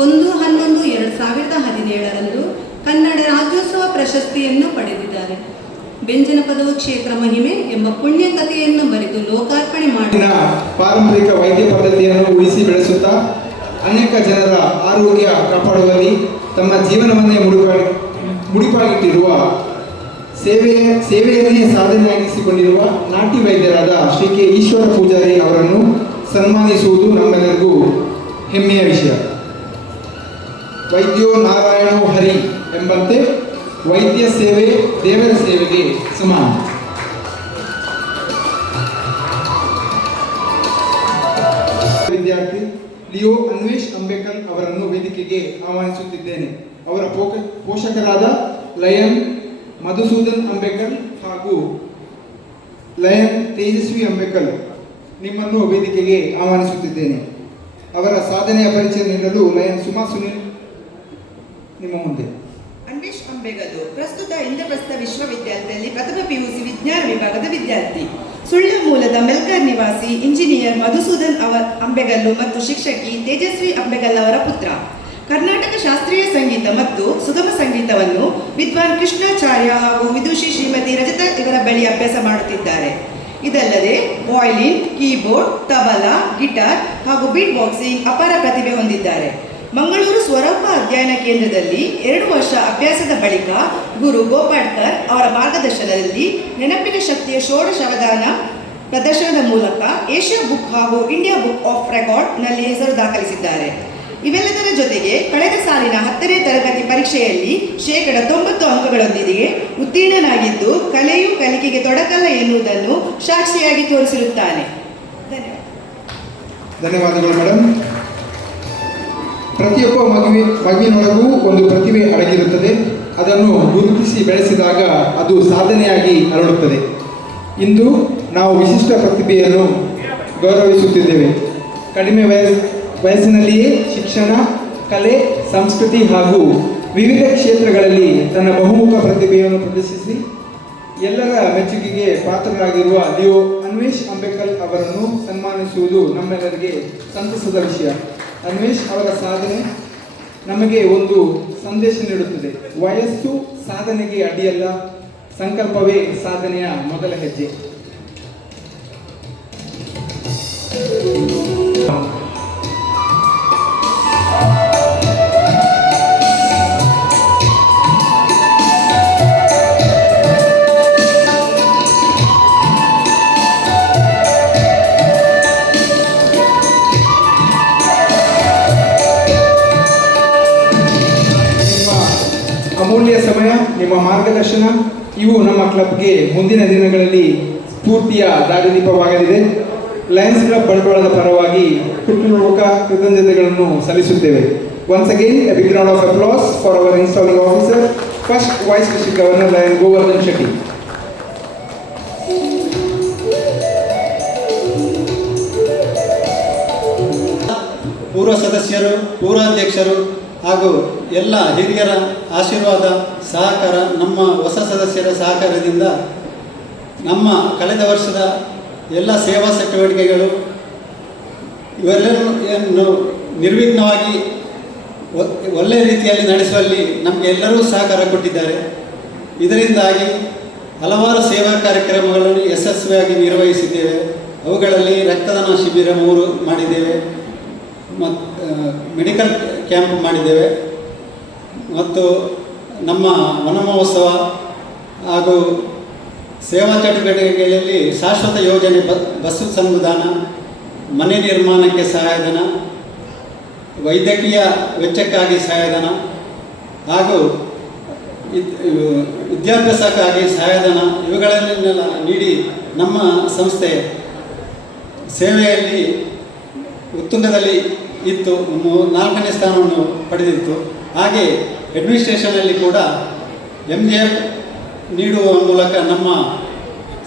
1/11/2017 ಕನ್ನಡ ರಾಜ್ಯೋತ್ಸವ ಪ್ರಶಸ್ತಿಯನ್ನು ಪಡೆದಿದ್ದಾರೆ. ಬೆಂಜನಪದವು ಕ್ಷೇತ್ರ ಮಹಿಮೆ ಎಂಬ ಪುಣ್ಯ ಕಥೆಯನ್ನು ಬರೆದು ಲೋಕಾರ್ಪಣೆ ಮಾಡಿದ ಪಾರಂಪರಿಕ ವೈದ್ಯ ಪದ್ಧತಿಯನ್ನು ಉಳಿಸಿ ಬೆಳೆಸುತ್ತಾ ಅನೇಕ ಜನರ ಆರೋಗ್ಯ ಕಾಪಾಡುವಲ್ಲಿ ತಮ್ಮ ಜೀವನವನ್ನೇ ಮುಡಿಪಾಗಿಟ್ಟಿರುವ ಸೇವೆಯನ್ನೇ ಸಾಧನೆಯಾಗಿಸಿಕೊಂಡಿರುವ ನಾಟಿ ವೈದ್ಯರಾದ ಶ್ರೀ ಕೆ ಈಶ್ವರ ಪೂಜಾರಿ ಅವರನ್ನು ಸನ್ಮಾನಿಸುವುದು ನಮ್ಮೆಲ್ಲರಿಗೂ ಹೆಮ್ಮೆಯ ವಿಷಯ. ವೈದ್ಯೋ ನಾರಾಯಣೋ ಹರಿ ಎಂಬಂತೆ ವೈದ್ಯ ಸೇವೆ ದೇವರ ಸೇವೆಗೆ ಸಮಾನ. ವಿದ್ಯಾರ್ಥಿ ಲಿಯೋ ಅನ್ವೇಶ್ ಅಂಬೇಕಲ್ ಅವರನ್ನು ವೇದಿಕೆಗೆ ಆಹ್ವಾನಿಸುತ್ತಿದ್ದೇನೆ. ಅವರ ಪೋಷಕರಾದ ಲಯನ್ ಮಧುಸೂದನ್ ಅಂಬೇಕಲ್ ಹಾಗೂ ಲಯನ್ ತೇಜಸ್ವಿ ಅಂಬೇಕಲ್ ನಿಮ್ಮನ್ನು ವೇದಿಕೆಗೆ ಆಹ್ವಾನಿಸುತ್ತಿದ್ದೇನೆ. ಅವರ ಸಾಧನೆಯ ಪರಿಚಯ ನೀಡಲು ಲಯನ್ ಸುಮಾ ಸುನಿಲ್ ನಿಮ್ಮ ಮುಂದೆ. ಅನ್ವೇಶ್ ಅಂಬೇಗಲ್ಲು ಪ್ರಸ್ತುತ ಇಂದ್ರಪ್ರಸ್ಥ ವಿಶ್ವವಿದ್ಯಾಲಯದಲ್ಲಿ ಪ್ರಥಮ ಪಿಯುಸಿ ವಿಜ್ಞಾನ ವಿಭಾಗದ ವಿದ್ಯಾರ್ಥಿ. ಸುಳ್ಳ ಮೂಲದ ಮೆಲ್ಕರ್ ನಿವಾಸಿ ಇಂಜಿನಿಯರ್ ಮಧುಸೂದನ್ ಅಂಬೇಗಲ್ಲು ಮತ್ತು ಶಿಕ್ಷಕಿ ತೇಜಸ್ವಿ ಅಂಬೇಗಲ್ ಅವರ ಪುತ್ರ. ಕರ್ನಾಟಕ ಶಾಸ್ತ್ರೀಯ ಸಂಗೀತ ಮತ್ತು ಸುಗಮ ಸಂಗೀತವನ್ನು ವಿದ್ವಾನ್ ಕೃಷ್ಣಾಚಾರ್ಯ ಹಾಗೂ ವಿದುಷಿ ಶ್ರೀಮತಿ ರಜತ ಇವರ ಬಳಿ ಅಭ್ಯಾಸ ಮಾಡುತ್ತಿದ್ದಾರೆ. ಇದಲ್ಲದೆ ವಾಯ್ಲಿನ್, ಕೀಬೋರ್ಡ್, ತಬಲಾ, ಗಿಟಾರ್ ಹಾಗೂ ಬೀಟ್ ಬಾಕ್ಸಿಂಗ್ ಅಪಾರ ಪ್ರತಿಭೆ ಹೊಂದಿದ್ದಾರೆ. ಮಂಗಳೂರು ಸ್ವರೂಪ ಅಧ್ಯಯನ ಕೇಂದ್ರದಲ್ಲಿ 2 ವರ್ಷ ಅಭ್ಯಾಸದ ಬಳಿಕ ಗುರು ಗೋಪಾಡ್ಕರ್ ಅವರ ಮಾರ್ಗದರ್ಶನದಲ್ಲಿ ನೆನಪಿನ ಶಕ್ತಿಯ ಷೋಡಶ ಅವಧಾನ ಪ್ರದರ್ಶನದ ಮೂಲಕ ಏಷ್ಯಾ ಬುಕ್ ಹಾಗೂ ಇಂಡಿಯಾ ಬುಕ್ ಆಫ್ ರೆಕಾರ್ಡ್ನಲ್ಲಿ ಹೆಸರು ದಾಖಲಿಸಿದ್ದಾರೆ. ಇವೆಲ್ಲದರ ಜೊತೆಗೆ ಕಳೆದ ಸಾಲಿನ 10ನೇ ತರಗತಿ ಪರೀಕ್ಷೆಯಲ್ಲಿ 90% ಅಂಕಗಳೊಂದಿಗೆ ಉತ್ತೀರ್ಣನಾಗಿದ್ದು ಕಲೆಯು ಕಲಿಕೆಗೆ ತೊಡಕಲ್ಲ ಎನ್ನುವುದನ್ನು ಸಾಕ್ಷಿಯಾಗಿ ತೋರಿಸಿರುತ್ತಾನೆ. ಧನ್ಯವಾದಗಳು ಮೇಡಮ್. ಪ್ರತಿಯೊಬ್ಬ ಮಗುವಿನೊಳಗೂ ಒಂದು ಪ್ರತಿಭೆ ಅಡಗಿರುತ್ತದೆ. ಅದನ್ನು ಗುರುತಿಸಿ ಬೆಳೆಸಿದಾಗ ಅದು ಸಾಧನೆಯಾಗಿ ಹರಡುತ್ತದೆ. ಇಂದು ನಾವು ವಿಶಿಷ್ಟ ಪ್ರತಿಭೆಯನ್ನು ಗೌರವಿಸುತ್ತಿದ್ದೇವೆ. ಕಡಿಮೆ ವಯಸ್ಸಿನಲ್ಲಿಯೇ ಶಿಕ್ಷಣ, ಕಲೆ, ಸಂಸ್ಕೃತಿ ಹಾಗೂ ವಿವಿಧ ಕ್ಷೇತ್ರಗಳಲ್ಲಿ ತನ್ನ ಬಹುಮುಖ ಪ್ರತಿಭೆಯನ್ನು ಪ್ರದರ್ಶಿಸಿ ಎಲ್ಲರ ಮೆಚ್ಚುಗೆಗೆ ಪಾತ್ರರಾಗಿರುವ ಲಿಯೋ ಅನ್ವೇಶ್ ಅಂಬೇಕಲ್ ಅವರನ್ನು ಸನ್ಮಾನಿಸುವುದು ನಮ್ಮೆಲ್ಲರಿಗೆ ಸಂತಸದ ವಿಷಯ. ಅನ್ವೇಶ್ ಅವರ ಸಾಧನೆ ನಮಗೆ ಒಂದು ಸಂದೇಶ ನೀಡುತ್ತದೆ. ವಯಸ್ಸು ಸಾಧನೆಗೆ ಅಡ್ಡಿಯಲ್ಲ, ಸಂಕಲ್ಪವೇ ಸಾಧನೆಯ ಮೊದಲ ಹೆಜ್ಜೆ. ಅಮೂಲ್ಯ ಸಮಯ, ನಿಮ್ಮ ಮಾರ್ಗದರ್ಶನ ಇವು ನಮ್ಮ ಕ್ಲಬ್ಗೆ ಮುಂದಿನ ದಿನಗಳಲ್ಲಿ ಸ್ಫೂರ್ತಿಯ ದಾರಿದೀಪವಾಗಲಿದೆ. ಲಯನ್ಸ್ ಕ್ಲಬ್ ಬಂಡವಾಳದ ಪರವಾಗಿ ಹೃತ್ಪೂರ್ವಕ ಕೃತಜ್ಞತೆಗಳನ್ನು ಸಲ್ಲಿಸುತ್ತೇವೆ. Once again a big round of applause for our installing officer, first vice district governor lion Govardhan Shetty. ಪೂರ್ವ ಸದಸ್ಯರು, ಪೂರ್ವಾಧ್ಯಕ್ಷರು ಹಾಗೂ ಎಲ್ಲ ಹಿರಿಯರ ಆಶೀರ್ವಾದ, ಸಹಕಾರ, ನಮ್ಮ ಹೊಸ ಸದಸ್ಯರ ಸಹಕಾರದಿಂದ ನಮ್ಮ ಕಳೆದ ವರ್ಷದ ಎಲ್ಲ ಸೇವಾ ಚಟುವಟಿಕೆಗಳು ಇವೆಲ್ಲರನ್ನು ನಿರ್ವಿಘ್ನವಾಗಿ ಒಳ್ಳೆಯ ರೀತಿಯಲ್ಲಿ ನಡೆಸುವಲ್ಲಿ ನಮಗೆ ಎಲ್ಲರೂ ಸಹಕಾರ ಕೊಟ್ಟಿದ್ದಾರೆ. ಇದರಿಂದಾಗಿ ಹಲವಾರು ಸೇವಾ ಕಾರ್ಯಕ್ರಮಗಳನ್ನು ಯಶಸ್ವಿಯಾಗಿ ನಿರ್ವಹಿಸಿದ್ದೇವೆ. ಅವುಗಳಲ್ಲಿ ರಕ್ತದಾನ ಶಿಬಿರ 3 ಮಾಡಿದ್ದೇವೆ, ಮತ್ತು ಮೆಡಿಕಲ್ ಕ್ಯಾಂಪ್ ಮಾಡಿದ್ದೇವೆ, ಮತ್ತು ನಮ್ಮ ವನ ಮಹೋತ್ಸವ ಹಾಗೂ ಸೇವಾ ಚಟುವಟಿಕೆಗಳಲ್ಲಿ ಶಾಶ್ವತ ಯೋಜನೆ, ಬಸ್ಸು ಸಂವಿಧಾನ, ಮನೆ ನಿರ್ಮಾಣಕ್ಕೆ ಸಹಾಯಧನ, ವೈದ್ಯಕೀಯ ವೆಚ್ಚಕ್ಕಾಗಿ ಸಹಾಯಧನ ಹಾಗೂ ವಿದ್ಯಾಭ್ಯಾಸಕ್ಕಾಗಿ ಸಹಾಯಧನ ಇವುಗಳನ್ನೆಲ್ಲ ನೀಡಿ ನಮ್ಮ ಸಂಸ್ಥೆ ಸೇವೆಯಲ್ಲಿ ಉತ್ತುಂಗದಲ್ಲಿ ಇತ್ತು. 4ನೇ ಸ್ಥಾನವನ್ನು ಪಡೆದಿತ್ತು. ಹಾಗೆ ಅಡ್ಮಿನಿಸ್ಟ್ರೇಷನಲ್ಲಿ ಕೂಡ MJF ನೀಡುವ ಮೂಲಕ ನಮ್ಮ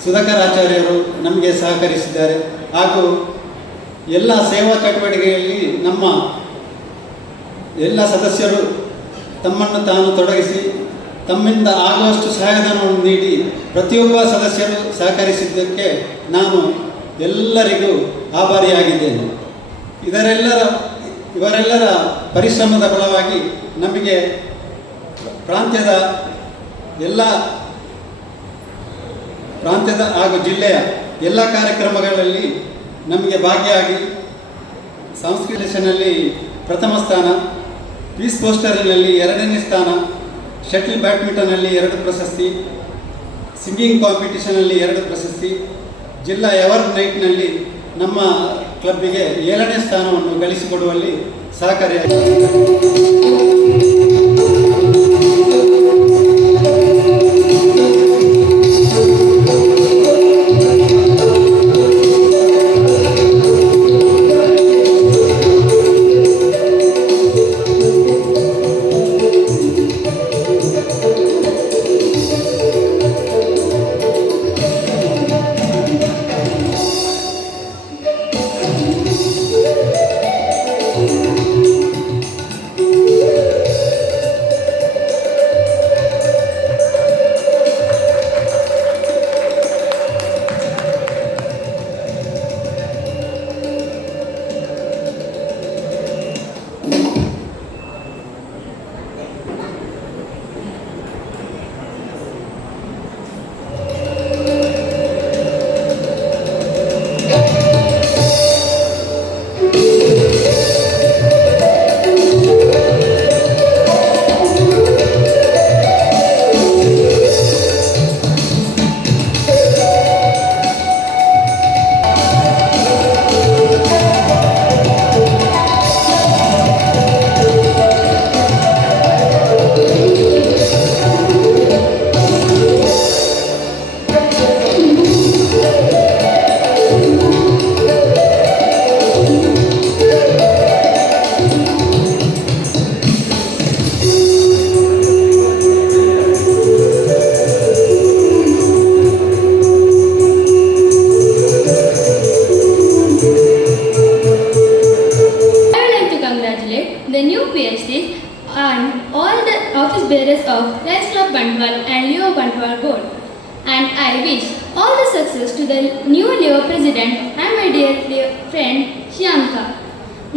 ಸುಧಾಕರ್ ಆಚಾರ್ಯರು ನಮಗೆ ಸಹಕರಿಸಿದ್ದಾರೆ. ಹಾಗೂ ಎಲ್ಲ ಸೇವಾ ಚಟುವಟಿಕೆಯಲ್ಲಿ ನಮ್ಮ ಎಲ್ಲ ಸದಸ್ಯರು ತಮ್ಮನ್ನು ತಾನು ತೊಡಗಿಸಿ ತಮ್ಮಿಂದ ಆಗುವಷ್ಟು ಸಹಾಯಧನವನ್ನು ನೀಡಿ ಪ್ರತಿಯೊಬ್ಬ ಸದಸ್ಯರು ಸಹಕರಿಸಿದ್ದಕ್ಕೆ ನಾನು ಎಲ್ಲರಿಗೂ ಆಭಾರಿಯಾಗಿದ್ದೇನೆ. ಇವರೆಲ್ಲರ ಪರಿಶ್ರಮದ ಫಲವಾಗಿ ನಮಗೆ ಪ್ರಾಂತ್ಯದ ಹಾಗೂ ಜಿಲ್ಲೆಯ ಎಲ್ಲ ಕಾರ್ಯಕ್ರಮಗಳಲ್ಲಿ ನಮಗೆ ಭಾಗಿಯಾಗಿ ಸಾಂಸ್ಕೃತಿಕನಲ್ಲಿ ಪ್ರಥಮ ಸ್ಥಾನ, ಪೀಸ್ ಪೋಸ್ಟರ್ನಲ್ಲಿ 2ನೇ ಸ್ಥಾನ, ಶಟಲ್ ಬ್ಯಾಡ್ಮಿಂಟನ್ನಲ್ಲಿ 2 ಪ್ರಶಸ್ತಿ, ಸಿಂಗಿಂಗ್ ಕಾಂಪಿಟಿಷನಲ್ಲಿ 2 ಪ್ರಶಸ್ತಿ, ಜಿಲ್ಲಾ ಎವರ್ ನೈಟ್ನಲ್ಲಿ ನಮ್ಮ ಕ್ಲಬ್ಬಿಗೆ 7ನೇ ಸ್ಥಾನವನ್ನು ಗಳಿಸಿಕೊಡುವಲ್ಲಿ ಸಹಕಾರಿಯಾಗಿದೆ. And I wish all the success to the new Leo president and my dear Leo friend Shianka.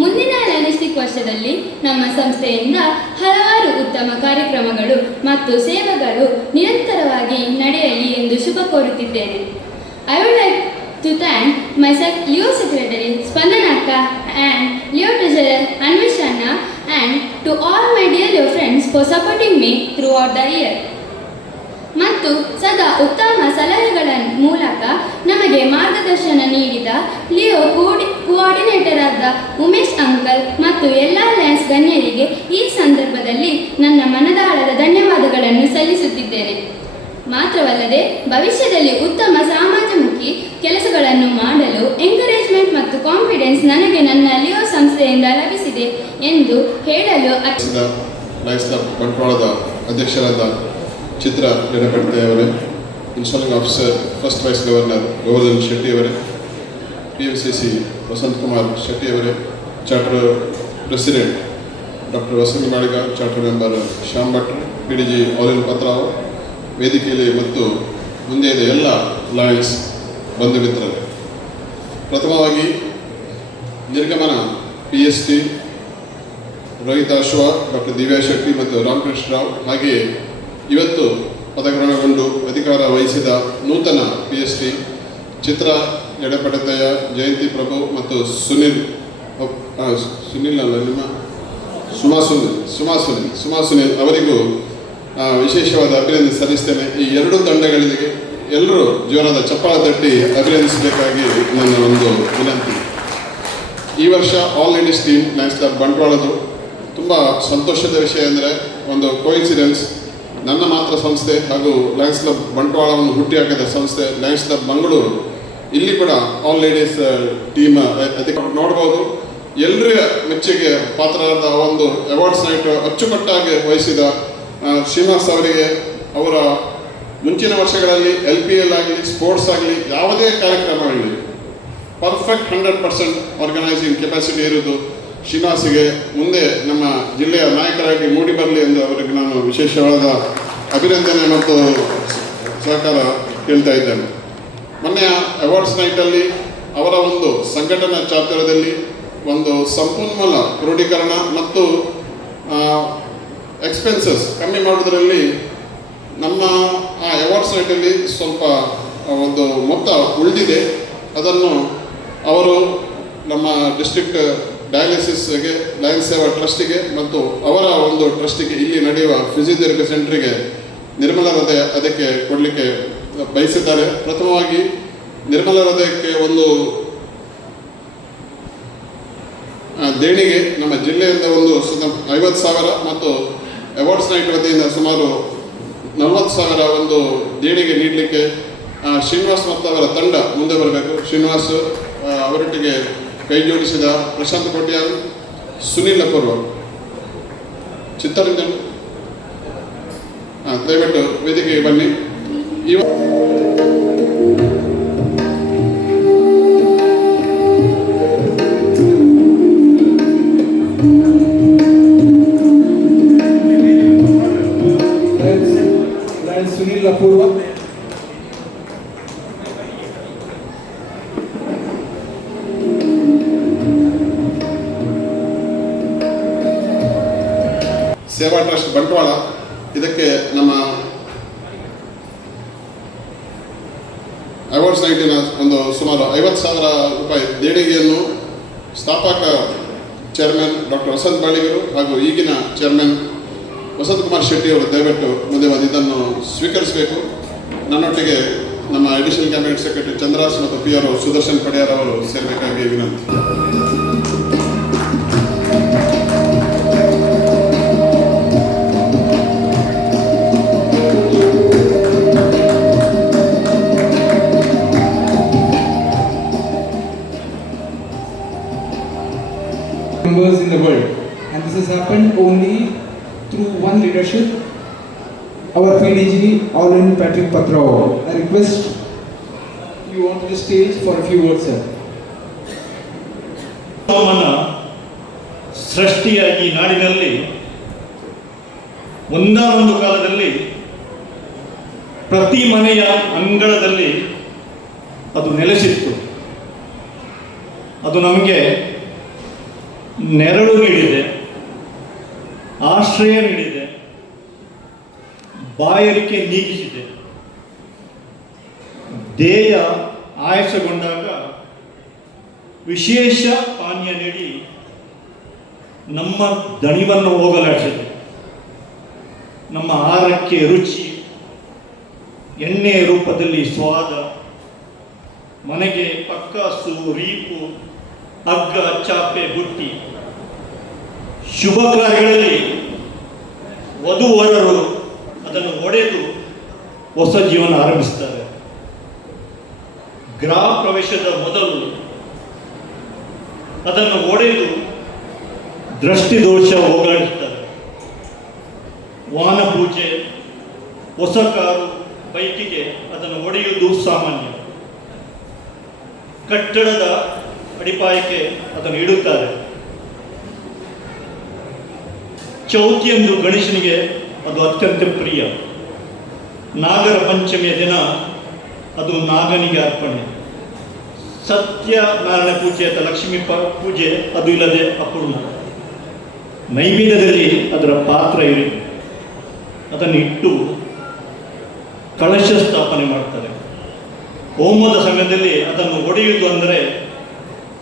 ಮುಂದಿನ ಅನಲಿಸ್ಟಿಕ್ ವರ್ಷದಲ್ಲಿ ನಮ್ಮ ಸಂಸ್ಥೆಯಿಂದ ಹಲವಾರು ಉತ್ತಮ ಕಾರ್ಯಕ್ರಮಗಳು ಮತ್ತು ಸೇವೆಗಳು ನಿರಂತರವಾಗಿ ನಡೆಯಲಿ ಎಂದು ಶುಭ ಕೋರುತ್ತಿದ್ದೇನೆ. I would like to thank my Leo secretary Spandanaka and Leo treasurer Anvishanna and to all my dear Leo friends for supporting me throughout the year. ಮತ್ತು ಸದಾ ಉತ್ತಮ ಸಲಹೆಗಳ ಮೂಲಕ ನಮಗೆ ಮಾರ್ಗದರ್ಶನ ನೀಡಿದ ಲಿಯೋ ಕೋಆರ್ಡಿನೇಟರ್ ಆದ ಉಮೇಶ್ ಅಂಕಲ್ ಮತ್ತು ಎಲ್ಲ ಲಯನ್ಸ್ ಗಣ್ಯರಿಗೆ ಈ ಸಂದರ್ಭದಲ್ಲಿ ನನ್ನ ಮನದಾಳದ ಧನ್ಯವಾದಗಳನ್ನು ಸಲ್ಲಿಸುತ್ತಿದ್ದೇನೆ. ಮಾತ್ರವಲ್ಲದೆ ಭವಿಷ್ಯದಲ್ಲಿ ಉತ್ತಮ ಸಮಾಜಮುಖಿ ಕೆಲಸಗಳನ್ನು ಮಾಡಲು ಎಂಕರೇಜ್ಮೆಂಟ್ ಮತ್ತು ಕಾನ್ಫಿಡೆನ್ಸ್ ನನಗೆ ನನ್ನ ಲಿಯೋ ಸಂಸ್ಥೆಯಿಂದ ಲಭಿಸಿದೆ ಎಂದು ಹೇಳಲು ಲಯನ್ಸ್ ಕ್ಲಬ್ ಬಂಟ್ವಾಳದ ಅಧ್ಯಕ್ಷರಾದ ಚಿತ್ರ ಎಡಪಡ್ತೆಯವರೇ, installing officer first vice governor Govardhan ಶೆಟ್ಟಿಯವರೇ, PMCC ವಸಂತ್ ಕುಮಾರ್ ಶೆಟ್ಟಿಯವರೇ, charter president doctor Vasanth Maliga, charter member Shyam Bhat, PDG Allen Patrao, ವೇದಿಕೆಯಲ್ಲಿ ಮತ್ತು ಮುಂದೆ ಇದೆ ಎಲ್ಲ ಲಯನ್ಸ್ ಬಂಧು ಮಿತ್ರರೇ, ಪ್ರಥಮವಾಗಿ ನಿರ್ಗಮನ PST ರೋಹಿತ್ ಅಶ್ವಾ, ಡಾಕ್ಟರ್ ದಿವ್ಯಾ ಶೆಟ್ಟಿ ಮತ್ತು ರಾಮಕೃಷ್ಣ ರಾವ್, ಹಾಗೆಯೇ ಇವತ್ತು ಪದಗ್ರಹಣಗೊಂಡು ಅಧಿಕಾರ ವಹಿಸಿದ ನೂತನ PST ಚಿತ್ರ ಎಡಪಡತೆಯ, ಜಯಂತಿ ಪ್ರಭು ಮತ್ತು ಸುನಿಲ್ ಅಲ್ಲ ನಿಮ್ಮ ಸುಮಾ ಸುನಿಲ್ ಅವರಿಗೂ ವಿಶೇಷವಾದ ಅಭಿನಂದನೆ ಸಲ್ಲಿಸ್ತೇನೆ. ಈ ಎರಡೂ ತಂಡಗಳಿಗೆ ಎಲ್ಲರೂ ಜೀವನದ ಚಪ್ಪಾಳ ತಟ್ಟಿ ಅಭಿನಂದಿಸಬೇಕಾಗಿ ನನ್ನ ಒಂದು ವಿನಂತಿ. ಈ ವರ್ಷ all ladies team lions club ಬಂಟ್ವಾಳದು ತುಂಬ ಸಂತೋಷದ ವಿಷಯ ಅಂದರೆ ಒಂದು ಕೋಇನ್ಸಿಡೆನ್ಸ್, ನನ್ನ ಮಾತ್ರ ಸಂಸ್ಥೆ ಹಾಗೂ ಲಯನ್ಸ್ ಕ್ಲಬ್ ಬಂಟ್ವಾಳವನ್ನು ಹುಟ್ಟಿ ಹಾಕಿದ ಸಂಸ್ಥೆ ಲಯನ್ಸ್ ಕ್ಲಬ್ ಮಂಗಳೂರು, ಇಲ್ಲಿ ಕೂಡ ಆಲ್ ಲೇಡೀಸ್ ಟೀಮ್ ಅದಕ್ಕೆ ನೋಡ್ಬೋದು. ಎಲ್ಲರ ಮೆಚ್ಚುಗೆ ಪಾತ್ರರಾದ ಒಂದು ಅವಾರ್ಡ್ಸ್ ನೈಟ್ ಅಚ್ಚುಕಟ್ಟಾಗಿ ವಹಿಸಿದ ಶ್ರೀನಿವಾಸ್ ಅವರಿಗೆ ಅವರ ಮುಂಚಿನ ವರ್ಷಗಳಲ್ಲಿ LPL ಆಗಲಿ ಸ್ಪೋರ್ಟ್ಸ್ ಆಗಲಿ ಯಾವುದೇ ಕಾರ್ಯಕ್ರಮಗಳಲ್ಲಿ ಪರ್ಫೆಕ್ಟ್ 100% ಆರ್ಗನೈಸಿಂಗ್ ಕೆಪಾಸಿಟಿ ಇರುವುದು ಶ್ರೀನಿವಾಸಿಗೆ ಮುಂದೆ ನಮ್ಮ ಜಿಲ್ಲೆಯ ನಾಯಕರಾಗಿ ಮೂಡಿ ಬರಲಿ ಎಂದು ಅವರಿಗೆ ನಾನು ವಿಶೇಷವಾದ ಅಭಿನಂದನೆ ಮತ್ತು ಸಹಕಾರ ಕೇಳ್ತಾ ಇದ್ದೇನೆ. ಮೊನ್ನೆಯ ಅವಾರ್ಡ್ಸ್ ನೈಟಲ್ಲಿ ಅವರ ಒಂದು ಸಂಘಟನಾ ಚಾತುರ್ಯದಲ್ಲಿ ಒಂದು ಸಂಪನ್ಮೂಲ ಕ್ರೋಢೀಕರಣ ಮತ್ತು ಎಕ್ಸ್ಪೆನ್ಸಸ್ ಕಮ್ಮಿ ಮಾಡೋದರಲ್ಲಿ ನಮ್ಮ ಆ ಅವಾರ್ಡ್ಸ್ ನೈಟಲ್ಲಿ ಸ್ವಲ್ಪ ಒಂದು ಮೊತ್ತ ಉಳಿದಿದೆ. ಅದನ್ನು ಅವರು ನಮ್ಮ ಡಿಸ್ಟ್ರಿಕ್ಟ್ ಡಯಾಲಿಸಿಸ್ಗೆ, ಲಯನ್ಸ್ ಸೇವಾ ಟ್ರಸ್ಟಿಗೆ ಮತ್ತು ಅವರ ಒಂದು ಟ್ರಸ್ಟಿಗೆ ಇಲ್ಲಿ ನಡೆಯುವ ಫಿಸಿಯೋಥೆರಪಿ ಸೆಂಟ್ರಿಗೆ ನಿರ್ಮಲ ಅದಕ್ಕೆ ಕೊಡಲಿಕ್ಕೆ ಬಯಸಿದ್ದಾರೆ. ಪ್ರಥಮವಾಗಿ ನಿರ್ಮಲ ಹೃದಯಕ್ಕೆ ಒಂದು ದೇಣಿಗೆ ನಮ್ಮ ಜಿಲ್ಲೆಯಿಂದ ಒಂದು 50,000 ಮತ್ತು ಅವಾರ್ಡ್ಸ್ ನೈಟ್ ವತಿಯಿಂದ ಸುಮಾರು 40,000 ಒಂದು ದೇಣಿಗೆ ನೀಡಲಿಕ್ಕೆ ಶ್ರೀನಿವಾಸ್ ಮತ್ತು ಅವರ ತಂಡ ಮುಂದೆ ಬರಬೇಕು. ಶ್ರೀನಿವಾಸ್ ಅವರೊಟ್ಟಿಗೆ ಕೈ ಜೋಡಿಸಿದ ಪ್ರಶಾಂತ್ ಕೋಟ್ಯಾನ್, ಸುನಿಲ್ ಅಪೂರ್ವ, ಚಿತ್ತರಂಜನ್ ದಯವಿಟ್ಟು ವೇದಿಕೆಗೆ ಬನ್ನಿ. ಸುನಿಲ್ ಅಪೂರ್ವ, ಸೇವಾ ಟ್ರಸ್ಟ್ ಬಂಟ್ವಾಳ, ಇದಕ್ಕೆ ನಮ್ಮ ಅವಾರ್ಡ್ಸ್ ನೈಟಿನ ಒಂದು ಸುಮಾರು 50,000 ರೂಪಾಯಿ ದೇಣಿಗೆಯನ್ನು ಸ್ಥಾಪಕ ಚೇರ್ಮನ್ ಡಾಕ್ಟರ್ ವಸಂತ್ ಬಾಳಿಗರು ಹಾಗೂ ಈಗಿನ ಚೇರ್ಮನ್ ವಸಂತ್ ಕುಮಾರ್ ಶೆಟ್ಟಿ ಅವರು ದಯವಿಟ್ಟು ಮುಂದೆ ಬಂದು ಇದನ್ನು ಸ್ವೀಕರಿಸಬೇಕು. ನನ್ನೊಟ್ಟಿಗೆ ನಮ್ಮ ಅಡಿಷನಲ್ ಕ್ಯಾಬಿನೆಟ್ ಸೆಕ್ರೆಟರಿ ಚಂದ್ರಾಸ್ ಮತ್ತು PR ಸುದರ್ಶನ್ ಪಡಿಯಾರ್ ಅವರು ಸೇರಬೇಕಾಗಿ ವಿನಂತಿ. members in the world, and this has happened only through one leadership, our PDG All-in Patrick Patrao. I request you onto the stage for a few words, sir. ಸೃಷ್ಟಿಯ ಈ ನಾಡಿನಲ್ಲಿ ಒಂದಾನೊಂದು ಕಾಲದಲ್ಲಿ ಪ್ರತಿ ಮನೆಯ ಅಂಗಳದಲ್ಲಿ ಅದು ನೆಲೆಸಿತ್ತು. ಅದು ನಮಗೆ ನೆರಳು ನೀಡಿದೆ, ಆಶ್ರಯ ನೀಡಿದೆ, ಬಾಯಾರಿಕೆ ನೀಗಿಸಿದೆ. ದೇಹ ಆಯಾಸಗೊಂಡಾಗ ವಿಶೇಷ ಪಾನೀಯ ನೀಡಿ ನಮ್ಮ ದಣಿವನ್ನು ಹೋಗಲಾಡಿಸಿದೆ. ನಮ್ಮ ಆಹಾರಕ್ಕೆ ರುಚಿ, ಎಣ್ಣೆಯ ರೂಪದಲ್ಲಿ ಸ್ವಾದ, ಮನೆಗೆ ಪಕ್ಕಾಸು, ರೀಪು, ಹಗ್ಗ, ಚಾಪೆ, ಬುಟ್ಟಿ. ಶುಭ ಕಾರ್ಯಗಳಲ್ಲಿ ವಧುವರರು ಅದನ್ನು ಒಡೆದು ಹೊಸ ಜೀವನ ಆರಂಭಿಸ್ತಾರೆ. ಗೃಹ ಪ್ರವೇಶದ ಮೊದಲು ಅದನ್ನು ಒಡೆದು ದೃಷ್ಟಿ ದೋಷ ಹೋಗಲಾಡಿಸ್ತಾರೆ. ವಾಹನ ಪೂಜೆ, ಹೊಸ ಕಾರು, ಬೈಕಿಗೆ ಅದನ್ನು ಒಡೆಯುವುದು ಸಾಮಾನ್ಯ. ಕಟ್ಟಡದ ಅಡಿಪಾಯಕ್ಕೆ ಅದನ್ನು ಇಡುತ್ತಾರೆ. ಚೌತಿಯಂದು ಗಣೇಶನಿಗೆ ಅದು ಅತ್ಯಂತ ಪ್ರಿಯ. ನಾಗರ ಪಂಚಮಿಯ ದಿನ ಅದು ನಾಗನಿಗೆ ಅರ್ಪಣೆ. ಸತ್ಯನಾರಾಯಣ ಪೂಜೆ ಅಥವಾ ಲಕ್ಷ್ಮೀ ಪೂಜೆ ಅದು ಇಲ್ಲದೆ ಅಪೂರ್ಣ. ನೈವೇದ್ಯದಲ್ಲಿ ಅದರ ಪಾತ್ರ ಇರಿ, ಅದನ್ನು ಇಟ್ಟು ಕಳಶ ಸ್ಥಾಪನೆ ಮಾಡ್ತಾರೆ. ಹೋಮದ ಸಮಯದಲ್ಲಿ ಅದನ್ನು ಒಡೆಯುವುದು ಅಂದರೆ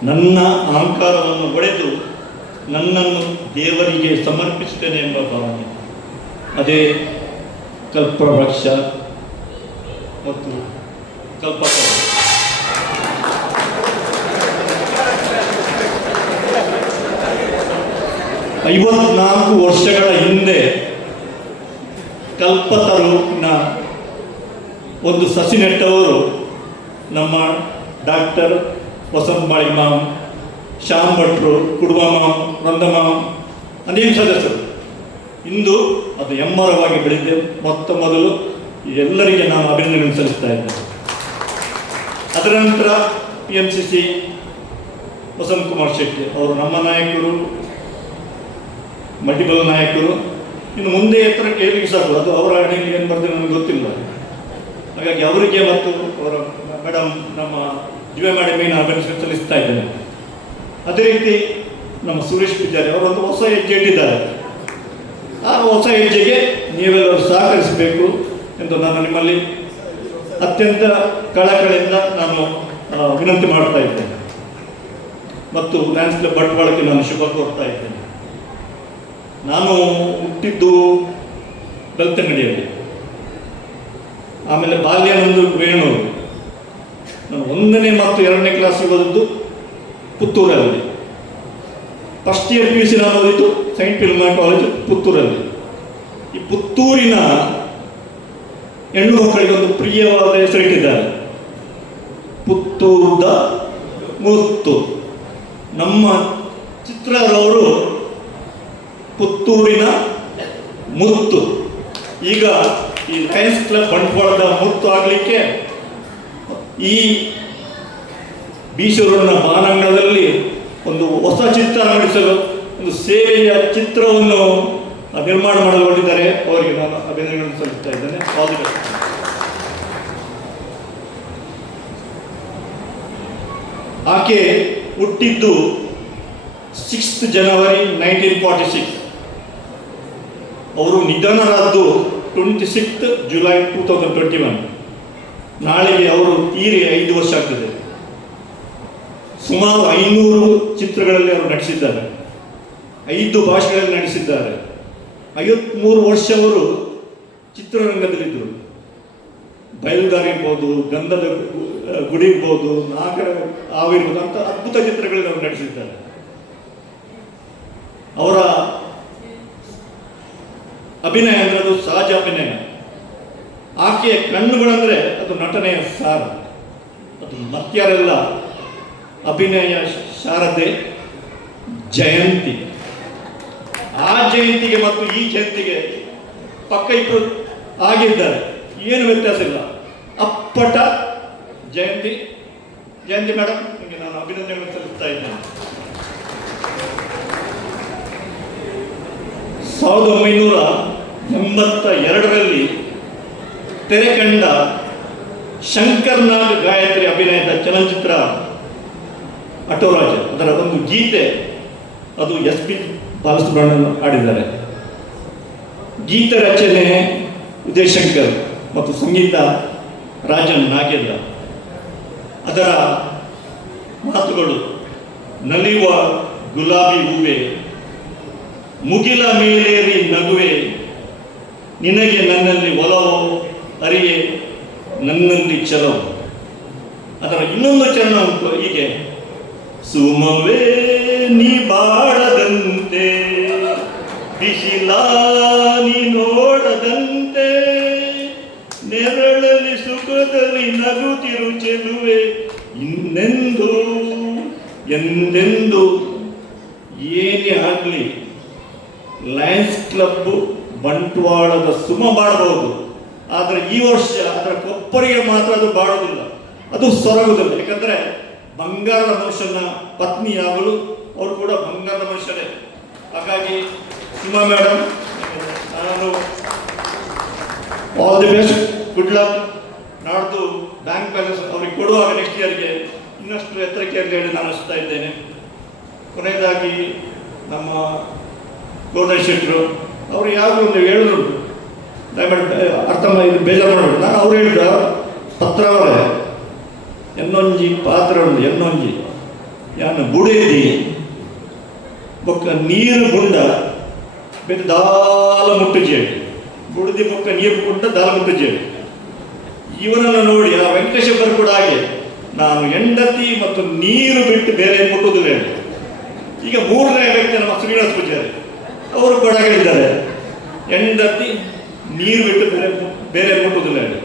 ನನ್ನ ಅಹಂಕಾರವನ್ನು ಒಡೆದು ನನ್ನನ್ನು ದೇವರಿಗೆ ಸಮರ್ಪಿಸುತ್ತೇನೆ ಎಂಬ ಭಾವನೆ. ಅದೇ ಕಲ್ಪವೃಕ್ಷ ಮತ್ತು ಕಲ್ಪಕ. ಐವತ್ನಾಲ್ಕು ವರ್ಷಗಳ ಹಿಂದೆ ಕಲ್ಪತರುನ ಒಂದು ಸಸಿ ನೆಟ್ಟವರು ನಮ್ಮ ಡಾಕ್ಟರ್ ವಸಂತ್ ಬಾಳಿಮಾಮ್, ಶ್ಯಾಮ್ ಭಟ್ರು, ಕುಡುಮಾಮ್, ವೃಂದಮಾಮ್, ಅನೇಕ ಸದಸ್ಯರು. ಇಂದು ಅದು ಎಮ್ಮರವಾಗಿ ಬೆಳೆದಿದೆ. ಮೊದಲು ಎಲ್ಲರಿಗೆ ನಾನು ಅಭಿನಂದನೆ ಸಲ್ಲಿಸ್ತಾ ಇದ್ದೇನೆ. ಅದರ ನಂತರ PMCC ವಸಂತ್ ಕುಮಾರ್ ಶೆಟ್ಟಿ ಅವರು ನಮ್ಮ ನಾಯಕರು, ಮಲ್ಟಿಪಲ್ ನಾಯಕರು. ಇನ್ನು ಮುಂದೆ ಎತ್ತರಕ್ಕೆ ಏಳಿಗೆ ಸಾಕು, ಅದು ಅವರ ಹಣೆಯಲ್ಲಿ ಏನು ಬರ್ತದೆ ನನಗೆ ಗೊತ್ತಿಲ್ಲ. ಹಾಗಾಗಿ ಅವರಿಗೆ ಮತ್ತು ಅವರ ಮೇಡಮ್ ನಮ್ಮ ದಿವ್ಯ ಮೇಡಮ್ ಏನು ಅಭಿನಂದನೆ ಸಲ್ಲಿಸ್ತಾ ಇದ್ದೇನೆ. ಅದೇ ರೀತಿ ನಮ್ಮ ಸುರೇಶ್ ಪೂಜಾರಿ ಅವರೊಂದು ಹೊಸ ಹೆಜ್ಜೆ ಇಟ್ಟಿದ್ದಾರೆ. ಆ ಹೊಸ ಹೆಜ್ಜೆಗೆ ನೀವೆಲ್ಲರೂ ಸಹಕರಿಸಬೇಕು ಎಂದು ನಾನು ನಿಮ್ಮಲ್ಲಿ ಅತ್ಯಂತ ಕಳಕಳಿಯಿಂದ ನಾನು ವಿನಂತಿ ಮಾಡ್ತಾ ಇದ್ದೇನೆ. ಮತ್ತು ಲಯನ್ಸ್ ಕ್ಲಬ್ ಬಂಟ್ವಾಳಕ್ಕೆ ನಾನು ಶುಭ ಕೋರ್ತಾ ಇದ್ದೇನೆ. ನಾನು ಹುಟ್ಟಿದ್ದು ಬೆಳ್ತಂಗಡಿಯಲ್ಲಿ. ಆಮೇಲೆ ಬಾಲ್ಯಾನಂದ ವೇಣು. ನಾನು 1ನೇ ಮತ್ತು 2ನೇ ಕ್ಲಾಸಿಗೆ ಓದಿದ್ದು ಪುತ್ತೂರಲ್ಲಿ. ಫಸ್ಟ್ ಇಯರ್ PUC ನಾನು ಓದಿದ್ದು ಸೈಂಟ್ ಫಿಲ್ಮಾ ಕಾಲೇಜ್ ಪುತ್ತೂರಲ್ಲಿ. ಈ ಪುತ್ತೂರಿನ ಹೆಣ್ಣು ಮಕ್ಕಳಿಗೆ ಒಂದು ಪ್ರಿಯವಾದ ಹೆಸರಿಟ್ಟಿದ್ದಾರೆ, ಪುತ್ತೂರದ ಮುತ್ತು. ನಮ್ಮ ಚಿತ್ರರವರು ಪುತ್ತೂರಿನ ಮುತ್ತು. ಈಗ ಈ ಲಯನ್ಸ್ ಕ್ಲಬ್ ಬಂಟ್ವಾಳದ ಮುತ್ತು ಆಗಲಿಕ್ಕೆ ಈ ಬೀಸೂರಿನ ಬಾನಂಗಳದಲ್ಲಿ ಒಂದು ಹೊಸ ಚಿತ್ರ ನಡೆಸಲು ಒಂದು ಸೇವೆಯ ಚಿತ್ರವನ್ನು ನಿರ್ಮಾಣ ಮಾಡಲು ಹೊರಟಿದ್ದಾರೆ. ಅವರಿಗೆ ನಾನು ಅಭಿನಂದನೆ ಸಲ್ಲಿಸ್ತಾ ಇದ್ದೇನೆ. All the best. ಆಕೆ ಹುಟ್ಟಿದ್ದು 6th ಜನವರಿ 1946. ಅವರು ನಿಧನರಾದ್ದು 26th ಜುಲೈ 2021. ನಾಳೆಗೆ ಅವರು ತೀರಿ 5 ವರ್ಷ ಆಗ್ತದೆ. ಸುಮಾರು 500 ಚಿತ್ರಗಳಲ್ಲಿ ಅವರು ನಟಿಸಿದ್ದಾರೆ, 5 ಭಾಷೆಗಳಲ್ಲಿ ನಟಿಸಿದ್ದಾರೆ. 53 ವರ್ಷ ಅವರು ಚಿತ್ರರಂಗದಲ್ಲಿದ್ದರು. ಬಯಲುದಾರಿ ಇರ್ಬೋದು, ಗಂಧದ ಗುಡಿ ಇರ್ಬೋದು, ನಾಗರ ಆವಿರ್ಬೋದು ಅಂತ ಅದ್ಭುತ ಚಿತ್ರಗಳಲ್ಲಿ ಅವರು ನಟಿಸಿದ್ದಾರೆ. ಅವರ ಅಭಿನಯ ಅಂದರೆ ಅದು ಸಹಜ ಅಭಿನಯ. ಆಕೆಯ ಕಣ್ಣುಗಳಂದರೆ ಅದು ನಟನೆಯ ಸಾರ. ಅದು ಮತ್ಯಾರೆಲ್ಲ ಅಭಿನಯ ಶಾರದೆ ಜಯಂತಿ. ಆ ಜಯಂತಿಗೆ ಮತ್ತು ಈ ಜಯಂತಿಗೆ ಪಕ್ಕ ಇಬ್ಬರು ಆಗಿದ್ದಾರೆ, ಏನು ವ್ಯತ್ಯಾಸ ಇಲ್ಲ. ಅಪ್ಪಟ ಜಯಂತಿ. ಜಯಂತಿ ಮೇಡಮ್, ನಿಮಗೆ ನಾನು ಅಭಿನಂದನೆ ಸಲ್ಲಿಸ್ತಾ ಇದ್ದೇನೆ. 1982ರಲ್ಲಿ ತೆರೆ ಕಂಡ ಶಂಕರ್ನಾಗ್ ಗಾಯತ್ರಿ ಅಭಿನಯದ ಚಲನಚಿತ್ರ ಅಟೋರಾಜ. ಅದರ ಒಂದು ಗೀತೆ ಅದು SP ಬಾಲಸುಬ್ರಹ್ಮಣ್ಯನ್ ಹಾಡಿದ್ದಾರೆ. ಗೀತೆ ರಚನೆ ಉದಯಶಂಕರ್ ಮತ್ತು ಸಂಗೀತ ರಾಜನ್ ನಾಗೇಂದ್ರ. ಅದರ ಮಾತುಗಳು ನಲಿಯುವ ಗುಲಾಬಿ ಹೂವೆ, ಮುಗಿಲ ಮೇಲೇರಿ ನಗುವೆ, ನಿನಗೆ ನನ್ನಲ್ಲಿ ಒಲವು ಅರಿಯೆ ನನ್ನಲ್ಲಿ ಚಲವು. ಅದರ ಇನ್ನೊಂದು ಚರಣ ಉಂಟು ಹೀಗೆ: ಸುಮವೇ ನೀ ಬಾಳದಂತೆ, ಬಿಸಿಲ ನೀ ನೋಡದಂತೆ, ನೆರಳಲ್ಲಿ ಸುಖದಲ್ಲಿ ನಗುತ್ತಿರು ಚೆಲುವೆ, ಇನ್ನೆಂದು ಎಂದೆಂದು. ಏನೇ ಆಗಲಿ ಲಯನ್ಸ್ ಕ್ಲಬ್ ಬಂಟ್ವಾಳದ ಸುಮ ಬಾಳಬಹುದು, ಆದರೆ ಈ ವರ್ಷ ಅದರ ಕೊಪ್ಪರಿಗೆ ಮಾತ್ರ ಅದು ಬಾಳೋದಿಲ್ಲ, ಅದು ಸೊರಗುವುದಿಲ್ಲ. ಯಾಕಂದರೆ ಬಂಗಾರದ ಮನುಷ್ಯನ ಪತ್ನಿಯಾಗಲು ಅವರು ಕೂಡ ಬಂಗಾರದ ಮನುಷ್ಯರೇ. ಹಾಗಾಗಿ ಸುಮಾ ಮೇಡಮ್, ನಾನು all the best, good luck. ನಾಡ್ದು ಬ್ಯಾಂಕ್ ಬ್ಯಾಲೆನ್ಸ್ ಅವ್ರಿಗೆ ಕೊಡುವಾಗ ನೆಕ್ಸ್ಟ್ ಇಯರ್ಗೆ ಇನ್ನಷ್ಟು ಎತ್ತರಕ್ಕೆ ಇರಲಿ ಹೇಳಿ ನಾನು ಅನಿಸ್ತಾ ಇದ್ದೇನೆ. ಕೊನೆಯದಾಗಿ ನಮ್ಮ ಗೌಡರ್ ಶೆಟ್ಟರು ಅವರು ಯಾವುದು ಒಂದು ಹೇಳಿದ್ರು, ದಯಮಾಡಿ ಅರ್ಥ ಇದು ಬೇಜಾರು ಮಾಡಬೇಕು. ನಾನು ಅವ್ರು ಹೇಳಿದ ಪತ್ರವರೇ ಎನ್ನೊಂಜಿ ಪಾತ್ರ ಉಂಡು, ಎನ್ನೊಂಜಿ ಯಾನು ಬುಡೇದಿ ಬೊಕ್ಕ ನೀರು ಗುಂಡ ಬೇರೆ ದಾಲ ಮುಟ್ಟು ಜೇಡಿ, ಬುಡದಿ ಬೊಕ್ಕ ನೀರು ಗುಂಡ ದಾಲ ಮುಟ್ಟು ಜೇಡಿ. ಇವನನ್ನು ನೋಡಿ ಆ ವೆಂಕಟೇಶ್ವರ ಕೂಡ ಹಾಗೆ, ನಾನು ಹೆಂಡತಿ ಮತ್ತು ನೀರು ಬಿಟ್ಟು ಬೇರೆ ಮುಟ್ಟುವುದಿಲ್ಲ ಹೇಳಿ. ಈಗ 3ನೇ ವ್ಯಕ್ತಿ ನಮ್ಮ ಶ್ರೀನಿವಾಸ ಪೂಜಾರಿ ಅವರು ಕೂಡ ಹೇಳಿದ್ದಾರೆ, ಹೆಂಡತಿ ನೀರು ಬಿಟ್ಟು ಬೇರೆ ಮುಟ್ಟುವುದಿಲ್ಲ ಹೇಳಿ.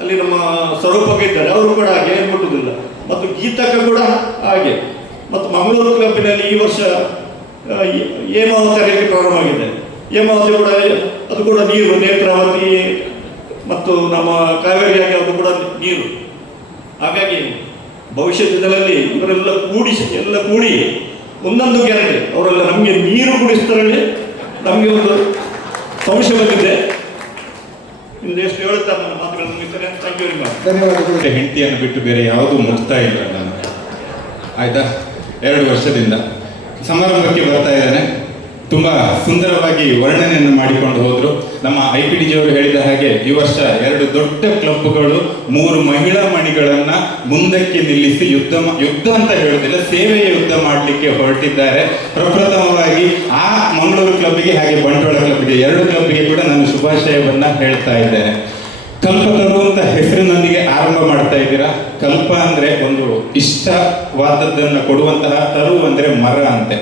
ಅಲ್ಲಿ ನಮ್ಮ ಸ್ವರೂಪಕ್ಕೆ ಇದ್ದಾರೆ, ಅವರು ಕೂಡ ಹಾಗೆ ಏನು ಮುಟ್ಟುವುದಿಲ್ಲ. ಮತ್ತು ಗೀತಕ್ಕ ಕೂಡ ಹಾಗೆ. ಮತ್ತು ಮಂಗಳೂರು ಕ್ಲಬ್ಬಿನಲ್ಲಿ ಈ ವರ್ಷ ಹೇಮಾವತಿ ಹರಿಯಲಿಕ್ಕೆ ಪ್ರಾರಂಭ ಆಗಿದೆ. ಹೇಮಾವತಿ ಕೂಡ ಅದು ಕೂಡ ನೀರು, ನೇತ್ರಾವತಿ ಮತ್ತು ನಮ್ಮ ಕಾವೇರಿಯಾಗಿ ಅದು ಕೂಡ ನೀರು. ಹಾಗಾಗಿ ಭವಿಷ್ಯದ ದಿನದಲ್ಲಿ ಇವರೆಲ್ಲ ಕೂಡಿ ಒಂದೊಂದು ಗ್ಯಾರಂಟಿ ಅವರೆಲ್ಲ ನಮಗೆ ನೀರು ಕುಡಿಸ್ತಾರಲ್ಲಿ ನಮಗೆ ಒಂದು ಸಂಶಯ ಬಂದಿದೆ. ಇನ್ನು ಎಷ್ಟು ಹೇಳುತ್ತಾರೆ ನನ್ನ ಮಾತುಗಳನ್ನು ಮುಗಿಸ್ತೇನೆ. Thank you very much. ಧನ್ಯವಾದಗಳು. ಹೆಂಡತಿಯನ್ನು ಬಿಟ್ಟು ಬೇರೆ ಯಾವುದು ಮುಟ್ತಾ ಇಲ್ಲ ನಾನು, ಆಯ್ತಾ. 2 ವರ್ಷದಿಂದ ಸಮಾರಂಭಕ್ಕೆ ಬರ್ತಾ ಇದ್ದಾನೆ. ತುಂಬ ಸುಂದರವಾಗಿ ವರ್ಣನೆಯನ್ನು ಮಾಡಿಕೊಂಡು ಹೋದರು. ನಮ್ಮ IPDG ಅವರು ಹೇಳಿದ ಹಾಗೆ ಈ ವರ್ಷ 2 ದೊಡ್ಡ ಕ್ಲಬ್ಗಳು 3 ಮಹಿಳಾ ಮಣಿಗಳನ್ನು ಮುಂದಕ್ಕೆ ನಿಲ್ಲಿಸಿ ಯುದ್ಧ ಅಂತ ಹೇಳೋದಿಲ್ಲ, ಸೇವೆಯ ಯುದ್ಧ ಮಾಡಲಿಕ್ಕೆ ಹೊರಟಿದ್ದಾರೆ. ಪ್ರಪ್ರಥಮವಾಗಿ ಆ ಮಂಗಳೂರು ಕ್ಲಬ್ಬಿಗೆ ಹಾಗೆ ಬಂಟ್ವಾಳ ಕ್ಲಬ್ಬಿಗೆ 2 ಕ್ಲಬ್ಬಿಗೆ ಕೂಡ ನಾನು ಶುಭಾಶಯವನ್ನು ಹೇಳ್ತಾ ಇದ್ದೇನೆ. ಕಲ್ಪತರು ಅಂತ ಹೆಸರಿನೊಂದಿಗೆ ಆರಂಭ ಮಾಡ್ತಾ ಇದ್ದೀರಾ. ಕಲ್ಪ ಅಂದ್ರೆ ಒಂದು ಇಷ್ಟವಾದದ್ದನ್ನು ಕೊಡುವಂತಹ, ತರು ಅಂದ್ರೆ ಮರ ಅಂತೆ.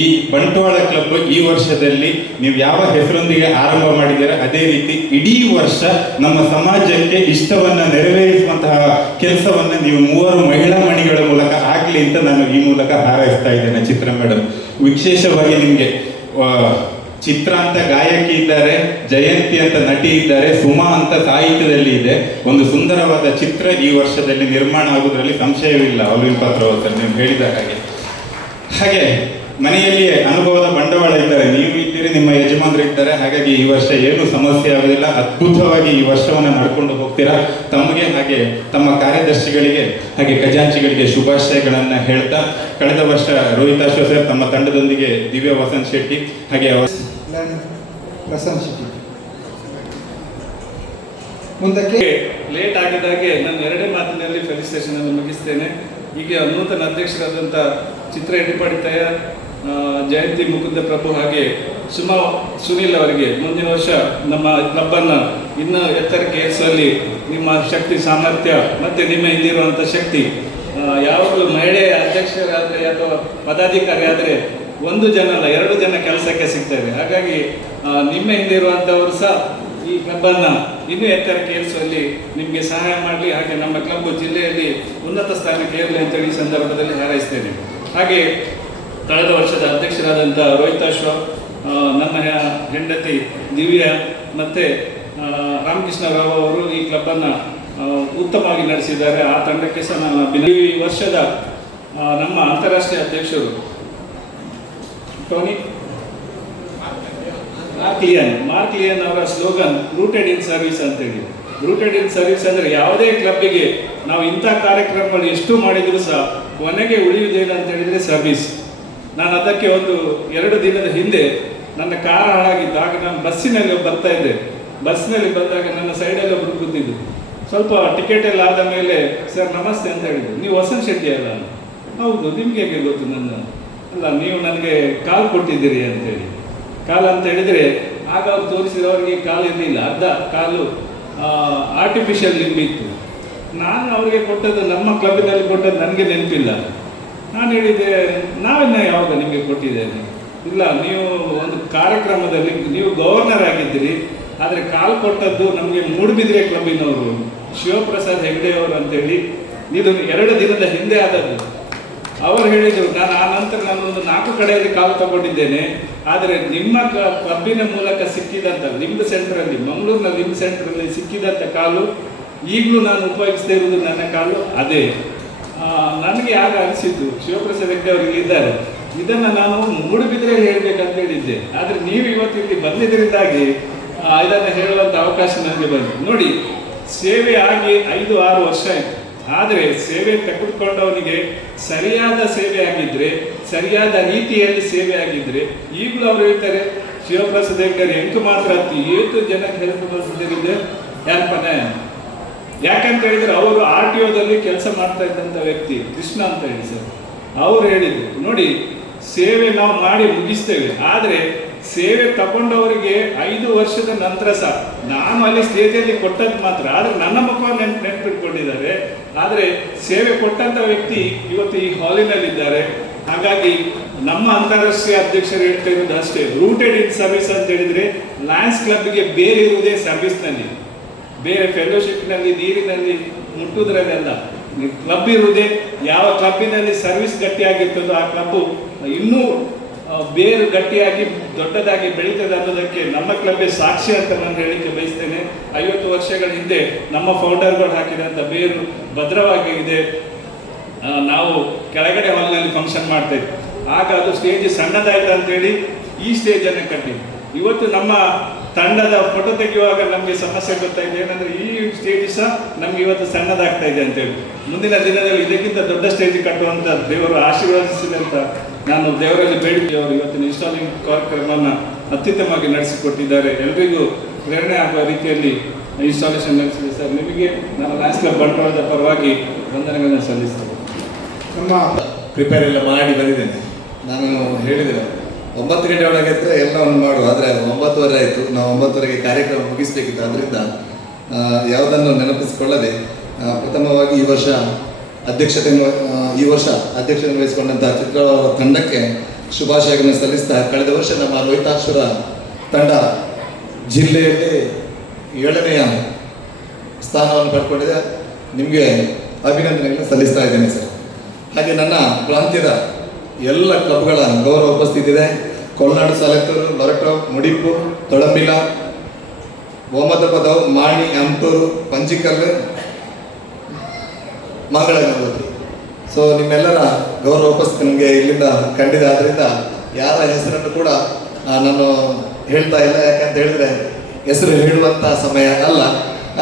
ಈ ಬಂಟ್ವಾಳ ಕ್ಲಬ್ ಈ ವರ್ಷದಲ್ಲಿ ನೀವು ಯಾವ ಹೆಸರೊಂದಿಗೆ ಆರಂಭ ಮಾಡಿದ್ದೀರಾ ಅದೇ ರೀತಿ ಇಡೀ ವರ್ಷ ನಮ್ಮ ಸಮಾಜಕ್ಕೆ ಇಷ್ಟವನ್ನ ನೆರವೇರಿಸುವಂತಹ ಕೆಲಸವನ್ನ ನೀವು 3 ಮಹಿಳಾ ಮಣಿಗಳ ಮೂಲಕ ಆಗ್ಲಿ ಅಂತ ನಾನು ಈ ಮೂಲಕ ಹಾರೈಸ್ತಾ ಇದ್ದೇನೆ. ಚಿತ್ರ ಮೇಡಮ್, ವಿಶೇಷವಾಗಿ ನಿಮಗೆ ಚಿತ್ರ ಅಂತ ಗಾಯಕಿ ಇದ್ದಾರೆ, ಜಯಂತಿ ಅಂತ ನಟಿ ಇದ್ದಾರೆ, ಸುಮಾ ಅಂತ ಸಾಹಿತ್ಯದಲ್ಲಿ ಇದೆ. ಒಂದು ಸುಂದರವಾದ ಚಿತ್ರ ಈ ವರ್ಷದಲ್ಲಿ ನಿರ್ಮಾಣ ಆಗುವುದರಲ್ಲಿ ಸಂಶಯವಿಲ್ಲ. ಅಲ್ವಿನ್ ಪಾತ್ರವರ್ ಸರ್ ನೀವು ಹೇಳಿದ ಹಾಗೆ ಮನೆಯಲ್ಲಿಯೇ ಅನುಭವದ ಬಂಡವಾಳ ಇದ್ದಾರೆ, ನೀವು ಇದ್ದೀರಿ, ನಿಮ್ಮ ಯಜಮಾನರು ಇದ್ದಾರೆ. ಹಾಗಾಗಿ ಈ ವರ್ಷ ಏನು ಸಮಸ್ಯೆ ಆಗುವುದಿಲ್ಲ, ಅದ್ಭುತವಾಗಿ ಈ ವರ್ಷವನ್ನು ನಡ್ಕೊಂಡು ಹೋಗ್ತೀರಾ. ತಮಗೆ ಹಾಗೆ ತಮ್ಮ ಕಾರ್ಯದರ್ಶಿಗಳಿಗೆ ಹಾಗೆ ಖಜಾಂಚಿಗಳಿಗೆ ಶುಭಾಶಯಗಳನ್ನು ಹೇಳ್ತಾ, ಕಳೆದ ವರ್ಷ ರೋಹಿತಾಶ್ವ ಸರ್ ತಮ್ಮ ತಂಡದೊಂದಿಗೆ ದಿವ್ಯ ವಸಂತ್ ಶೆಟ್ಟಿ ಹಾಗೆ ಪ್ರಸನ್ನ ಶೆಟ್ಟಿ ಮುಂದಕ್ಕೆ ಲೇಟ್ ಆಗಿದ್ದಾಗೆ ನಾನು 2 ಮಾತಿನಲ್ಲಿ ಫೆಲಿಸಿಟೇಷನ್ ಅನ್ನು ಮುಗಿಸ್ತೇನೆ. ಈಗ ನೂತನ ಅಧ್ಯಕ್ಷರಾದಂಥ ಚಿತ್ರ ಎಡಿಪಾಡಿತಾಯ, ಜಯಂತಿ ಮುಕುಂದ ಪ್ರಭು ಹಾಗೆ ಸುಮಾ ಸುನೀಲ್ ಅವರಿಗೆ ಮುಂದಿನ ವರ್ಷ ನಮ್ಮ ಕ್ಲಬ್ಬನ್ನು ಇನ್ನೂ ಎತ್ತರಕ್ಕೆ ಏರಿಸುವಲ್ಲಿ ನಿಮ್ಮ ಶಕ್ತಿ ಸಾಮರ್ಥ್ಯ ಮತ್ತು ನಿಮ್ಮ ಹಿಂದಿರುವಂಥ ಶಕ್ತಿ, ಯಾವಾಗಲೂ ಮಹಿಳೆ ಅಧ್ಯಕ್ಷರಾದರೆ ಅಥವಾ ಪದಾಧಿಕಾರಿ ಆದರೆ 1 ಜನ ಅಲ್ಲ 2 ಜನ ಕೆಲಸಕ್ಕೆ ಸಿಗ್ತಾರೆ. ಹಾಗಾಗಿ ನಿಮ್ಮ ಹಿಂದೆ ಇರುವಂಥವರು ಸಹ ಈ ಕ್ಲಬ್ಬನ್ನು ಇನ್ನೂ ಎತ್ತರಕ್ಕೆ ಏರಿಸುವಲ್ಲಿ ನಿಮಗೆ ಸಹಾಯ ಮಾಡಲಿ. ಹಾಗೆ ನಮ್ಮ ಕ್ಲಬ್ ಜಿಲ್ಲೆಯಲ್ಲಿ ಉನ್ನತ ಸ್ಥಾನಕ್ಕೆ ಏರಲಿ ಅಂತೇಳಿ ಈ ಸಂದರ್ಭದಲ್ಲಿ ಹಾರೈಸ್ತೇನೆ. ಹಾಗೆ ಕಳೆದ ವರ್ಷದ ಅಧ್ಯಕ್ಷರಾದಂಥ ರೋಹಿತಾಶ್ವ, ನನ್ನ ಹೆಂಡತಿ ದಿವ್ಯಾ ಮತ್ತು ರಾಮಕೃಷ್ಣ ರಾವ್ ಅವರು ಈ ಕ್ಲಬ್ಬನ್ನು ಉತ್ತಮವಾಗಿ ನಡೆಸಿದ್ದಾರೆ. ಆ ತಂಡಕ್ಕೆ ಸಹ ನಾನು ಈ ವರ್ಷದ ನಮ್ಮ ಅಂತಾರಾಷ್ಟ್ರೀಯ ಅಧ್ಯಕ್ಷರು ಟೋನಿ ಮಾರ್ಕ್ ಲಿಯನ್ ಅವರ ಸ್ಲೋಗನ್ ರೂಟೆಡ್ ಇನ್ ಸರ್ವಿಸ್ ಅಂತೇಳಿ. ರೂಟೆಡ್ ಇನ್ ಸರ್ವಿಸ್ ಅಂದರೆ ಯಾವುದೇ ಕ್ಲಬ್ಬಿಗೆ ನಾವು ಇಂಥ ಕಾರ್ಯಕ್ರಮಗಳು ಎಷ್ಟು ಮಾಡಿದರೂ ಸಹ ಕೊನೆಗೆ ಉಳಿಯುವುದೇನು ಅಂತ ಹೇಳಿದರೆ ಸರ್ವಿಸ್. ನಾನು ಅದಕ್ಕೆ 1-2 ದಿನದ ಹಿಂದೆ ನನ್ನ ಕಾರ್ ಹಾಳಾಗಿದ್ದು, ಆಗ ನಾನು ಬಸ್ಸಿನಲ್ಲಿ ಬರ್ತಾ ಇದ್ದೆ. ಬಸ್ಸಿನಲ್ಲಿ ಬಂದಾಗ ನನ್ನ ಸೈಡಲ್ಲಿ ಒಬ್ಬರು ಕೂತಿದ್ದು. ಸ್ವಲ್ಪ ಟಿಕೆಟ್ ಎಲ್ಲ ಆದ ಮೇಲೆ ಸರ್ ನಮಸ್ತೆ ಅಂತ ಹೇಳಿದ್ರು. ನೀವು ವಸಂತ್ ಶೆಟ್ಟಿ ಅಲ್ಲ? ಹೌದು. ನಿಮ್ಗೆ ಹೇಗೆ ಗೊತ್ತು ನನ್ನ? ಅಲ್ಲ, ನೀವು ನನಗೆ ಕಾಲ್ ಕೊಟ್ಟಿದ್ದೀರಿ ಅಂತೇಳಿ. ಕಾಲು ಅಂತ ಹೇಳಿದರೆ ಆಗ ಅವ್ರು ತೋರಿಸಿದವರಿಗೆ ಕಾಲು ಇರಲಿಲ್ಲ, ಅರ್ಧ ಕಾಲು ಆರ್ಟಿಫಿಷಿಯಲ್ ಲಿಂಬ್ ಇತ್ತು. ನಾನು ಅವರಿಗೆ ಕೊಟ್ಟದ್ದು, ನಮ್ಮ ಕ್ಲಬ್ಬಿನಲ್ಲಿ ಕೊಟ್ಟದ್ದು ನನಗೆ ನೆನಪಿಲ್ಲ. ನಾನು ಹೇಳಿದೆ, ನಾವಿನ್ನ ಯಾವಾಗ ನಿಮಗೆ ಕೊಟ್ಟಿದ್ದೇನೆ? ಇಲ್ಲ, ನೀವು ಒಂದು ಕಾರ್ಯಕ್ರಮದಲ್ಲಿ ನೀವು ಗವರ್ನರ್ ಆಗಿದ್ದೀರಿ, ಆದರೆ ಕಾಲು ಕೊಟ್ಟದ್ದು ನಮಗೆ ಮೂಡುಬಿದಿರೆ ಕ್ಲಬ್ಬಿನವರು ಶಿವಪ್ರಸಾದ್ ಹೆಗ್ಡೆ ಅವರು ಅಂತೇಳಿ. ಇದು 2 ದಿನದ ಹಿಂದೆ ಆದದ್ದು. ಅವರು ಹೇಳಿದರು, ನಾನು ಆ ನಂತರ ನಾನೊಂದು 4 ಕಡೆಯಲ್ಲಿ ಕಾಲು ತಗೊಂಡಿದ್ದೇನೆ, ಆದರೆ ನಿಮ್ಮ ಕ್ಲಬ್ಬಿನ ಮೂಲಕ ಸಿಕ್ಕಿದಂಥ ಲಿಂಬ್ ಸೆಂಟ್ರಲ್ಲಿ, ಮಂಗಳೂರಿನ ಲಿಂಬ್ ಸೆಂಟ್ರಲ್ಲಿ ಸಿಕ್ಕಿದಂಥ ಕಾಲು ಈಗಲೂ ನಾನು ಉಪಯೋಗಿಸ್ತಾ ಇರುವುದು ನನ್ನ ಕಾಲು ಅದೇ. ನನಗೆ ಆಗ ಅನಿಸಿದ್ದು, ಶಿವಪ್ರಸಾದ್ ಹೆಗ್ಡೆ ಅವರಿಗೆ ಇದ್ದಾರೆ, ಇದನ್ನು ನಾನು ಮೂಡುಬಿದ್ರೆ ಹೇಳಬೇಕಂತ ಹೇಳಿದ್ದೆ, ಆದರೆ ನೀವು ಇವತ್ತು ಇಲ್ಲಿ ಬಂದಿದ್ದರಿಂದಾಗಿ ಇದನ್ನು ಹೇಳುವಂಥ ಅವಕಾಶ ನನಗೆ ಬಂತು. ನೋಡಿ, ಸೇವೆ ಆಗಿ 5-6 ವರ್ಷ ಆಯಿತು, ಆದರೆ ಸೇವೆ ತೆಗೆದುಕೊಂಡವನಿಗೆ ಸರಿಯಾದ ಸೇವೆ ಆಗಿದ್ದರೆ, ಸರಿಯಾದ ರೀತಿಯಲ್ಲಿ ಸೇವೆ ಆಗಿದ್ದರೆ, ಈಗಲೂ ಅವರು ಹೇಳ್ತಾರೆ, ಶಿವಪ್ರಸಾದ್ ಹೆಗ್ಡೆ ಎಂಟು ಮಾತ್ರ ಹತ್ತಿ 7 ಜನಕ್ಕೆ ಹೆಲ್ಪ್ ಮಾಡಿಸಿದೆ ಯಾರಪ್ಪನ. ಯಾಕಂತ ಹೇಳಿದರೆ ಅವರು RTOದಲ್ಲಿ ಕೆಲಸ ಮಾಡ್ತಾ ಇದ್ದಂಥ ವ್ಯಕ್ತಿ ಕೃಷ್ಣ ಅಂತ ಹೇಳಿ ಸರ್, ಅವರು ಹೇಳಿದ್ರು, ನೋಡಿ ಸೇವೆ ನಾವು ಮಾಡಿ ಮುಗಿಸ್ತೇವೆ, ಆದರೆ ಸೇವೆ ತಗೊಂಡವರಿಗೆ 5 ವರ್ಷದ ನಂತರ ಸಹ ನಾನು ಅಲ್ಲಿ ಸ್ಟೇಜಲ್ಲಿ ಕೊಟ್ಟದ್ದು ಮಾತ್ರ, ಆದರೆ ನನ್ನ ಮಕ್ಕಳು ನೆನಪಿಟ್ಕೊಂಡಿದ್ದಾರೆ. ಆದರೆ ಸೇವೆ ಕೊಟ್ಟಂಥ ವ್ಯಕ್ತಿ ಇವತ್ತು ಈ ಹಾಲಿನಲ್ಲಿದ್ದಾರೆ. ಹಾಗಾಗಿ ನಮ್ಮ ಅಂತಾರಾಷ್ಟ್ರೀಯ ಅಧ್ಯಕ್ಷರು ಹೇಳ್ತಾ ಇರೋದು ಅಷ್ಟೇ, ರೂಟೆಡ್ ಇನ್ ಸರ್ವಿಸ್ ಅಂತ ಹೇಳಿದರೆ ಲಯನ್ಸ್ ಕ್ಲಬ್ಗೆ ಬೇರೆ ಇರುವುದೇ ಸರ್ವಿಸ್ನಲ್ಲಿ, ಬೇರೆ ಫೆಲೋಶಿಪ್ನಲ್ಲಿ ನೀರಿನಲ್ಲಿ ಮುಟ್ಟುವುದರಲ್ಲೆಲ್ಲ. ಕ್ಲಬ್ ಇರುವುದೇ, ಯಾವ ಕ್ಲಬ್ಬಿನಲ್ಲಿ ಸರ್ವಿಸ್ ಗಟ್ಟಿಯಾಗಿರ್ತದೋ ಆ ಕ್ಲಬ್ಬು ಇನ್ನೂ ಬೇರು ಗಟ್ಟಿಯಾಗಿ ದೊಡ್ಡದಾಗಿ ಬೆಳೀತದೆ ಅನ್ನೋದಕ್ಕೆ ನಮ್ಮ ಕ್ಲಬ್ಬೇ ಸಾಕ್ಷಿ ಅಂತ ನಾನು ಹೇಳಿಕೆ ಬಯಸ್ತೇನೆ. 50 ವರ್ಷಗಳ ಹಿಂದೆ ನಮ್ಮ ಫೌಂಡರ್ಗಳು ಹಾಕಿದಂಥ ಬೇರು ಭದ್ರವಾಗಿ ಇದೆ. ನಾವು ಕೆಳಗಡೆ ಹಾಲ್ನಲ್ಲಿ ಫಂಕ್ಷನ್ ಮಾಡ್ತಾ ಇದ್ವಿ, ಆಗ ಅದು ಸ್ಟೇಜ್ ಸಣ್ಣದಾಯ್ತು ಅಂತೇಳಿ ಈ ಸ್ಟೇಜನ್ನು ಕಟ್ಟಿದ್ವಿ. ಇವತ್ತು ನಮ್ಮ ತಂಡದ ಫೋಟೋ ತೆಗೆಯುವಾಗ ನಮಗೆ ಸಮಸ್ಯೆ ಗೊತ್ತಾಯಿತು, ಏನಂದರೆ ಈ ಸ್ಟೇಜ್ ಸಹ ನಮ್ಗೆ ಇವತ್ತು ಸಣ್ಣದಾಗ್ತಾ ಇದೆ ಅಂತೇಳಿ. ಮುಂದಿನ ದಿನದಲ್ಲಿ ಇದಕ್ಕಿಂತ ದೊಡ್ಡ ಸ್ಟೇಜ್ ಕಟ್ಟುವಂಥ ದೇವರು ಆಶೀರ್ವಾದಿಸಲಿ ಅಂತ ನಾನು ದೇವರಲ್ಲಿ ಬೇಡಿಕೆ. ಅವರು ಇವತ್ತಿನ ಇನ್ಸ್ಟಾಲಿಂಗ್ ಕಾರ್ಯಕ್ರಮವನ್ನು ಅತ್ಯುತ್ತಮವಾಗಿ ನಡೆಸಿಕೊಟ್ಟಿದ್ದಾರೆ. ಎಲ್ರಿಗೂ ಪ್ರೇರಣೆ ಆಗುವ ರೀತಿಯಲ್ಲಿ ಇನ್ಸ್ಟಾಲೇಷನ್ ನಡೆಸಿದೆ ಸರ್. ನಿಮಗೆ ನಾನು ಲಯನ್ಸ್ ಕ್ಲಬ್ ಬಂಟ್ವಾಳದ ಪರವಾಗಿ ವಂದನೆಗಳನ್ನು ಸಲ್ಲಿಸ್ತೇನೆ. ನಮ್ಮ ಪ್ರಿಪೇರ್ ಎಲ್ಲ ಮಾಡಿ ಬಂದಿದ್ದೇನೆ. ನಾನು ಹೇಳಿದ್ದೇನೆ 9 ಗಂಟೆ ಒಳಗೆ ಹತ್ರ ಎಲ್ಲ ಒಂದು ಮಾಡುವ, ಆದರೆ 9:30 ಆಯಿತು. ನಾವು 9:30ಗೆ ಕಾರ್ಯಕ್ರಮ ಮುಗಿಸ್ಬೇಕಿತ್ತು. ಅದರಿಂದ ಯಾವುದನ್ನು ನೆನಪಿಸಿಕೊಳ್ಳದೆ ಪ್ರಥಮವಾಗಿ ಈ ವರ್ಷ ಅಧ್ಯಕ್ಷತೆ ವಹಿಸಿಕೊಂಡಂತಹ ಚಿತ್ರ ತಂಡಕ್ಕೆ ಶುಭಾಶಯಗಳನ್ನು ಸಲ್ಲಿಸ್ತಾ, ಕಳೆದ ವರ್ಷ ನಮ್ಮ ರೋಹಿತಾಶ್ವರ ತಂಡ ಜಿಲ್ಲೆಯಲ್ಲಿ 7ನೇ ಸ್ಥಾನವನ್ನು ಪಡ್ಕೊಂಡಿದೆ. ನಿಮಗೆ ಅಭಿನಂದನೆಗಳನ್ನು ಸಲ್ಲಿಸ್ತಾ ಇದ್ದೇನೆ ಸರ್. ಹಾಗೆ ನನ್ನ ಪ್ರಾಂತ್ಯದ ಎಲ್ಲ ಕ್ಲಬ್ಗಳ ಗೌರವ ಉಪಸ್ಥಿತಿ ಇದೆ. ಕೊಲ್ನಾಡು, ಸಾಲೆತ್ತೂರು, ಲೊರಟೋ, ಮುಡಿಪು, ತೊಳಂಬಿಲ, ಓಮದಪದವು, ಮಾಣಿ, ಹಂಪೂರು, ಪಂಚಿಕಲ್ಲು, ಮಂಗಳಗಂಗೋತ್ರಿ. ಸೊ ನಿಮ್ಮೆಲ್ಲರ ಗೌರವ ಉಪಸ್ಥಿತಿ ನಮಗೆ ಇಲ್ಲಿಂದ ಕಂಡಿದೆ. ಆದ್ದರಿಂದ ಯಾರ ಹೆಸರನ್ನು ಕೂಡ ನಾನು ಹೇಳ್ತಾ ಇಲ್ಲ, ಯಾಕಂತ ಹೇಳಿದ್ರೆ ಹೆಸರು ಹೇಳುವಂಥ ಸಮಯ ಅಲ್ಲ.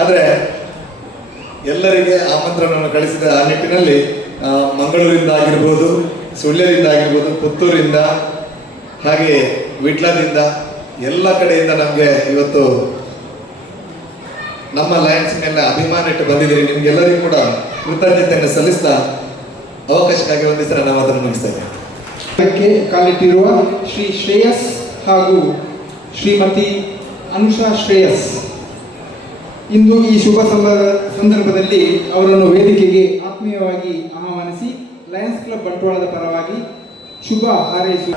ಆದರೆ ಎಲ್ಲರಿಗೆ ಆಮಂತ್ರಣವನ್ನು ಕಳಿಸಿದ ಆ ನಿಟ್ಟಿನಲ್ಲಿ ಮಂಗಳೂರಿಂದ ಆಗಿರ್ಬೋದು, ಸುಳ್ಯದಿಂದ ಆಗಿರ್ಬೋದು, ಪುತ್ತೂರಿಂದ, ಹಾಗೆ ವಿಟ್ಲದಿಂದ, ಎಲ್ಲ ಕಡೆಯಿಂದ ನಮಗೆ ಇವತ್ತು ನಮ್ಮ ಲಯನ್ಸ್ ಮೇಲೆ ಅಭಿಮಾನ ಇಟ್ಟು ಬಂದಿದ್ದೀರಿ. ನಿಮಗೆಲ್ಲರಿಗೂ ಕೂಡ ಕೃತಜ್ಞತೆಯನ್ನು ಸಲ್ಲಿಸ್ತಾ ಅವಕಾಶಕ್ಕಾಗಿ ಒಂದಿಸರ ನಾವು ಅದನ್ನು ಮುಗಿಸ್ತಾ ಇದ್ದೇವೆ. ಕಾಲಿಟ್ಟಿರುವ ಶ್ರೀ ಶ್ರೇಯಸ್ ಹಾಗೂ ಶ್ರೀಮತಿ ಅನುಷಾ ಶ್ರೇಯಸ್ ಇಂದು ಈ ಶುಭ ಸಂದರ್ಭದಲ್ಲಿ ಅವರನ್ನು ವೇದಿಕೆಗೆ ಆತ್ಮೀಯವಾಗಿ ಆಹ್ವಾನಿಸಿ ಲಯನ್ಸ್ ಕ್ಲಬ್ ಬಂಟ್ವಾಳದ ಪರವಾಗಿ ಶುಭ ಹಾರೈಸುವ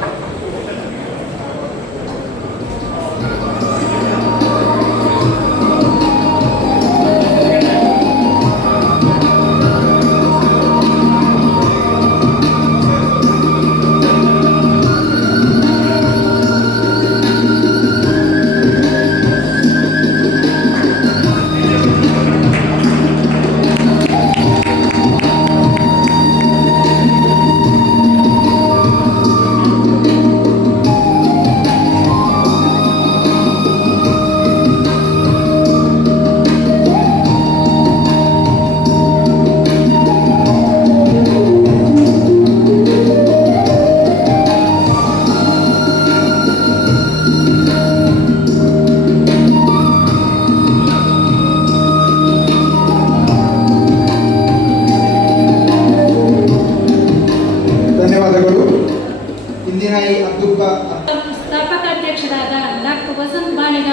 ಸ್ಥಾಪಕಾಧ್ಯಕ್ಷರಾದ ಡಾಕ್ಟರ್ ವಸಂತ್ ಬಾಣಿಗ,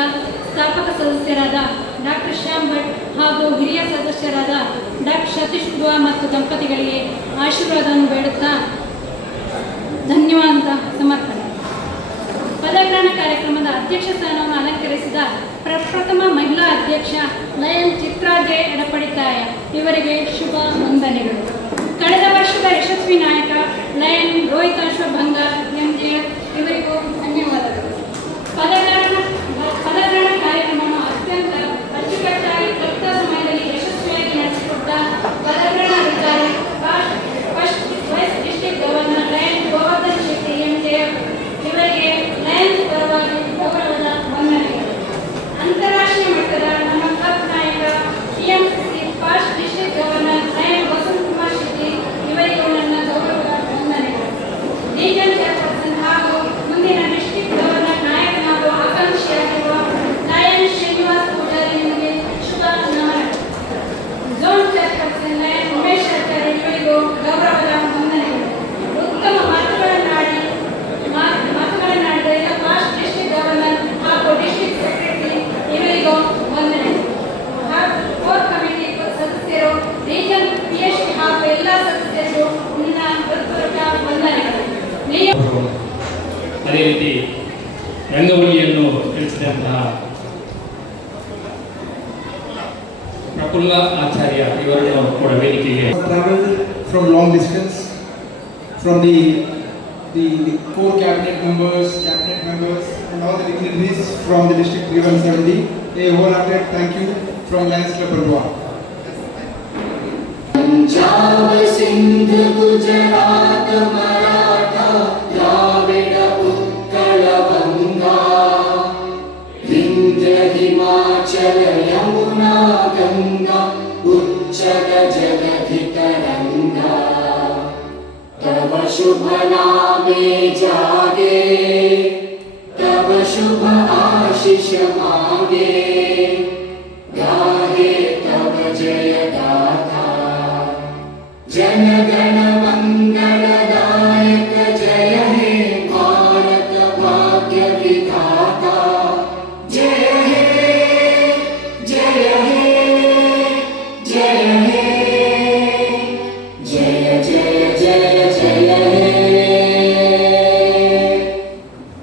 ಸ್ಥಾಪಕ ಸದಸ್ಯರಾದ ಡಾಕ್ಟರ್ ಶ್ಯಾಮ್ ಭಟ್ ಹಾಗೂ ಹಿರಿಯ ಸದಸ್ಯರಾದ ಡಾಕ್ಟರ್ ಸತೀಶ್ ಗುವಾ ಮತ್ತು ದಂಪತಿಗಳಿಗೆ ಆಶೀರ್ವಾದವನ್ನು ಬೇಡುತ್ತಾ ಧನ್ಯವಾದ ಸಮರ್ಪಣೆ. ಪದಗ್ರಹಣ ಕಾರ್ಯಕ್ರಮದ ಅಧ್ಯಕ್ಷ ಸ್ಥಾನವನ್ನು ಅಲಂಕರಿಸಿದ ಪ್ರಪ್ರಥಮ ಮಹಿಳಾ ಅಧ್ಯಕ್ಷ ಲಯನ್ ಚಿತ್ರಾ ಜೆ ಎಡಪಡಿತಾಯ ಇವರಿಗೆ ಶುಭ ವಂದನೆಗಳು. ಕಳೆದ ವರ್ಷದ ಯಶಸ್ವಿ ನಾಯಕ ಲಯನ್ ರೋಹಿತಾಶ್ವ ಭಂಗ ಎಂಜೆ ಇವರಿಗೂ ಧನ್ಯವಾದಗಳು. ಪದಗ್ರಹಣ ಕಾರ್ಯಕ್ರಮವನ್ನು ಅತ್ಯಂತ ಅಚ್ಚುಕಟ್ಟಾಗಿ ತಕ್ಕ ಸಮಯದಲ್ಲಿ ಯಶಸ್ವಿಯಾಗಿ ನಡೆಸಿಕೊಟ್ಟ ಪದಗ್ರಹಣ ಅಧಿಕಾರಿ first vice district governor lion Govardhan Shetty MJ ಇವರಿಗೆ ಲಯನ್ಸ್ ಪರವಾಗಿ ಗೌರವದ ವಂದನೆಗಳು. ಅಂತಾರಾಷ್ಟ್ರೀಯ ಮಟ್ಟದ ನಮ್ಮ ಕ್ಲಬ್ ನಾಯಕ TMC first district governor lion Vasanth Kumar Shetty ಇವರಿಗೂ ನನ್ನ ಗೌರವದ ವಂದನೆಗಳು. ರೀಜನ್ ಚೇರ್ಪರ್ಸನ್ ಹಾಗೂ ಮುಂದಿನ ಡಿಸ್ಟ್ರಿಕ್ಟ್ ಗವರ್ನರ್ ನಾಯಕನಾಗುವ ಆಕಾಂಕ್ಷಿಯಾಗಿರುವ ಲಯನ್ ಶ್ರೀನಿವಾಸ್ ಪೂಜಾರಿ ನಿಮಗೆ ಶುಭ ನಮನಗಳು. Zone chairperson lion Umesh Acharya ಇವರಿಗೂ ಗೌರವದ ವಂದನೆಗಳು. ಉತ್ತಮ ಮಾತುಗಳನ್ನಾಡಿದ ಎಲ್ಲ ಫಾಸ್ಟ್ ಡಿಸ್ಟ್ರಿಕ್ಟ್ ಗವರ್ನರ್ ಹಾಗೂ ಡಿಸ್ಟ್ರಿಕ್ಟ್ ಸೆಕ್ರೆಟರಿ ಇವರಿಗೂ ವಂದನೆಗಳು. ಕೋರ್ ಕಮಿಟಿ ಸದಸ್ಯರು, ರೀಜನ್ PhD ಹಾಗೂ ಎಲ್ಲ ಸದಸ್ಯರಿಗೂ ನನ್ನ ಹೃತ್ಪೂರ್ವಕ ವಂದನೆಗಳು. ಅದೇ ರೀತಿ ರಂಗವಲ್ಲಿಯನ್ನು ತಿಳಿಸಿದಂತಹ ಪ್ರಫುಲ್ಲ ಆಚಾರ್ಯ ಇವರನ್ನು ಕೂಡ ವೇದಿಕೆಗೆ from long distance, from the core cabinet members, and all the dignitaries from the district 370. A wholehearted thank you from Lions Club Bandwal. Punjab Sindh Gujarat Maratha Dravid Utkal Ganga Vindhya Himachal Yamuna Ganga उच्चल जगधि तरंगा तव शुभ नामे जागे तव शुभ आशीष मांगे गाहे तव जय गाथा जनगण